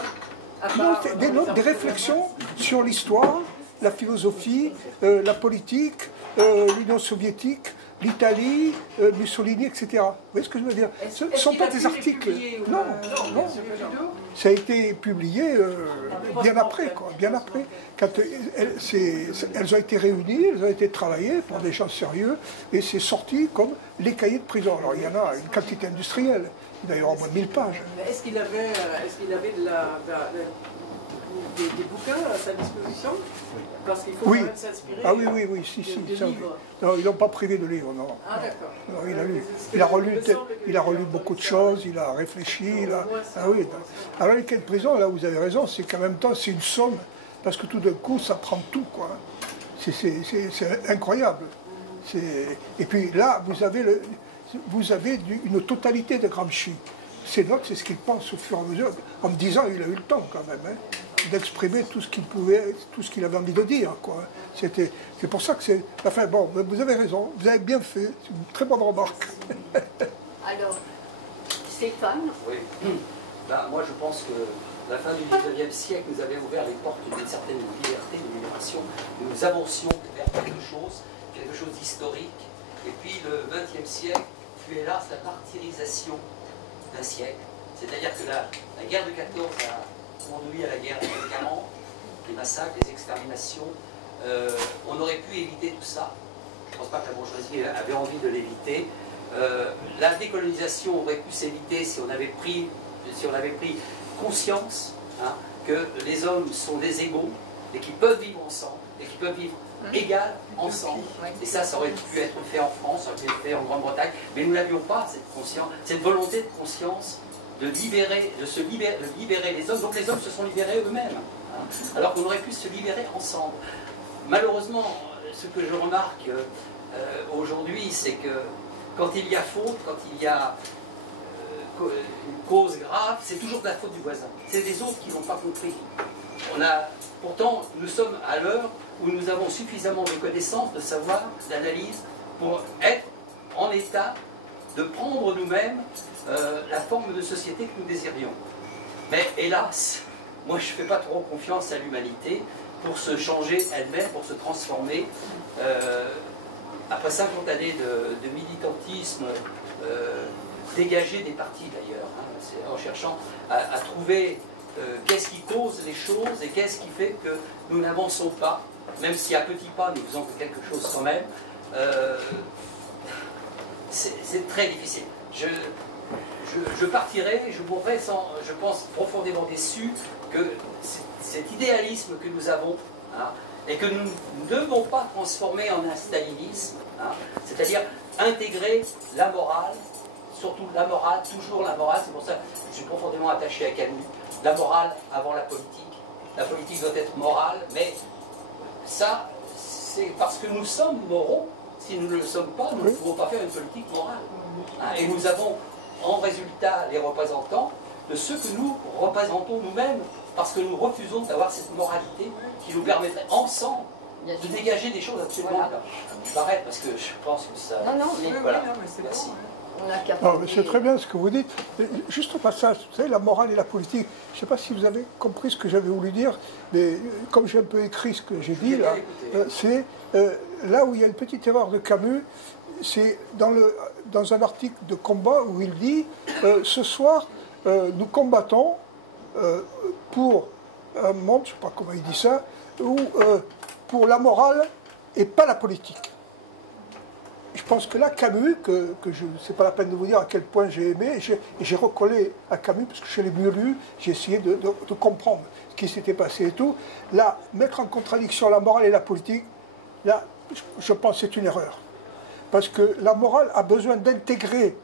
À Non, part, c'est des dans notes, les des articles réflexions sur l'histoire, la philosophie, la politique, l'Union soviétique, l'Italie, Mussolini, etc. Vous voyez ce que je veux dire? Ce ne sont pas des articles. Non, non. Ça a été publié bien après, quoi, bien après. Quand elles ont été réunies, elles ont été travaillées par des gens sérieux, et c'est sorti comme les cahiers de prison. Alors il y en a une quantité industrielle, d'ailleurs au moins 1000 pages. Mais est-ce qu'il avait, des bouquins à sa disposition? Parce qu'il faut Oui. quand même s'inspirer. Ah oui, oui, oui, si, si. de ça, oui. livres. Non, ils n'ont pas privé de livres, non. Ah d'accord. Non, il a lu. Il Il a relu beaucoup de choses, il a réfléchi. Ah oui. Alors les cahiers de prison, là vous avez raison, c'est qu'en même temps c'est une somme, parce que tout d'un coup ça prend tout, quoi. C'est incroyable. Et puis là, vous avez une totalité de Gramsci. Ces notes, c'est ce qu'il pense au fur et à mesure. En me disant, il a eu le temps quand même, hein, d'exprimer tout ce qu'il pouvait, tout ce qu'il avait envie de dire, quoi. C'est pour ça que c'est... Enfin bon, vous avez raison, vous avez bien fait, c'est une très bonne remarque. Alors, Stéphane, Oui. Ben, moi, je pense que la fin du 19e siècle nous avait ouvert les portes d'une certaine liberté, de libération. Nous avancions vers quelque chose d'historique. Et puis le 20e siècle fut hélas la martyrisation d'un siècle. C'est-à-dire que la guerre de 14 a conduit à la guerre de 40, les massacres, les exterminations. On aurait pu éviter tout ça. Je ne pense pas que la bourgeoisie avait envie de l'éviter. La décolonisation aurait pu s'éviter si on avait pris conscience, hein, que les hommes sont des égaux et qu'ils peuvent vivre ensemble et qu'ils peuvent vivre égal ensemble. Et ça aurait pu être fait en France, ça aurait pu être fait en Grande-Bretagne, mais nous n'avions pas cette volonté de conscience de libérer les hommes. Donc les hommes se sont libérés eux-mêmes, hein, alors qu'on aurait pu se libérer ensemble. Malheureusement, ce que je remarque aujourd'hui, c'est que quand il y a faute, quand il y a une cause grave, c'est toujours de la faute du voisin. C'est les autres qui n'ont pas compris. Pourtant, nous sommes à l'heure où nous avons suffisamment de connaissances, de savoir, d'analyse, pour être en état de prendre nous-mêmes la forme de société que nous désirions. Mais hélas, moi je ne fais pas trop confiance à l'humanité pour se changer elle-même, pour se transformer. Après 50 années de militantisme, dégagé des partis d'ailleurs, hein, en cherchant à trouver qu'est-ce qui cause les choses et qu'est-ce qui fait que nous n'avançons pas, même si à petits pas nous faisons quelque chose quand même, c'est très difficile. Je partirai, je mourrai sans, je pense, profondément déçu que cet idéalisme que nous avons, hein, et que nous ne devons pas transformer en un stalinisme, hein, c'est-à-dire intégrer la morale, surtout la morale, toujours la morale, c'est pour ça que je suis profondément attaché à Camus, la morale avant la politique doit être morale, mais ça, c'est parce que nous sommes moraux. Si nous ne le sommes pas, nous ne pouvons pas faire une politique morale. Hein, et nous avons en résultat les représentants de ceux que nous représentons nous-mêmes, parce que nous refusons d'avoir cette moralité qui nous permettrait ensemble de dégager des choses absolument. Voilà. Je m'arrête parce que je pense que ça. Non, mais voilà. Merci. C'est très bien ce que vous dites. Juste au passage, vous savez, la morale et la politique, je ne sais pas si vous avez compris ce que j'avais voulu dire, mais comme j'ai un peu écrit ce que j'ai dit, là, c'est là où il y a une petite erreur de Camus, c'est dans un article de Combat où il dit ce soir, nous combattons pour un monde, je ne sais pas comment il dit ça, ou pour la morale et pas la politique. Je pense que là, Camus, c'est pas la peine de vous dire à quel point j'ai aimé, et j'ai recollé à Camus, parce que je l'ai mieux lu, j'ai essayé de comprendre ce qui s'était passé et tout. Là, mettre en contradiction la morale et la politique, là, je pense que c'est une erreur. Parce que la morale a besoin d'intégrer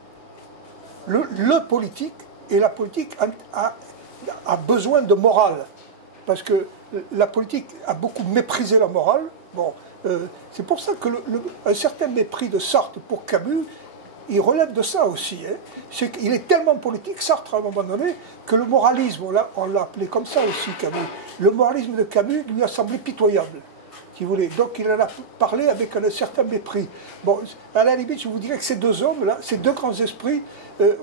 le politique, et la politique a besoin de morale. Parce que la politique a beaucoup méprisé la morale. Bon, c'est pour ça que un certain mépris de Sartre pour Camus, il relève de ça aussi. Hein. C'est qu'il est tellement politique, Sartre, à un moment donné, que le moralisme, on l'a appelé comme ça aussi, Camus. Le moralisme de Camus lui a semblé pitoyable, si vous voulez. Donc il en a parlé avec un certain mépris. Bon, à la limite, je vous dirais que ces deux hommes-là, ces deux grands esprits,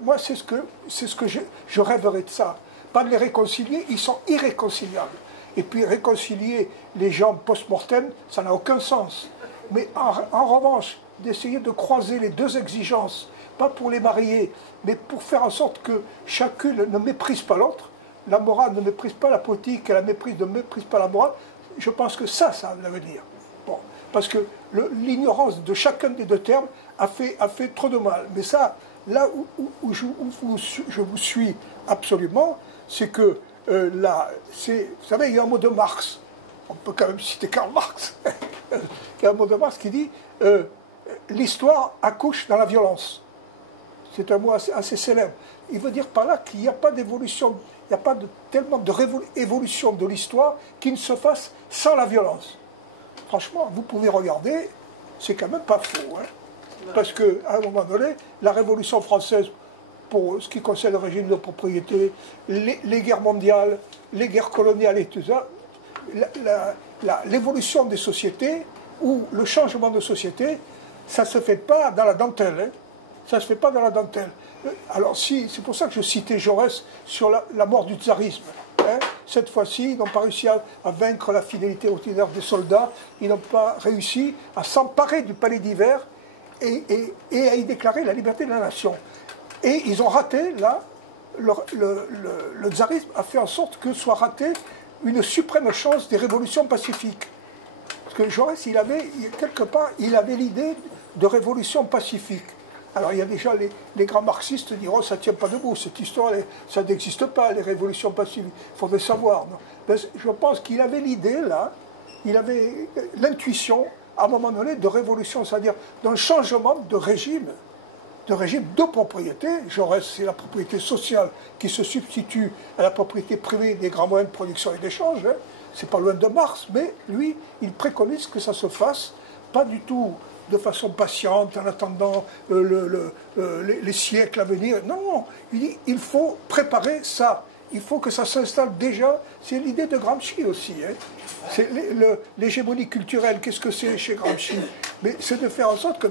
moi, c'est ce que je rêverais de ça. Pas de les réconcilier, ils sont irréconciliables. Et puis réconcilier les gens post-mortem, ça n'a aucun sens. Mais en revanche, d'essayer de croiser les deux exigences, pas pour les marier, mais pour faire en sorte que chacune ne méprise pas l'autre, la morale ne méprise pas la politique, et la méprise ne méprise pas la morale, je pense que ça a de l'avenir. Bon, parce que l'ignorance de chacun des deux termes a fait trop de mal. Mais ça, là où je vous suis absolument, c'est que vous savez, il y a un mot de Marx, on peut quand même citer Karl Marx, il y a un mot de Marx qui dit l'histoire accouche dans la violence. C'est un mot assez célèbre. Il veut dire par là qu'il n'y a pas d'évolution, il n'y a pas tellement d'évolution de l'histoire qui ne se fasse sans la violence. Franchement, vous pouvez regarder, c'est quand même pas faux. Hein, parce qu'à un moment donné, la Révolution française, pour ce qui concerne le régime de propriété, les guerres mondiales, les guerres coloniales et tout ça, l'évolution des sociétés ou le changement de société, ça ne se fait pas dans la dentelle. Hein. Ça ne se fait pas dans la dentelle. Alors c'est pour ça que je citais Jaurès sur la mort du tsarisme. Hein. Cette fois-ci, ils n'ont pas réussi à vaincre la fidélité ordinaire des soldats, ils n'ont pas réussi à s'emparer du palais d'hiver et à y déclarer la liberté de la nation. Et ils ont raté, là, le tsarisme a fait en sorte que soit ratée une suprême chance des révolutions pacifiques. Parce que Jaurès, quelque part, il avait l'idée de révolution pacifique. Alors il y a déjà les grands marxistes qui diront ça ne tient pas debout, cette histoire, ça n'existe pas, les révolutions pacifiques, il faudrait savoir. Non. Mais je pense qu'il avait l'idée, là, il avait l'intuition, à un moment donné, de révolution, c'est-à-dire d'un changement de régime de propriété. Jaurès, c'est la propriété sociale qui se substitue à la propriété privée des grands moyens de production et d'échange. Hein. C'est pas loin de Marx, mais lui, il préconise que ça se fasse pas du tout de façon patiente, en attendant les siècles à venir. Non, il dit il faut préparer ça. il faut que ça s'installe déjà. C'est l'idée de Gramsci aussi. Hein. C'est l'hégémonie culturelle. Qu'est-ce que c'est chez Gramsci? Mais c'est de faire en sorte que...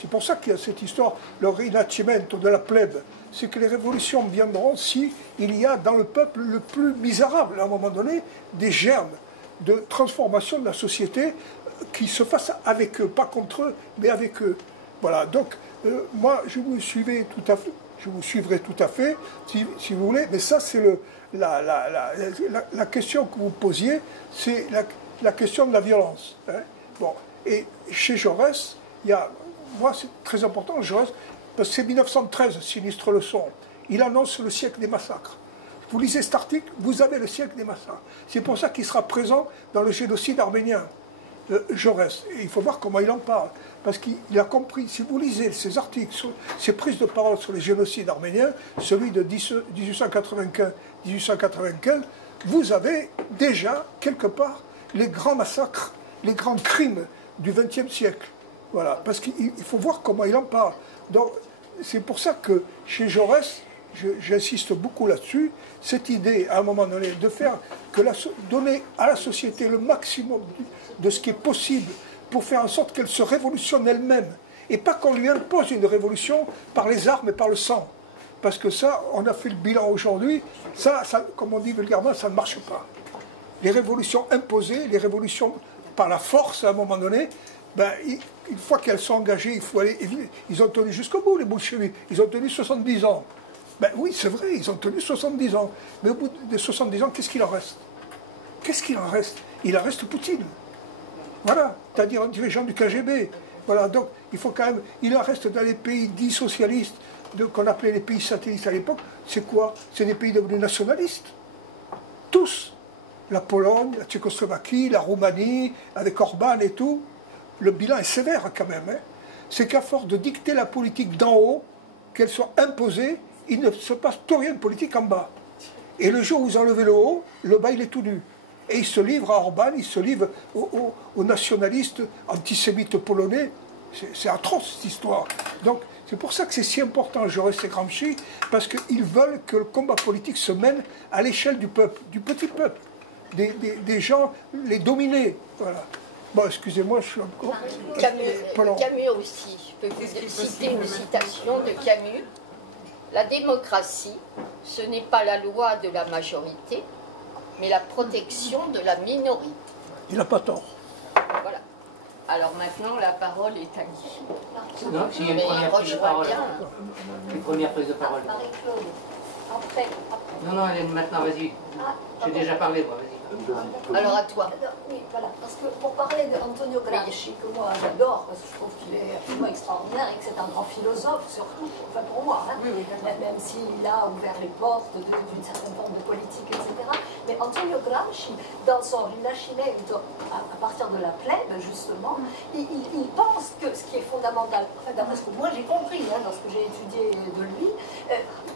C'est pour ça qu'il y a cette histoire, le rinascimento de la plèbe. C'est que les révolutions viendront si il y a dans le peuple le plus misérable, à un moment donné, des germes de transformation de la société qui se fassent avec eux, pas contre eux, mais avec eux. Voilà, donc moi je vous suivrai tout à fait, si vous voulez, mais ça c'est la question que vous posiez, c'est la question de la violence. Hein. Bon, et chez Jaurès, il y a, moi c'est très important, Jaurès, parce que c'est 1913, sinistre leçon, il annonce le siècle des massacres. Vous lisez cet article, vous avez le siècle des massacres. C'est pour ça qu'il sera présent dans le génocide arménien, Jaurès. Et il faut voir comment il en parle. Parce qu'il a compris, si vous lisez ses articles, ses prises de parole sur les génocides arméniens, celui de 1895, vous avez déjà, quelque part, les grands massacres, les grands crimes du XXe siècle. Voilà. Parce qu'il faut voir comment il en parle. Donc, c'est pour ça que chez Jaurès, j'insiste beaucoup là-dessus, cette idée, à un moment donné, de faire donner à la société le maximum de ce qui est possible pour faire en sorte qu'elle se révolutionne elle-même, et pas qu'on lui impose une révolution par les armes et par le sang. Parce que ça, on a fait le bilan aujourd'hui, ça, comme on dit vulgairement, ça ne marche pas. Les révolutions imposées, les révolutions par la force, à un moment donné, ben, une fois qu'elles sont engagées, il faut aller... Ils ont tenu jusqu'au bout, les bolcheviks. Ils ont tenu 70 ans. Ben oui, c'est vrai, ils ont tenu 70 ans. Mais au bout de 70 ans, qu'est-ce qu'il en reste? Qu'est-ce qu'il en reste? Il en reste Poutine. Voilà, c'est-à-dire un dirigeant du KGB. Voilà, donc il faut quand même... Il en reste dans les pays dits socialistes, qu'on appelait les pays satellites à l'époque. C'est quoi? C'est des pays devenus nationalistes. Tous. La Pologne, la Tchécoslovaquie, la Roumanie, avec Orban et tout. Le bilan est sévère quand même. Hein. C'est qu'à force de dicter la politique d'en haut, qu'elle soit imposée, il ne se passe plus rien de politique en bas. Et le jour où vous enlevez le haut, le bas il est tout nu. Et il se livre à Orban, il se livre aux nationalistes antisémites polonais. C'est atroce cette histoire. Donc c'est pour ça que c'est si important, Jaurès et Gramsci, parce qu'ils veulent que le combat politique se mène à l'échelle du peuple, du petit peuple, des gens, les dominés. Voilà. Bon, excusez-moi, je suis encore... Camus aussi. Je peux vous citer une citation de Camus. La démocratie, ce n'est pas la loi de la majorité, mais la protection de la minorité. Il n'a pas tort. Voilà. Alors maintenant, la parole est à Guy. Non, s'il y a une première prise de parole. Une première prise de parole. Après. Non, non, Hélène, maintenant, vas-y. J'ai déjà parlé, moi, vas-y. Alors à toi. Oui, voilà. Parce que pour parler d'Antonio Gramsci, que moi j'adore, parce que je trouve qu'il est absolument extraordinaire et que c'est un grand philosophe, surtout, enfin pour moi, hein, même s'il a ouvert les portes d'une certaine forme de politique, etc. Mais Antonio Gramsci, dans son Rinascimento, à partir de la plèbe, justement, il pense que ce qui est fondamental, enfin, d'après ce que moi j'ai compris, hein, dans ce que j'ai étudié de lui,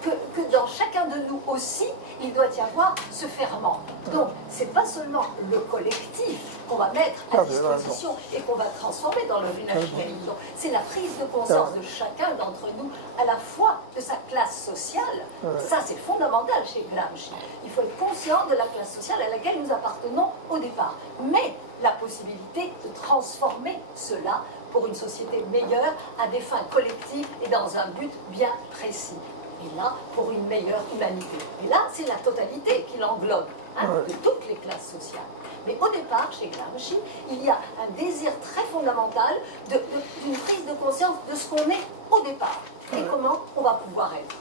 que dans chacun de nous aussi, il doit y avoir ce ferment. Donc, c'est pas seulement le collectif qu'on va mettre à disposition et qu'on va transformer dans le Rinascimento, c'est la prise de conscience de chacun d'entre nous, à la fois de sa classe sociale, ça c'est fondamental chez Gramsci, il faut être conscient de la classe sociale à laquelle nous appartenons au départ, mais la possibilité de transformer cela pour une société meilleure à des fins collectives et dans un but bien précis. Et là, pour une meilleure humanité. Et là, c'est la totalité qui l'englobe, hein, de toutes les classes sociales. Mais au départ, chez Gramsci, il y a un désir très fondamental d'une prise de conscience de ce qu'on est au départ et comment on va pouvoir être.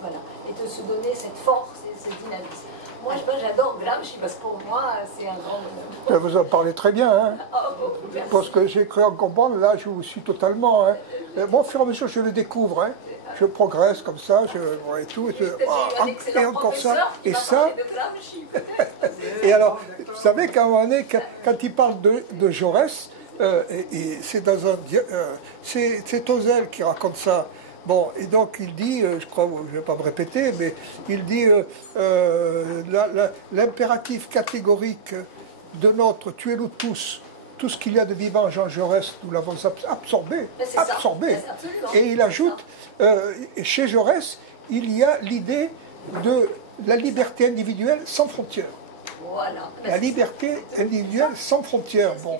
Voilà. Et de se donner cette force et ce dynamisme. Moi, j'adore Gramsci parce que pour moi, c'est un grand bonheur. Vous en parlez très bien, hein, parce que j'ai cru en comprendre, là, je vous suis totalement. Hein. Bon, au fur et à mesure, je le découvre. Hein. Je progresse comme ça, et tout, et encore ça, et ça. Et alors, vous savez qu'à un moment donné, quand il parle de Jaurès, et c'est dans un, c'est Tozel qui raconte ça. Bon, et donc il dit, je crois, je ne vais pas me répéter, mais il dit l'impératif catégorique de notre tuez-nous tous. Tout ce qu'il y a de vivant, Jean Jaurès, nous l'avons absorbé. Et il ajoute, chez Jaurès, il y a l'idée la liberté individuelle sans frontières. Voilà. La liberté individuelle sans frontières. Bon.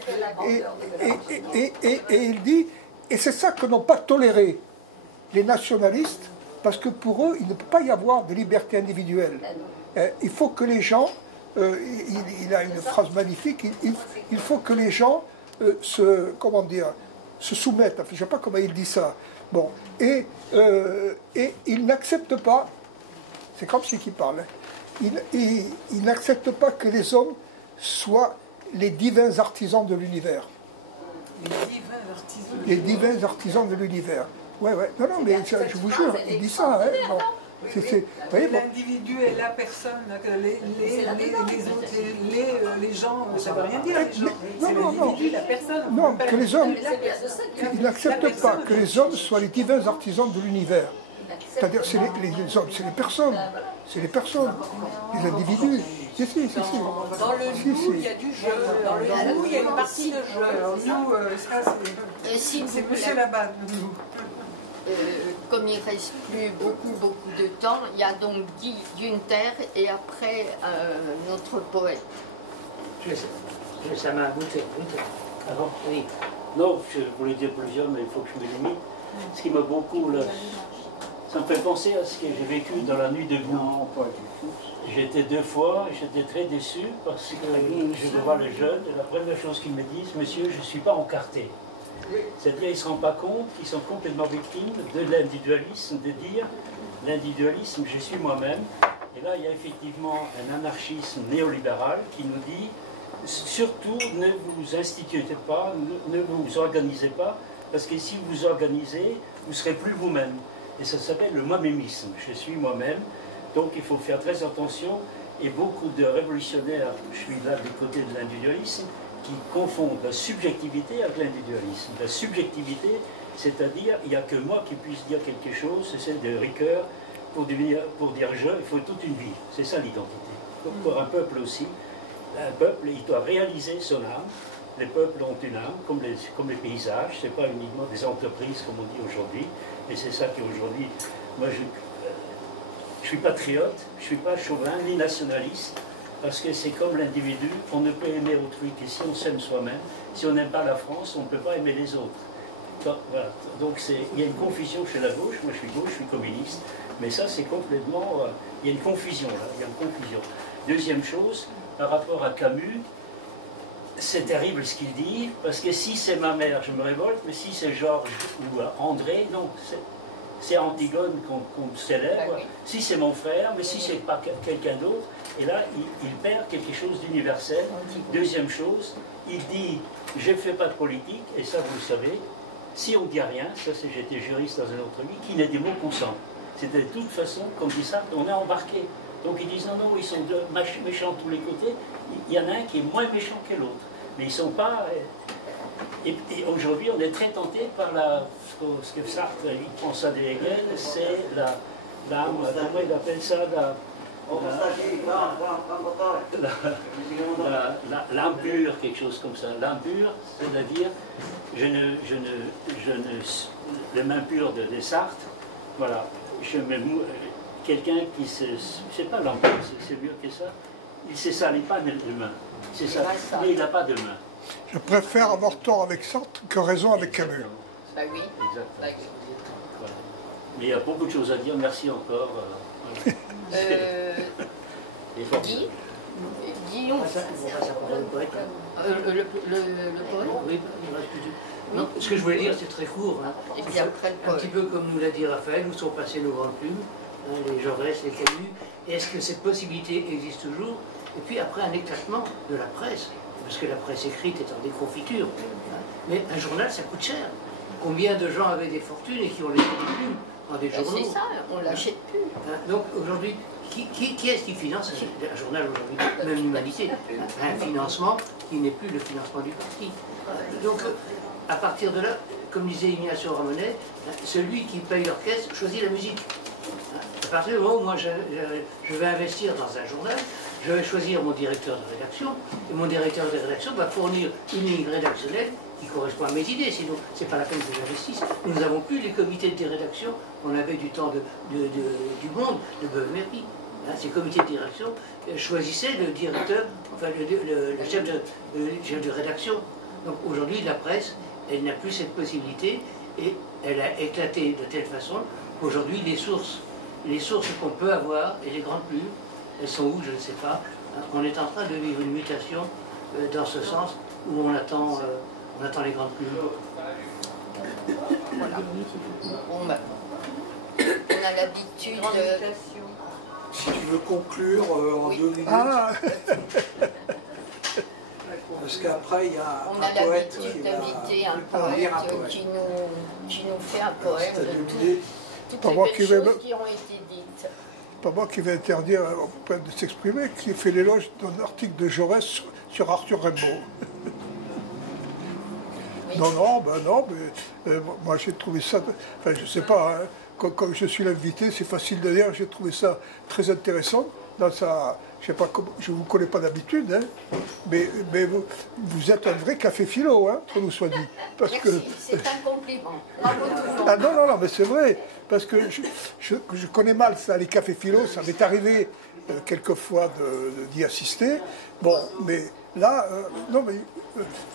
Et il dit, et c'est ça que n'ont pas toléré les nationalistes, parce que pour eux, il ne peut pas y avoir de liberté individuelle. Il faut que les gens, il a une phrase magnifique, il faut que les gens se soumettent, enfin, je ne sais pas comment il dit ça. Bon. Et il n'accepte pas, c'est comme celui qui parle, hein, il n'accepte pas que les hommes soient les divins artisans de l'univers. Les divins artisans de l'univers. Ouais, ouais. Non, non, mais je vous jure, il dit ça. Hein, bon. L'individu et la personne, les gens, ça ne veut rien dire, les gens. C'est l'individu, la personne. Non, que les hommes, il n'accepte pas que les hommes soient les divins artisans de l'univers. C'est-à-dire, c'est les hommes, c'est les personnes. C'est les personnes, les individus. Si. Dans le nous, il y a du jeu. Dans le nous, il y a une partie de jeu. Nous, ça, c'est monsieur Labatte, nous. Comme il ne reste plus beaucoup de temps, il y a donc Guy Günther et après notre poète. Ça m'a goûté. Ah bon? Oui. Non, je voulais dire plusieurs, mais il faut que je me limite. Ce qui m'a beaucoup, là, ça me fait penser à ce que j'ai vécu dans la nuit debout. Non, pas du tout. J'étais 2 fois, j'étais très déçu parce que je vais voir les jeunes et la première chose qu'ils me disent, monsieur, je ne suis pas encarté. C'est-à-dire, ils ne se rendent pas compte qu'ils sont complètement victimes de l'individualisme, de dire l'individualisme, je suis moi-même. Et là, il y a effectivement un anarchisme néolibéral qui nous dit surtout ne vous instituez pas, ne vous organisez pas, parce que si vous vous organisez, vous ne serez plus vous-même. Et ça s'appelle le moi-mémisme. Je suis moi-même, donc il faut faire très attention. Et beaucoup de révolutionnaires, je suis là du côté de l'individualisme, qui confondent la subjectivité avec l'individualisme. La subjectivité, c'est-à-dire, il n'y a que moi qui puisse dire quelque chose, c'est de Ricoeur, pour dire je, il faut toute une vie. C'est ça l'identité. Pour un peuple aussi, un peuple, il doit réaliser son âme. Les peuples ont une âme, comme les paysages, ce n'est pas uniquement des entreprises, comme on dit aujourd'hui, et c'est ça qu'aujourd'hui, moi je suis patriote, je ne suis pas chauvin, ni nationaliste, parce que c'est comme l'individu, on ne peut aimer autrui que si on s'aime soi-même. Si on n'aime pas la France, on ne peut pas aimer les autres. Voilà. Donc il y a une confusion chez la gauche, moi je suis gauche, je suis communiste, mais ça c'est complètement... il y a une confusion là, il y a une confusion. Deuxième chose, par rapport à Camus, c'est terrible ce qu'il dit, parce que si c'est ma mère, je me révolte, mais si c'est Georges ou André, non, c'est Antigone qu'on célèbre. Si c'est mon frère, mais si c'est pas quelqu'un d'autre, et là, il perd quelque chose d'universel. Deuxième chose, il dit, je ne fais pas de politique, et ça vous le savez, si on ne dit rien, ça c'est j'étais juriste dans un autre vie, qu'il y ait des mots qu'on sent. C'est de toute façon, comme dit ça, on est embarqué. Donc ils disent, non, ils sont méchants de tous les côtés, il y en a un qui est moins méchant que l'autre. Mais ils ne sont pas... Et aujourd'hui, on est très tenté par ce que Sartre il pense à de Hegel, c'est l'âme, comment il appelle ça, l'âme pure, quelque chose comme ça. L'âme pure, c'est-à-dire, les mains pures de Sartre, voilà, quelqu'un qui c'est pas l'âme pure, c'est mieux que ça, il ne se salit pas les mains, mais il n'a pas de main. Je préfère avoir tort avec Sartre que raison avec Camus. Bah oui. Exactement. Voilà. Mais il y a beaucoup de choses à dire, merci encore. Guillaume, on va s'apprendre le poète. le poète. Oui, il reste plus de... Non, ce que je voulais dire, c'est très court. Hein. Et puis après le Un poète. petit peu comme nous l'a dit Raphaël, nous sont passés nos grandes plumes, hein, les Jaurès, les Camus. Est-ce que cette possibilité existe toujours? Et puis après un éclatement de la presse, parce que la presse écrite est en déconfiture. Hein. Mais un journal, ça coûte cher. Combien de gens avaient des fortunes et qui ont laissé des plumes dans des journaux? C'est ça, on ne l'achète plus. Hein, donc aujourd'hui, qui est-ce qui finance un journal aujourd'hui? Même l'Humanité. Un financement qui n'est plus le financement du parti. Donc à partir de là, comme disait Ignacio Ramonet, celui qui paye l'orchestre choisit la musique. À partir du moment où moi je vais investir dans un journal, je vais choisir mon directeur de rédaction, et mon directeur de rédaction va fournir une ligne rédactionnelle qui correspond à mes idées, sinon c'est pas la peine que j'investisse. Nous n'avons plus les comités de rédaction qu'on avait du temps du Monde, de Beuve-Méry. hein, ces comités de direction choisissaient le directeur, enfin le chef de rédaction. Donc aujourd'hui, la presse, elle n'a plus cette possibilité et elle a éclaté de telle façon qu'aujourd'hui, les sources qu'on peut avoir et les grandes plumes, elles sont où, je ne sais pas. Hein, on est en train de vivre une mutation dans ce sens où on attend les grandes plumes. Voilà. Bon, ben, on a l'habitude de... Si tu veux conclure en Oui. 2 minutes, parce qu'après il y a On un a poète l'habitude qui va d'inviter un lire un poète poème. qui nous fait un poème Si t'as de 2 minutes, toutes Pas les moi belles qui vais choses me- qui ont été dites. Pas moi qui vais interdire au poète de s'exprimer, qui fait l'éloge d'un article de Jaurès sur Arthur Rimbaud. Oui. Non, mais moi j'ai trouvé ça, enfin je sais pas, hein, comme je suis l'invité, c'est facile de dire, j'ai trouvé ça très intéressant. Dans sa, je sais pas, je vous connais pas d'habitude, hein, mais vous êtes un vrai café philo, hein, entre nous soit dit. Parce Merci, c'est un compliment. Bravo tout le monde. Ah non, mais c'est vrai, parce que je connais mal ça, les cafés philo, ça m'est arrivé quelquefois d'y assister. Bon, mais là, non, mais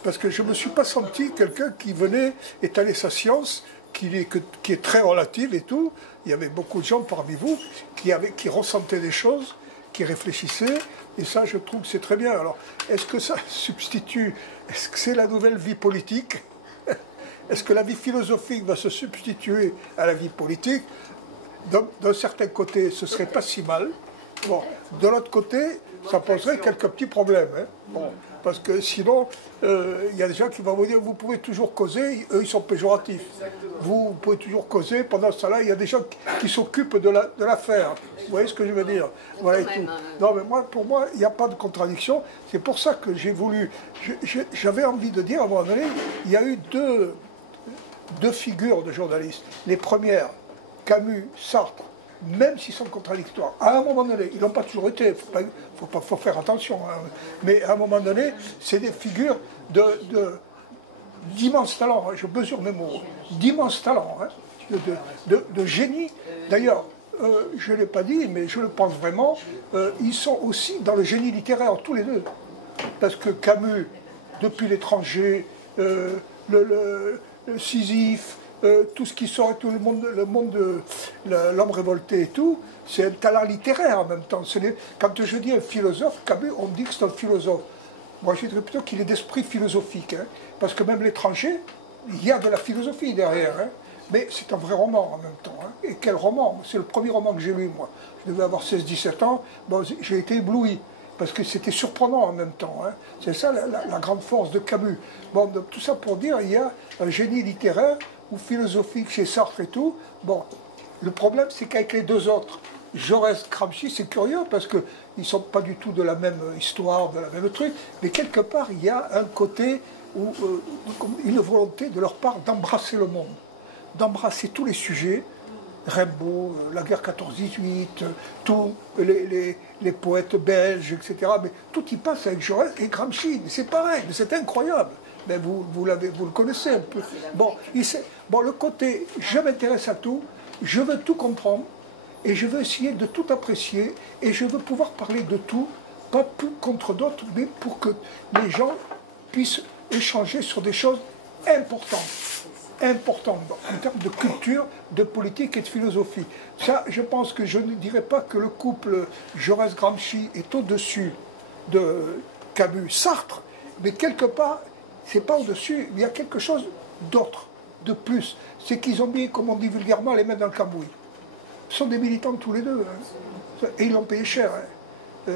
parce que je ne me suis pas senti quelqu'un qui venait étaler sa science, qui est très relative et tout. Il y avait beaucoup de gens parmi vous qui ressentaient des choses, qui réfléchissaient, et ça, je trouve que c'est très bien. Alors, est-ce que ça substitue, est-ce que c'est la nouvelle vie politique? Est-ce que la vie philosophique va se substituer à la vie politique? D'un certain côté, ce serait pas si mal. Bon, de l'autre côté, ça poserait quelques petits problèmes. Hein. Bon, parce que sinon, il y a des gens qui vont vous dire, vous pouvez toujours causer, eux ils sont péjoratifs. Vous pouvez toujours causer, pendant ce temps-là, il y a des gens qui s'occupent de l'affaire. Vous voyez ce que je veux dire? Voilà, et tout. Non, mais pour moi, il n'y a pas de contradiction. C'est pour ça que j'ai voulu, j'avais envie de dire, à un moment donné, il y a eu deux figures de journalistes. Les premières, Camus, Sartre, même s'ils sont contradictoires, à un moment donné, ils n'ont pas toujours été, il faut faire attention, hein, mais à un moment donné, c'est des figures d'immense talent, hein, je mesure mes mots, d'immense talent, hein, de génie. D'ailleurs, je ne l'ai pas dit, mais je le pense vraiment, ils sont aussi dans le génie littéraire, tous les deux. Parce que Camus, depuis l'étranger, le Sisyphe, tout ce qui sort, tout le monde de l'homme révolté et tout, c'est un talent littéraire en même temps. Quand je dis un philosophe, Camus, on me dit que c'est un philosophe. Moi, je dirais plutôt qu'il est d'esprit philosophique, hein, parce que même l'étranger, il y a de la philosophie derrière. Hein, mais c'est un vrai roman en même temps. Hein. Et quel roman? C'est le premier roman que j'ai lu, moi. Je devais avoir 16-17 ans. Bon, j'ai été ébloui. Parce que c'était surprenant en même temps. Hein. C'est ça la grande force de Camus. Bon, donc, tout ça pour dire, il y a un génie littéraire ou philosophique chez Sartre et tout. Bon, le problème, c'est qu'avec les deux autres, Jaurès, Gramsci, c'est curieux parce qu'ils ne sont pas du tout de la même histoire, de la même truc, mais quelque part, il y a un côté, une volonté de leur part d'embrasser le monde, d'embrasser tous les sujets. Rimbaud, la guerre 14-18, tous les poètes belges, etc. Mais tout y passe avec Jaurès et Gramsci. C'est pareil, c'est incroyable. Mais vous le connaissez un peu. Bon, le côté, je m'intéresse à tout, je veux tout comprendre, et je veux essayer de tout apprécier, et je veux pouvoir parler de tout, pas plus contre d'autres, mais pour que les gens puissent échanger sur des choses importantes en termes de culture, de politique et de philosophie. Ça, je pense que je ne dirais pas que le couple Jaurès-Gramsci est au-dessus de Camus-Sartre, mais quelque part, c'est pas au-dessus, il y a quelque chose d'autre, de plus. C'est qu'ils ont mis, comme on dit vulgairement, les mains dans le cambouis. Ils sont des militants tous les deux, hein. Et ils l'ont payé cher. Hein.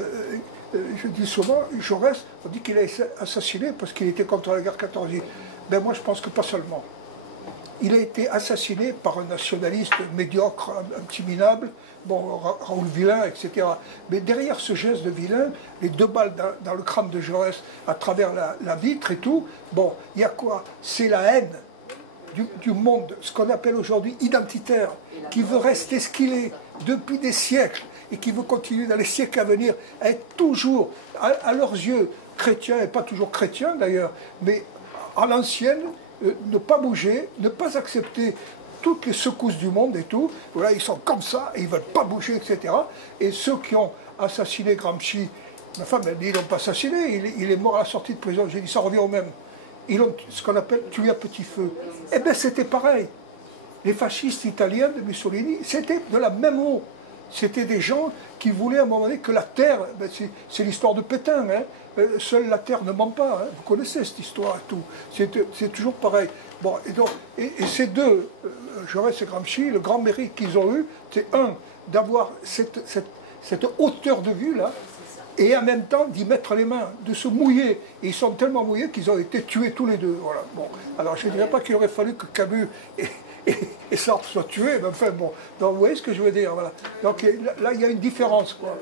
Je dis souvent, Jaurès, on dit qu'il a été assassiné parce qu'il était contre la guerre 14e. Ben moi, je pense que pas seulement. Il a été assassiné par un nationaliste médiocre, un petit minable, bon, Raoul Villain, etc. Mais derrière ce geste de Villain, les 2 balles dans le crâne de Jaurès, à travers la vitre et tout, bon, il y a quoi? C'est la haine du monde, ce qu'on appelle aujourd'hui identitaire, qui veut rester ce qu'il est depuis des siècles, et qui veut continuer dans les siècles à venir, à être toujours, à leurs yeux, chrétiens, et pas toujours chrétiens d'ailleurs, mais à l'ancienne, ne pas bouger, ne pas accepter toutes les secousses du monde et tout. Voilà, ils sont comme ça, et ils ne veulent pas bouger, etc. Et ceux qui ont assassiné Gramsci, ma femme, elle dit, ils ne l'ont pas assassiné, il est mort à la sortie de prison. J'ai dit, ça revient au même. Ils l'ont, ce qu'on appelle, tué à petit feu. Eh bien, c'était pareil. Les fascistes italiens de Mussolini, c'était de la même eau. C'était des gens qui voulaient à un moment donné que la terre, ben c'est l'histoire de Pétain, hein, seule la terre ne ment pas, hein, vous connaissez cette histoire et tout, c'est toujours pareil. Bon, et ces deux, Jaurès et Gramsci, le grand mérite qu'ils ont eu, c'est un, d'avoir cette hauteur de vue là, et en même temps d'y mettre les mains, de se mouiller. Et ils sont tellement mouillés qu'ils ont été tués tous les deux. Voilà. Bon. Alors je ne dirais pas qu'il aurait fallu que Camus et Sartre soient tués, mais enfin bon. Donc vous voyez ce que je veux dire, voilà. Donc là, il y a une différence, quoi.